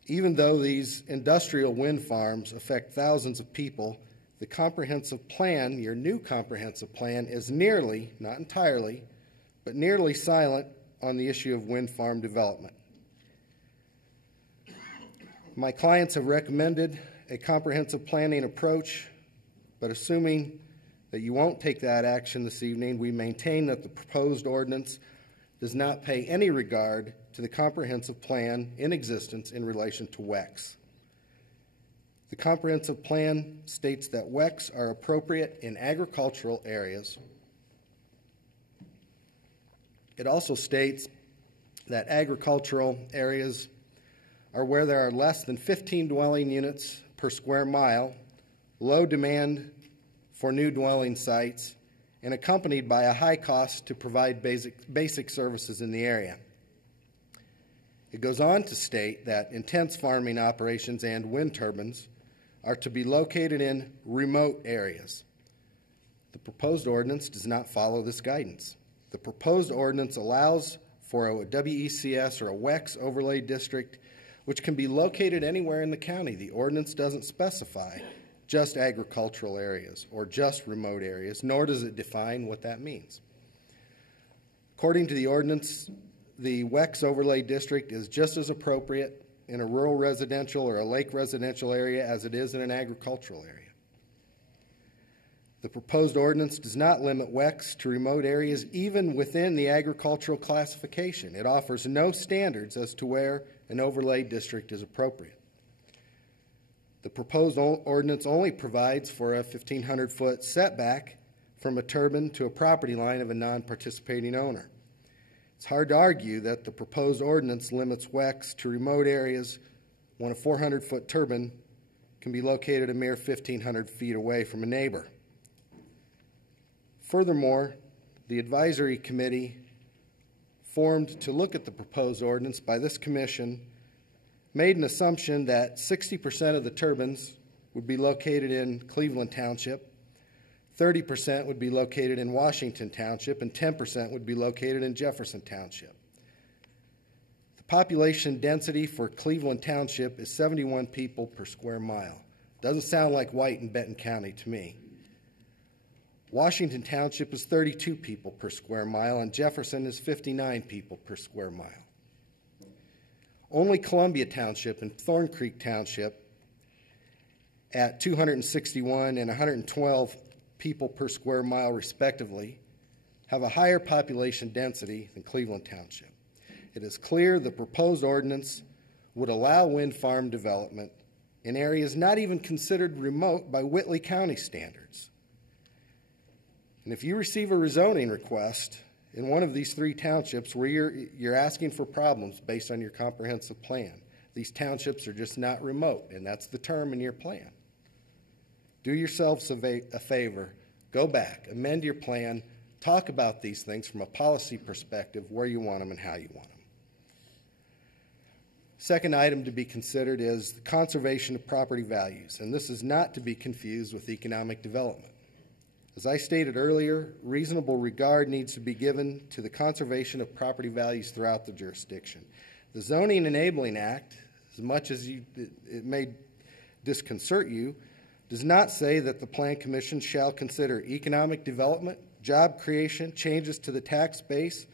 Even though these industrial wind farms affect thousands of people, the comprehensive plan, your new comprehensive plan, is nearly, not entirely, but nearly silent on the issue of wind farm development. My clients have recommended a comprehensive planning approach, but assuming that you won't take that action this evening, we maintain that the proposed ordinance does not pay any regard to the comprehensive plan in existence in relation to WECs. The comprehensive plan states that WECs are appropriate in agricultural areas. It also states that agricultural areas are where there are less than 15 dwelling units per square mile, low demand for new dwelling sites, and accompanied by a high cost to provide basic services in the area. It goes on to state that intense farming operations and wind turbines are to be located in remote areas. The proposed ordinance does not follow this guidance. The proposed ordinance allows for a WECS or a WEX overlay district, which can be located anywhere in the county. The ordinance doesn't specify just agricultural areas or just remote areas, nor does it define what that means. According to the ordinance, the WEX overlay district is just as appropriate in a rural residential or a lake residential area as it is in an agricultural area. The proposed ordinance does not limit WEX to remote areas even within the agricultural classification. It offers no standards as to where an overlay district is appropriate. The proposed ordinance only provides for a 1,500-foot setback from a turbine to a property line of a non-participating owner. It's hard to argue that the proposed ordinance limits WEX to remote areas when a 400-foot turbine can be located a mere 1,500 feet away from a neighbor. Furthermore, the advisory committee formed to look at the proposed ordinance by this commission made an assumption that 60% of the turbines would be located in Cleveland Township, 30% would be located in Washington Township, and 10% would be located in Jefferson Township. The population density for Cleveland Township is 71 people per square mile. Doesn't sound like White and Benton County to me. Washington Township is 32 people per square mile, and Jefferson is 59 people per square mile. Only Columbia Township and Thorn Creek Township, at 261 and 112 people per square mile respectively, have a higher population density than Cleveland Township. It is clear the proposed ordinance would allow wind farm development in areas not even considered remote by Whitley County standards. And if you receive a rezoning request in one of these three townships where you're asking for problems based on your comprehensive plan, these townships are just not remote, and that's the term in your plan. Do yourselves a favor, go back, amend your plan, talk about these things from a policy perspective, where you want them and how you want them. Second item to be considered is the conservation of property values, and this is not to be confused with economic development. As I stated earlier, reasonable regard needs to be given to the conservation of property values throughout the jurisdiction. The Zoning Enabling Act, as much as it may disconcert you, does not say that the Plan Commission shall consider economic development, job creation, changes to the tax base,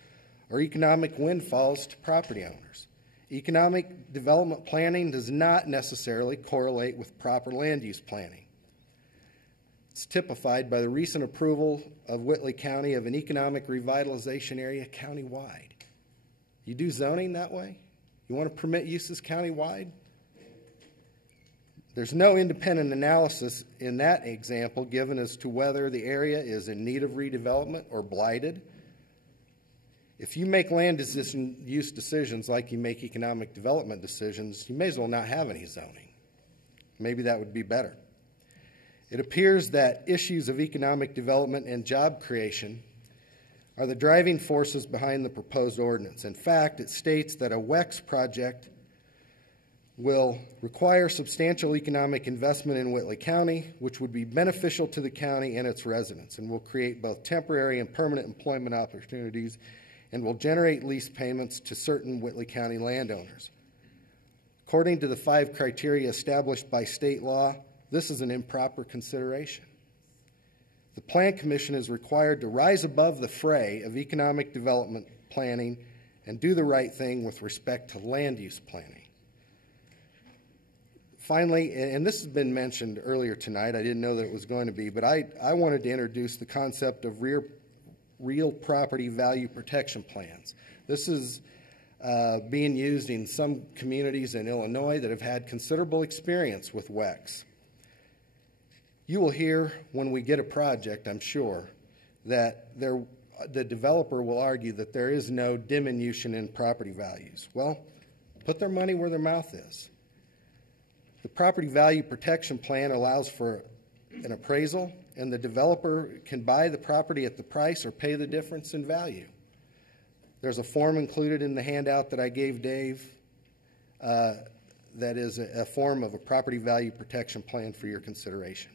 or economic windfalls to property owners. Economic development planning does not necessarily correlate with proper land use planning. It's typified by the recent approval of Whitley County of an economic revitalization area countywide. You do zoning that way? You want to permit uses countywide? There's no independent analysis in that example given as to whether the area is in need of redevelopment or blighted. If you make land use decisions like you make economic development decisions, you may as well not have any zoning. Maybe that would be better. It appears that issues of economic development and job creation are the driving forces behind the proposed ordinance. In fact, it states that a WEX project will require substantial economic investment in Whitley County, which would be beneficial to the county and its residents, and will create both temporary and permanent employment opportunities, and will generate lease payments to certain Whitley County landowners. According to the 5 criteria established by state law, this is an improper consideration. The Plan Commission is required to rise above the fray of economic development planning and do the right thing with respect to land use planning. Finally, and this has been mentioned earlier tonight, I didn't know that it was going to be, but I wanted to introduce the concept of real property value protection plans. This is being used in some communities in Illinois that have had considerable experience with WEX. You will hear when we get a project, I'm sure, that the developer will argue that there is no diminution in property values. Well, put their money where their mouth is. The property value protection plan allows for an appraisal, and the developer can buy the property at the price or pay the difference in value. There's a form included in the handout that I gave Dave that is a form of a property value protection plan for your consideration.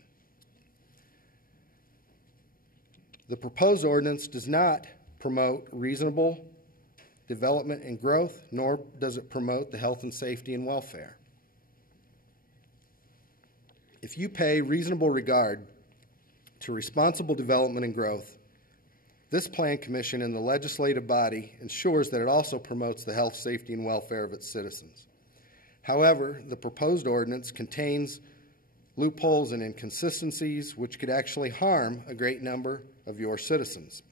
The proposed ordinance does not promote reasonable development and growth, nor does it promote the health and safety and welfare. If you pay reasonable regard to responsible development and growth, this Plan Commission and the legislative body ensures that it also promotes the health, safety, and welfare of its citizens. However, the proposed ordinance contains loopholes and inconsistencies which could actually harm a great number of your citizens.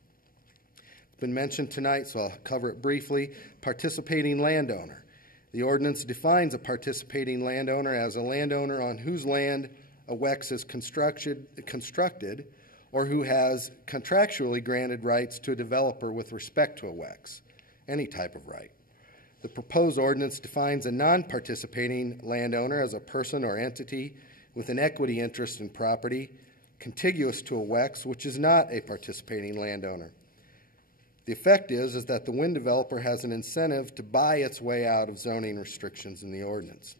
It's been mentioned tonight, so I'll cover it briefly. Participating landowner. The ordinance defines a participating landowner as a landowner on whose land a WEX is constructed or who has contractually granted rights to a developer with respect to a WEX, any type of right. The proposed ordinance defines a non-participating landowner as a person or entity with an equity interest in property contiguous to a WEX, which is not a participating landowner. The effect is that the wind developer has an incentive to buy its way out of zoning restrictions in the ordinance.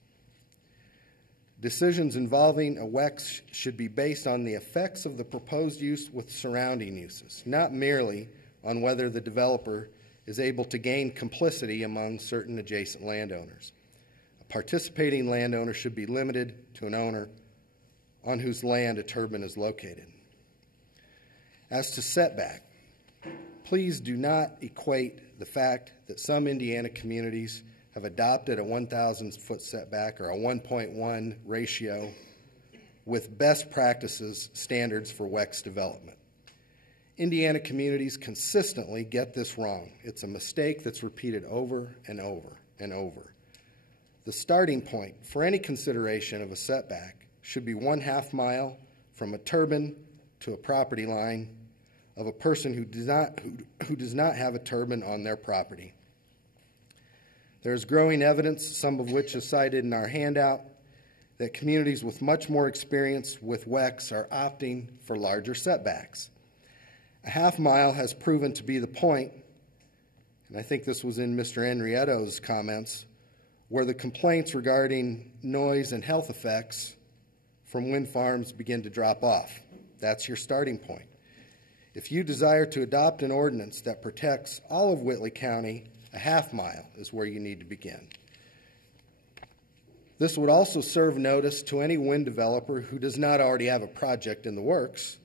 Decisions involving a WEX should be based on the effects of the proposed use with surrounding uses, not merely on whether the developer is able to gain complicity among certain adjacent landowners. A participating landowner should be limited to an owner on whose land a turbine is located. As to setback, please do not equate the fact that some Indiana communities have adopted a 1,000-foot setback or a 1.1 ratio with best practices standards for WEX development. Indiana communities consistently get this wrong. It's a mistake that's repeated over and over and over. The starting point for any consideration of a setback should be 1/2 mile from a turbine to a property line of a person who does not have a turbine on their property. There's growing evidence, some of which is cited in our handout, that communities with much more experience with WEX are opting for larger setbacks. A 1/2 mile has proven to be the point, and I think this was in Mr. Henrietto's comments, where the complaints regarding noise and health effects from wind farms begin to drop off. That's your starting point. If you desire to adopt an ordinance that protects all of Whitley County, a 1/2 mile is where you need to begin. This would also serve notice to any wind developer who does not already have a project in the works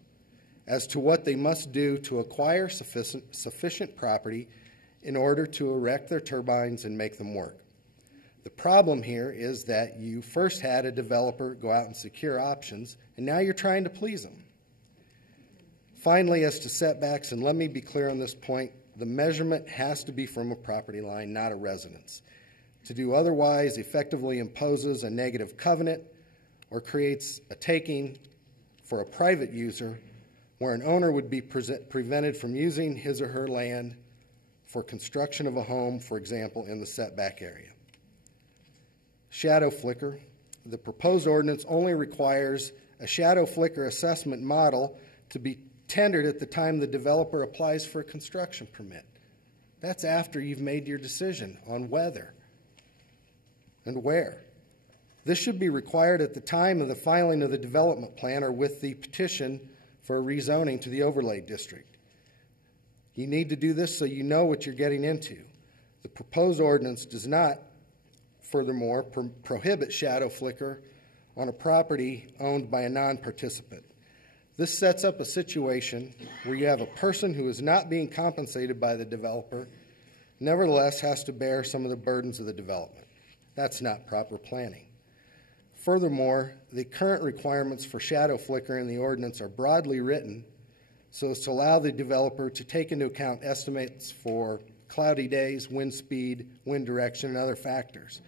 as to what they must do to acquire sufficient property in order to erect their turbines and make them work. The problem here is that you first had a developer go out and secure options, and now you're trying to please them. Finally, as to setbacks, and let me be clear on this point, the measurement has to be from a property line, not a residence. To do otherwise effectively imposes a negative covenant or creates a taking for a private user where an owner would be prevented from using his or her land for construction of a home, for example, in the setback area. Shadow flicker. The proposed ordinance only requires a shadow flicker assessment model to be tendered at the time the developer applies for a construction permit. That's after you've made your decision on whether and where. This should be required at the time of the filing of the development plan or with the petition for a rezoning to the overlay district. You need to do this so you know what you're getting into. The proposed ordinance does not, furthermore, prohibit shadow flicker on a property owned by a non-participant. This sets up a situation where you have a person who is not being compensated by the developer, nevertheless has to bear some of the burdens of the development. That's not proper planning. Furthermore, the current requirements for shadow flicker in the ordinance are broadly written so as to allow the developer to take into account estimates for cloudy days, wind speed, wind direction, and other factors.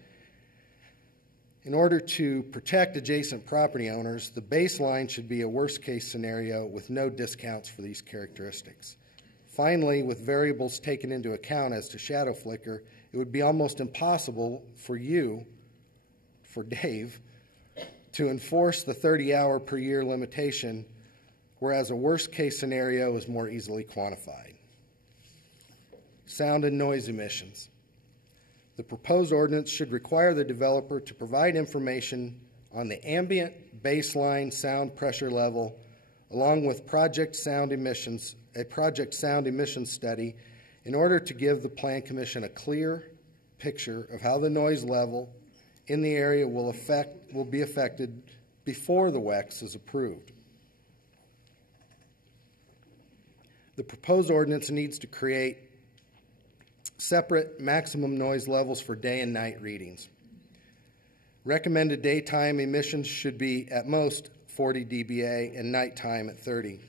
In order to protect adjacent property owners, the baseline should be a worst-case scenario with no discounts for these characteristics. Finally, with variables taken into account as to shadow flicker, it would be almost impossible for you, for Dave, to enforce the 30-hour per year limitation, whereas a worst-case scenario is more easily quantified. Sound and noise emissions. The proposed ordinance should require the developer to provide information on the ambient baseline sound pressure level along with a project sound emissions study in order to give the Plan Commission a clear picture of how the noise level in the area will be affected before the WEX is approved. The proposed ordinance needs to create separate maximum noise levels for day and night readings. Recommended daytime emissions should be at most 40 dBA and nighttime at 30.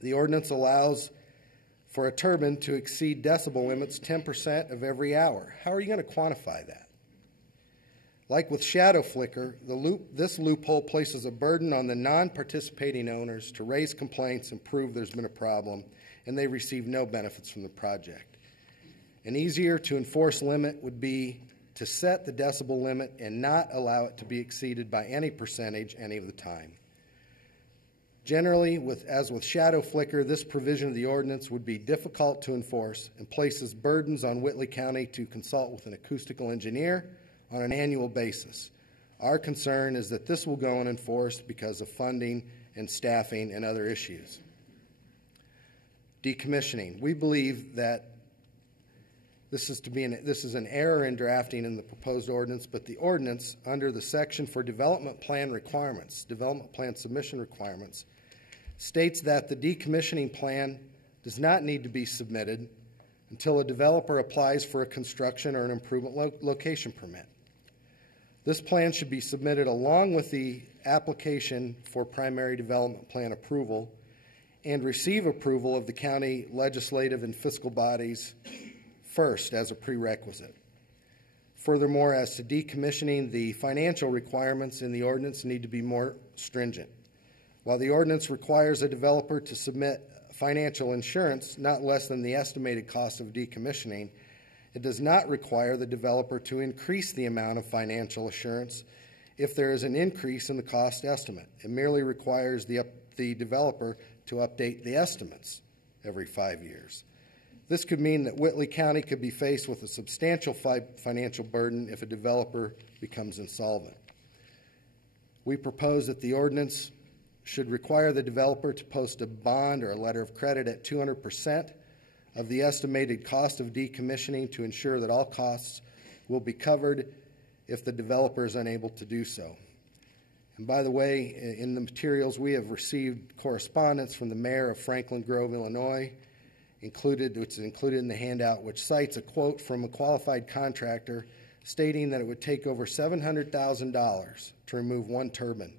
The ordinance allows for a turbine to exceed decibel limits 10% of every hour. How are you going to quantify that? Like with shadow flicker, this loophole places a burden on the non-participating owners to raise complaints and prove there's been a problem, and they receive no benefits from the project. An easier to enforce limit would be to set the decibel limit and not allow it to be exceeded by any percentage any of the time. Generally, as with shadow flicker, this provision of the ordinance would be difficult to enforce and places burdens on Whitley County to consult with an acoustical engineer on an annual basis. Our concern is that this will go unenforced because of funding and staffing and other issues. Decommissioning. We believe that this is an error in drafting in the proposed ordinance, but the ordinance under the section for development plan requirements, development plan submission requirements, states that the decommissioning plan does not need to be submitted until a developer applies for a construction or an improvement location permit. This plan should be submitted along with the application for primary development plan approval and receive approval of the county legislative and fiscal bodies first as a prerequisite. Furthermore, as to decommissioning, the financial requirements in the ordinance need to be more stringent. While the ordinance requires a developer to submit financial insurance not less than the estimated cost of decommissioning, it does not require the developer to increase the amount of financial assurance if there is an increase in the cost estimate. It merely requires the developer to update the estimates every 5 years. This could mean that Whitley County could be faced with a substantial financial burden if a developer becomes insolvent. We propose that the ordinance should require the developer to post a bond or a letter of credit at 200% of the estimated cost of decommissioning to ensure that all costs will be covered if the developer is unable to do so. And by the way, in the materials we have received correspondence from the mayor of Franklin Grove, Illinois, it's included in the handout, which cites a quote from a qualified contractor stating that it would take over $700,000 to remove one turbine,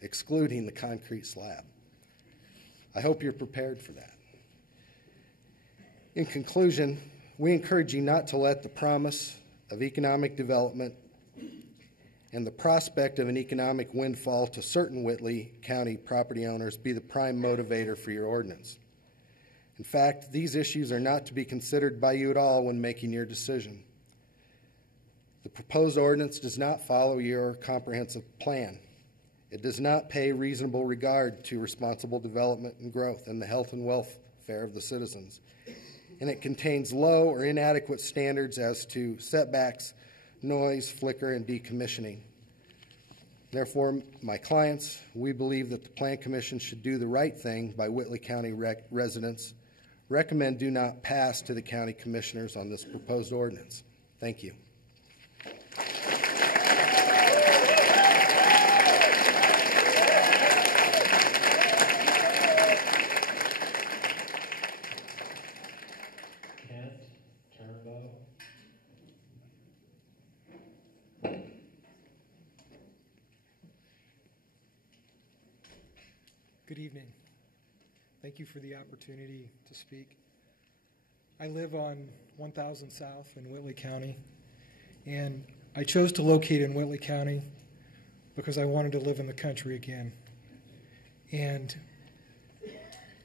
excluding the concrete slab. I hope you're prepared for that. In conclusion, we encourage you not to let the promise of economic development and the prospect of an economic windfall to certain Whitley County property owners be the prime motivator for your ordinance. In fact, these issues are not to be considered by you at all when making your decision. The proposed ordinance does not follow your comprehensive plan. It does not pay reasonable regard to responsible development and growth and the health and welfare of the citizens. And it contains low or inadequate standards as to setbacks, noise, flicker, and decommissioning. Therefore, my clients, we believe that the Plan Commission should do the right thing by Whitley County residents. Recommend do not pass to the county commissioners on this proposed ordinance. Thank you. Good evening. Thank you for the opportunity to speak. I live on 1000 South in Whitley County, and I chose to locate in Whitley County because I wanted to live in the country again. And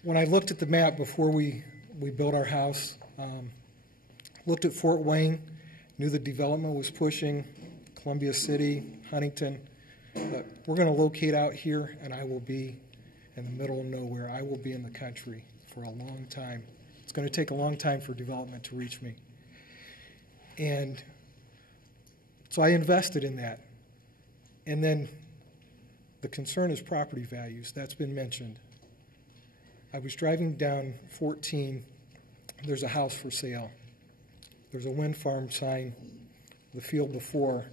when I looked at the map before we built our house, looked at Fort Wayne, knew the development was pushing, Columbia City, Huntington, But we're going to locate out here, and I will be in the middle of nowhere. I will be in the country for a long time. It's going to take a long time for development to reach me. And so I invested in that. And then the concern is property values. That's been mentioned. I was driving down 14. There's a house for sale. There's a wind farm sign, the field before.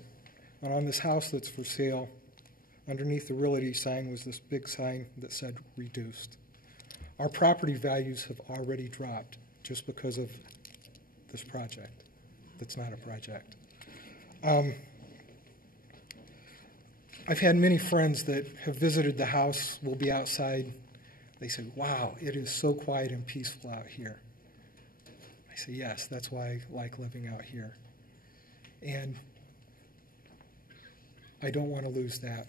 And on this house that's for sale, underneath the realty sign was this big sign that said reduced. Our property values have already dropped just because of this project. That's not a project. I've had many friends that have visited the house, will be outside. They say, wow, it is so quiet and peaceful out here. I say, yes, that's why I like living out here. And I don't want to lose that.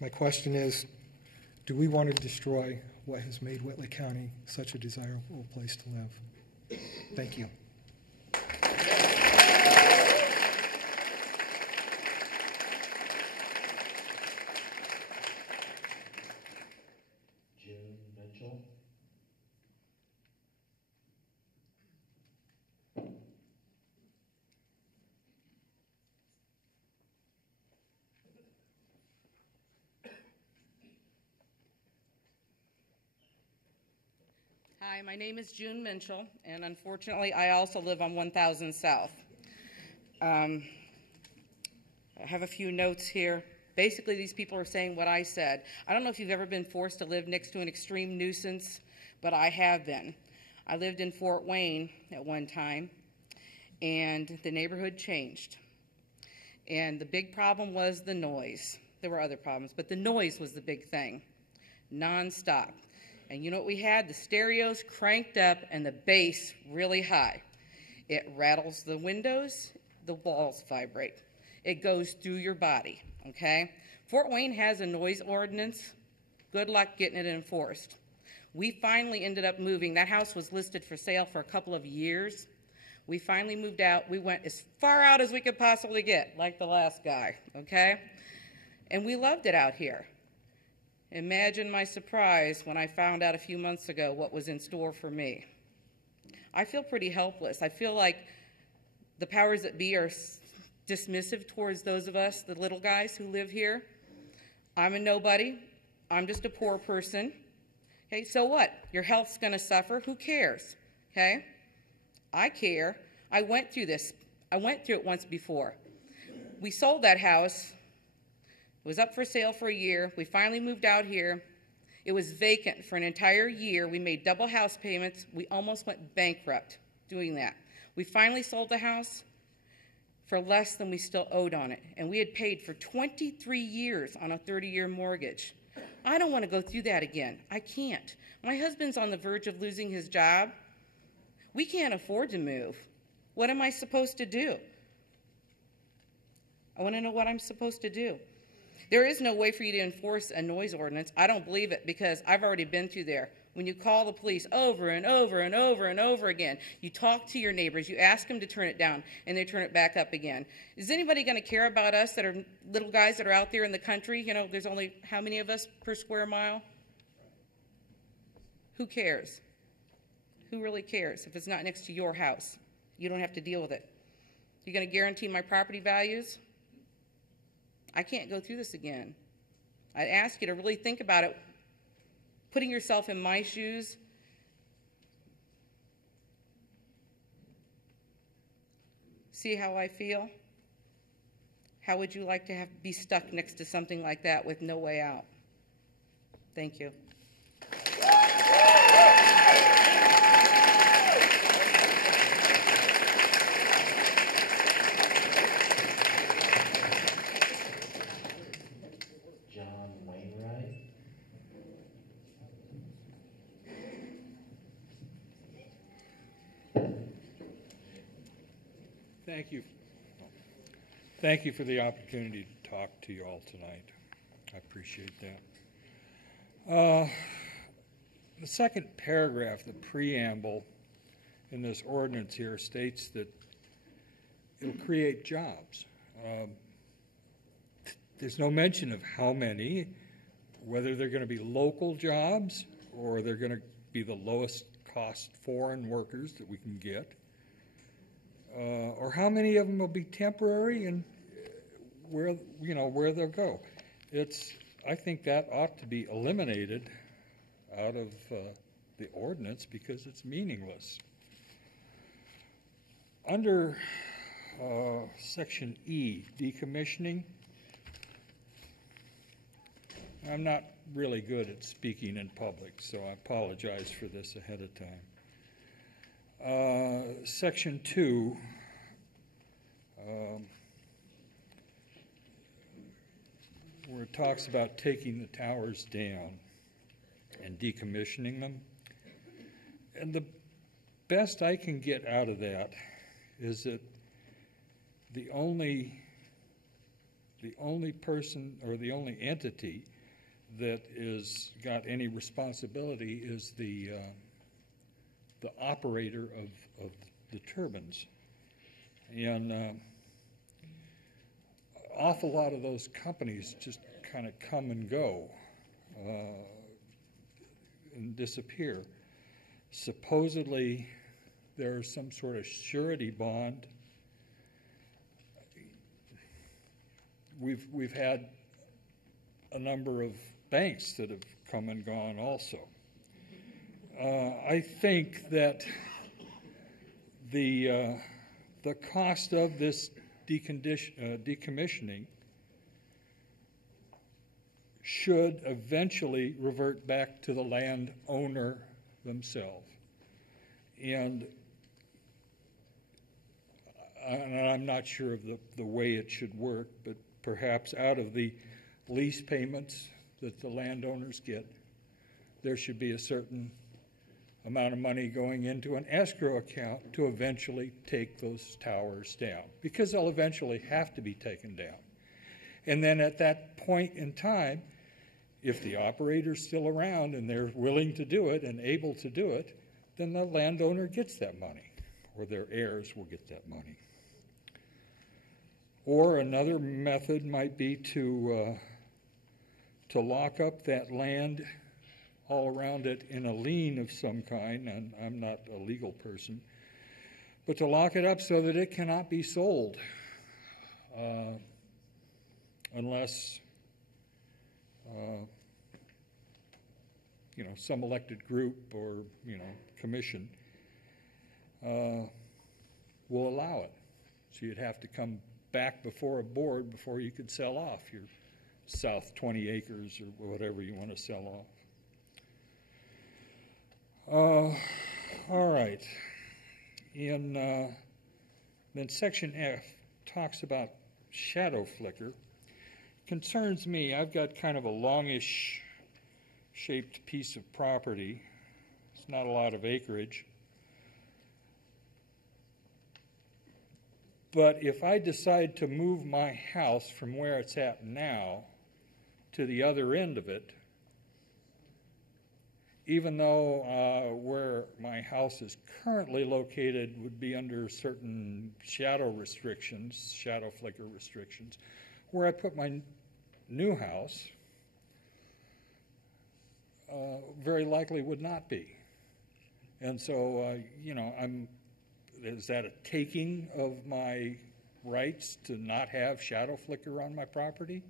My question is, do we want to destroy what has made Whitley County such a desirable place to live? Thank you. June Mitchell. Hi, my name is June Minchell, and unfortunately, I also live on 1000 South. I have a few notes here. Basically, these people are saying what I said. I don't know if you've ever been forced to live next to an extreme nuisance, but I have been. I lived in Fort Wayne at one time, and the neighborhood changed. And the big problem was the noise. There were other problems, but the noise was the big thing, nonstop. And you know what we had? The stereos cranked up and the bass really high. It rattles the windows, the walls vibrate. It goes through your body, okay? Fort Wayne has a noise ordinance. Good luck getting it enforced. We finally ended up moving. That house was listed for sale for a couple of years. We finally moved out. We went as far out as we could possibly get, like the last guy, okay? And we loved it out here. Imagine my surprise when I found out a few months ago what was in store for me. I feel pretty helpless. I feel like the powers that be are dismissive towards those of us, the little guys who live here. I'm a nobody. I'm just a poor person. Okay, so what? Your health's going to suffer. Who cares? Okay? I care. I went through this. I went through it once before. We sold that house. It was up for sale for a year. We finally moved out here. It was vacant for an entire year. We made double house payments. We almost went bankrupt doing that. We finally sold the house for less than we still owed on it. And we had paid for 23 years on a 30-year mortgage. I don't want to go through that again. I can't. My husband's on the verge of losing his job. We can't afford to move. What am I supposed to do? I want to know what I'm supposed to do. There is no way for you to enforce a noise ordinance. I don't believe it because I've already been through there. When you call the police over and over and over and over again, you talk to your neighbors, you ask them to turn it down, and they turn it back up again. Is anybody going to care about us that are little guys that are out there in the country? You know, there's only how many of us per square mile? Who cares? Who really cares if it's not next to your house? You don't have to deal with it. You're going to guarantee my property values? I can't go through this again. I'd ask you to really think about it, putting yourself in my shoes. See how I feel? How would you like to be stuck next to something like that with no way out? Thank you. Thank you for the opportunity to talk to you all tonight. I appreciate that. The second paragraph, the preamble in this ordinance here states that it'll create jobs. there's no mention of how many, whether they're going to be local jobs or they're going to be the lowest cost foreign workers that we can get, or how many of them will be temporary and where they'll go. I think that ought to be eliminated out of the ordinance because it's meaningless. Under Section E, decommissioning, I'm not really good at speaking in public, so I apologize for this ahead of time. Section 2, where it talks about taking the towers down and decommissioning them. And the best I can get out of that is that the only person or the only entity that is got any responsibility is the operator of the turbines. And an awful lot of those companies just kind of come and go and disappear. Supposedly there's some sort of surety bond. We've had a number of banks that have come and gone also. I think that the cost of this decommissioning should eventually revert back to the landowner themselves. And I'm not sure of the way it should work, but perhaps out of the lease payments that the landowners get, there should be a certain amount of money going into an escrow account to eventually take those towers down, because they'll eventually have to be taken down. And then at that point in time, if the operator's still around and they're willing to do it and able to do it, then the landowner gets that money, or their heirs will get that money. Or another method might be to lock up that land all around it in a lien of some kind, and I'm not a legal person, but to lock it up so that it cannot be sold unless some elected group or commission will allow it. So you'd have to come back before a board before you could sell off your south 20 acres or whatever you want to sell off. All right. Then Section F talks about shadow flicker. Concerns me. I've got kind of a longish shaped piece of property. It's not a lot of acreage. But if I decide to move my house from where it's at now to the other end of it, even though where my house is currently located would be under certain shadow restrictions, shadow flicker restrictions, where I put my new house very likely would not be. And so, is that a taking of my rights to not have shadow flicker on my property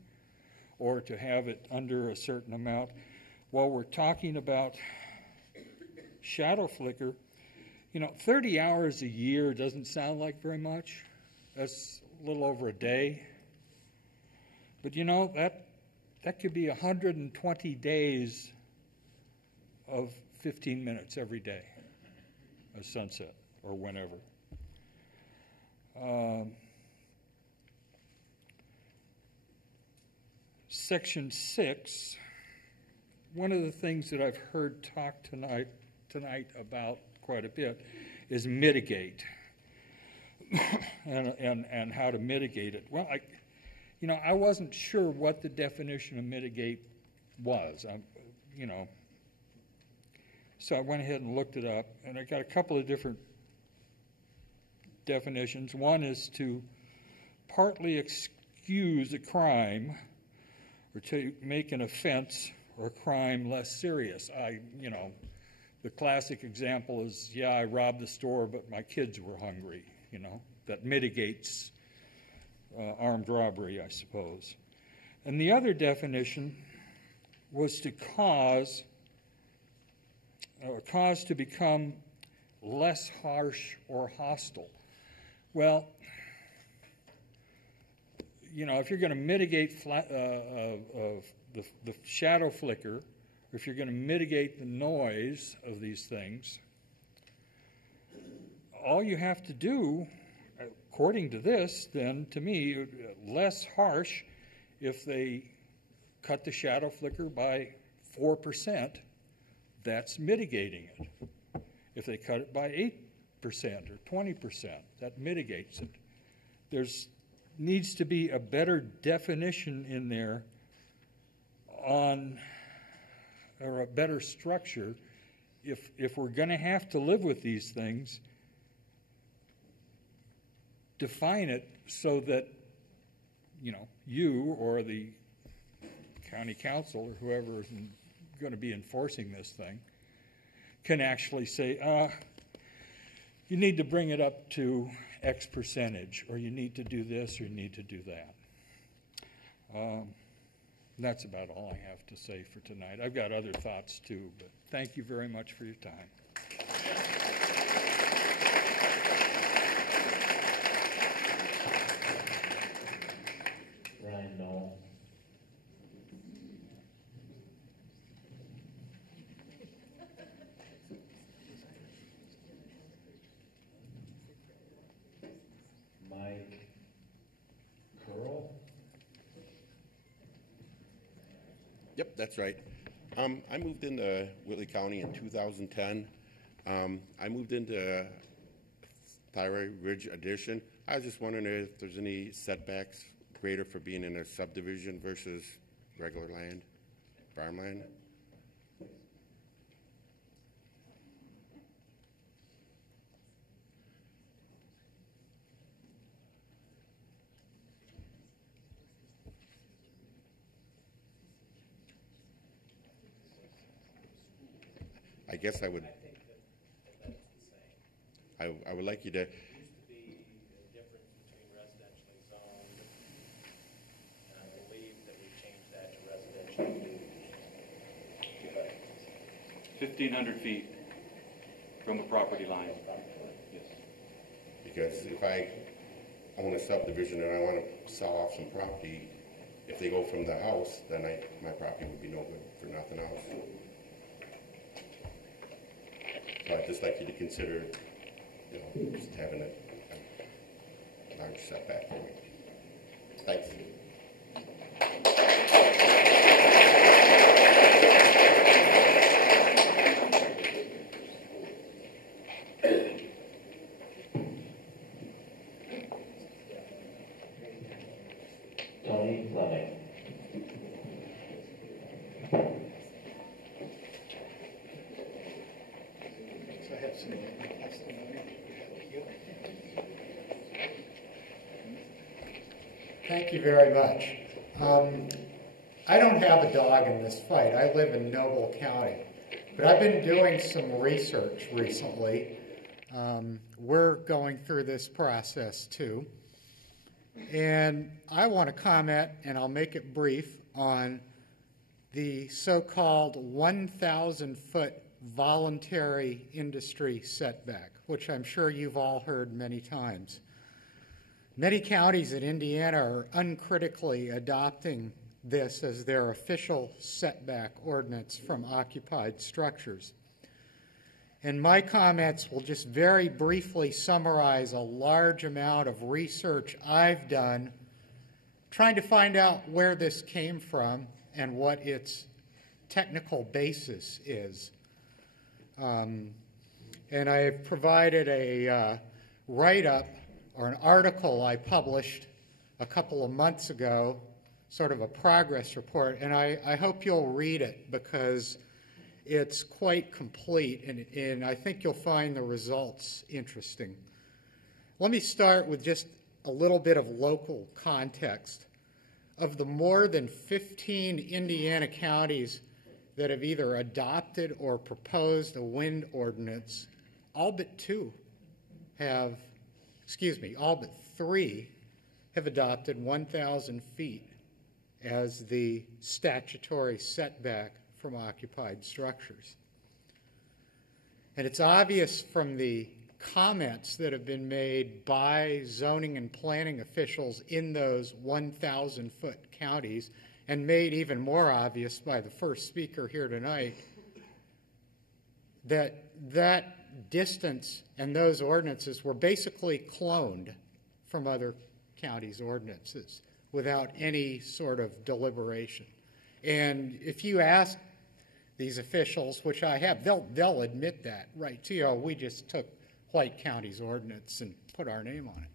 or to have it under a certain amount? While we're talking about shadow flicker, 30 hours a year doesn't sound like very much. That's a little over a day. But that could be 120 days of 15 minutes every day, a sunset or whenever. Section 6, one of the things that I've heard talked tonight about quite a bit is mitigate and how to mitigate it. Well, I wasn't sure what the definition of mitigate was. So I went ahead and looked it up, and I got a couple of different definitions. One is to partly excuse a crime or to make an offense or a crime less serious. The classic example is, yeah, I robbed the store, but my kids were hungry, that mitigates armed robbery, I suppose. And the other definition was to cause to become less harsh or hostile. Well, if you're going to mitigate the shadow flicker, or if you're going to mitigate the noise of these things, all you have to do, according to this, then, to me, less harsh if they cut the shadow flicker by 4%, that's mitigating it. If they cut it by 8% or 20%, that mitigates it. There's needs to be a better definition in there or a better structure if we're going to have to live with these things. Define it so that you or the county council or whoever is going to be enforcing this thing can actually say, you need to bring it up to X percentage, or you need to do this, or you need to do that. That's about all I have to say for tonight. I've got other thoughts too, but thank you very much for your time. Ryan Knoll. Mike Curl. Yep, that's right. I moved into Whitley County in 2010. I moved into Thyroid Ridge Addition. I was just wondering if there's any setbacks greater for being in a subdivision versus regular land, farmland. I guess I would. I would like you to. There used to be a difference between residentially zoned, and I believe that we changed that to residentially. 1,500 feet from the property line. Yes. Because if I own a subdivision and I want to sell off some property, if they go from the house, then my property would be no good for nothing else. So I'd just like you to consider, just having a large setback point. Thanks. Tony Fleming. Thank you very much. I don't have a dog in this fight. I live in Noble County. But I've been doing some research recently. We're going through this process too. And I want to comment, and I'll make it brief, on the so-called 1,000-foot voluntary industry setback, which I'm sure you've all heard many times. Many counties in Indiana are uncritically adopting this as their official setback ordinance from occupied structures. And my comments will just very briefly summarize a large amount of research I've done trying to find out where this came from and what its technical basis is. And I've provided a write-up or an article I published a couple of months ago, sort of a progress report, and I hope you'll read it because it's quite complete, and I think you'll find the results interesting. Let me start with just a little bit of local context. of the more than 15 Indiana counties that have either adopted or proposed a wind ordinance, all but three have adopted 1,000 feet as the statutory setback from occupied structures. And it's obvious from the comments that have been made by zoning and planning officials in those 1,000-foot counties, and made even more obvious by the first speaker here tonight, that that distance and those ordinances were basically cloned from other counties' ordinances without any sort of deliberation. And if you ask these officials, which I have, they'll admit that right to you. Oh, we just took White County's ordinance and put our name on it,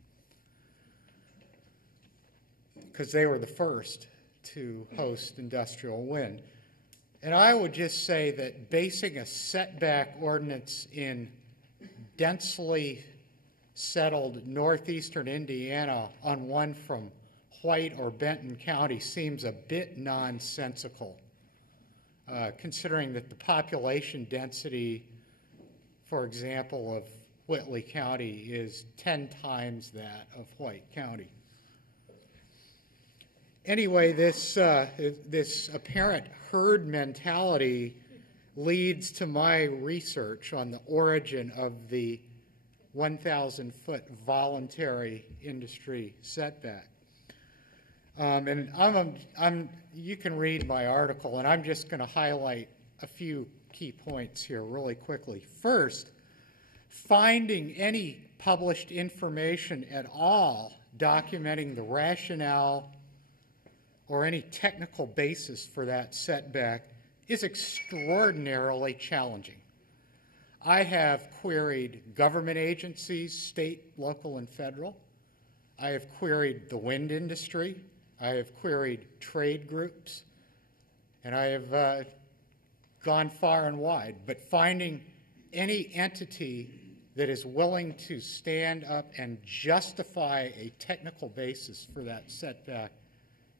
because they were the first to host industrial wind. And I would just say that basing a setback ordinance in densely settled northeastern Indiana on one from White or Benton County seems a bit nonsensical, considering that the population density, for example, of Whitley County is 10 times that of White County. Anyway, this apparent herd mentality leads to my research on the origin of the 1,000-foot voluntary industry setback. And you can read my article, and I'm just going to highlight a few key points here really quickly. First, finding any published information at all documenting the rationale or any technical basis for that setback is extraordinarily challenging. I have queried government agencies, state, local, and federal. I have queried the wind industry. I have queried trade groups. And I have gone far and wide. But finding any entity that is willing to stand up and justify a technical basis for that setback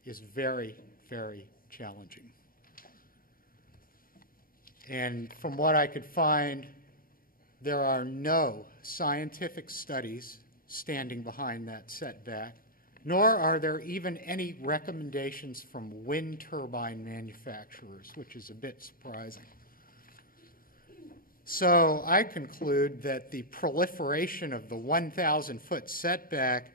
is very, very challenging. And from what I could find, there are no scientific studies standing behind that setback, nor are there even any recommendations from wind turbine manufacturers, which is a bit surprising. So I conclude that the proliferation of the 1,000-foot setback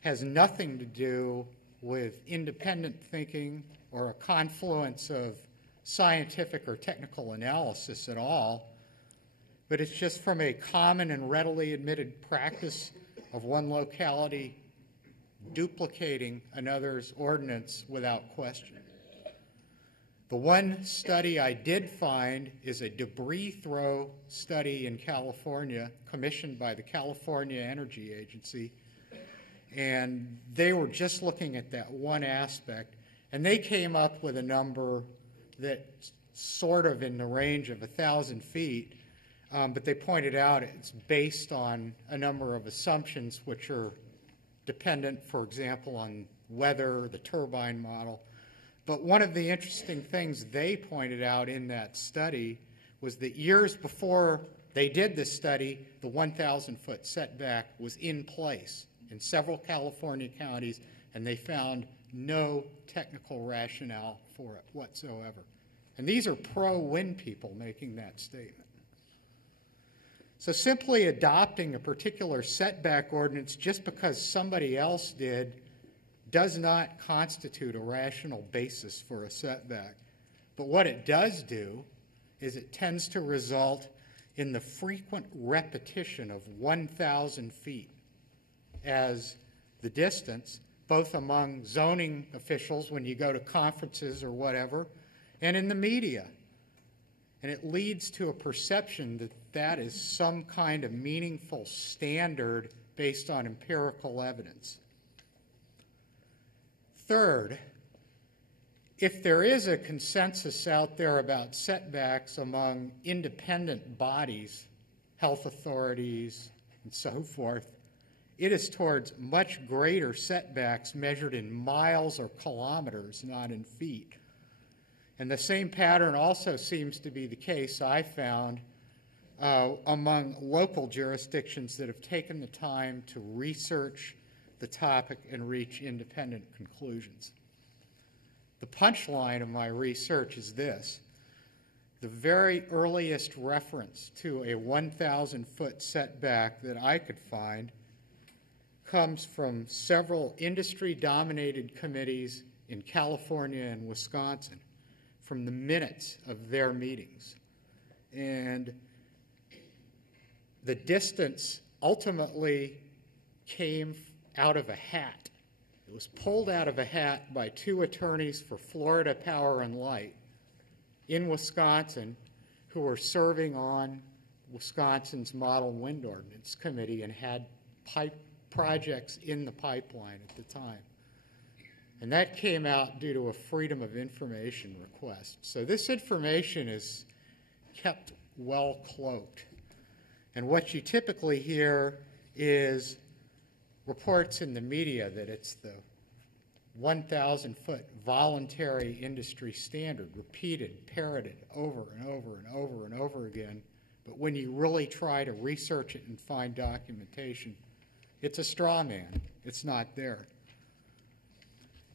has nothing to do with independent thinking or a confluence of scientific or technical analysis at all, but it's just from a common and readily admitted practice of one locality duplicating another's ordinance without question. The one study I did find is a debris throw study in California commissioned by the California Energy Agency, and they were just looking at that one aspect, and they came up with a number that's sort of in the range of 1,000 feet, but they pointed out it's based on a number of assumptions which are dependent, for example, on weather, the turbine model. But one of the interesting things they pointed out in that study was that years before they did this study, the 1,000-foot setback was in place in several California counties, and they found no technical rationale for it whatsoever. And these are pro-wind people making that statement. So simply adopting a particular setback ordinance just because somebody else did does not constitute a rational basis for a setback. But what it does do is it tends to result in the frequent repetition of 1,000 feet as the distance, both among zoning officials when you go to conferences or whatever, and in the media. And it leads to a perception that that is some kind of meaningful standard based on empirical evidence. Third, if there is a consensus out there about setbacks among independent bodies, health authorities, and so forth, it is towards much greater setbacks measured in miles or kilometers, not in feet. And the same pattern also seems to be the case, I found, among local jurisdictions that have taken the time to research the topic and reach independent conclusions. The punchline of my research is this. The very earliest reference to a 1,000-foot setback that I could find comes from several industry-dominated committees in California and Wisconsin, from the minutes of their meetings. And the distance ultimately came out of a hat. It was pulled out of a hat by two attorneys for Florida Power and Light in Wisconsin who were serving on Wisconsin's Model Wind Ordinance Committee and had pipe projects in the pipeline at the time. And that came out due to a Freedom of Information request. So this information is kept well cloaked. And what you typically hear is reports in the media that it's the 1,000-foot voluntary industry standard, repeated, parroted over and over and over and over again. But when you really try to research it and find documentation, it's a straw man. It's not there.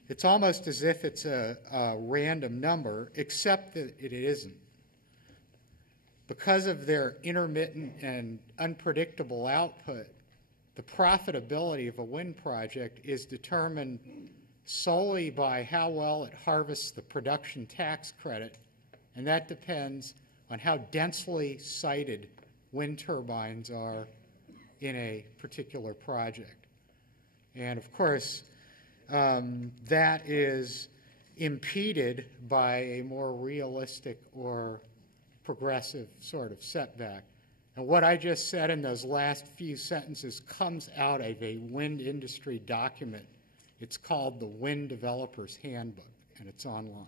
It's almost as if it's a random number, except that it isn't. Because of their intermittent and unpredictable output, the profitability of a wind project is determined solely by how well it harvests the production tax credit, and that depends on how densely sited wind turbines are in a particular project. And of course, that is impeded by a more realistic or progressive sort of setback. And what I just said in those last few sentences comes out of a wind industry document. It's called the Wind Developers Handbook, and it's online.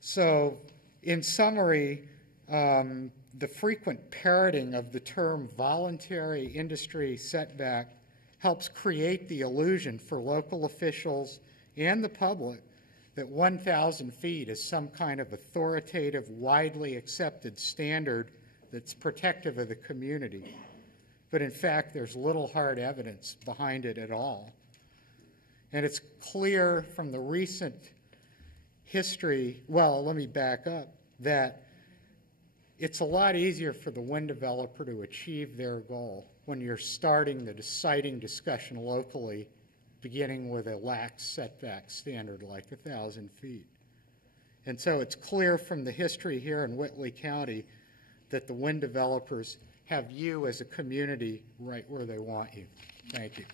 So, in summary, the frequent parroting of the term voluntary industry setback helps create the illusion for local officials and the public that 1,000 feet is some kind of authoritative, widely accepted standard that's protective of the community. But in fact, there's little hard evidence behind it at all. And it's clear from the recent history, well, let me back up, that it's a lot easier for the wind developer to achieve their goal when you're starting the siting discussion locally, beginning with a lax setback standard like 1,000 feet. And so it's clear from the history here in Whitley County that the wind developers have you as a community right where they want you. Thank you.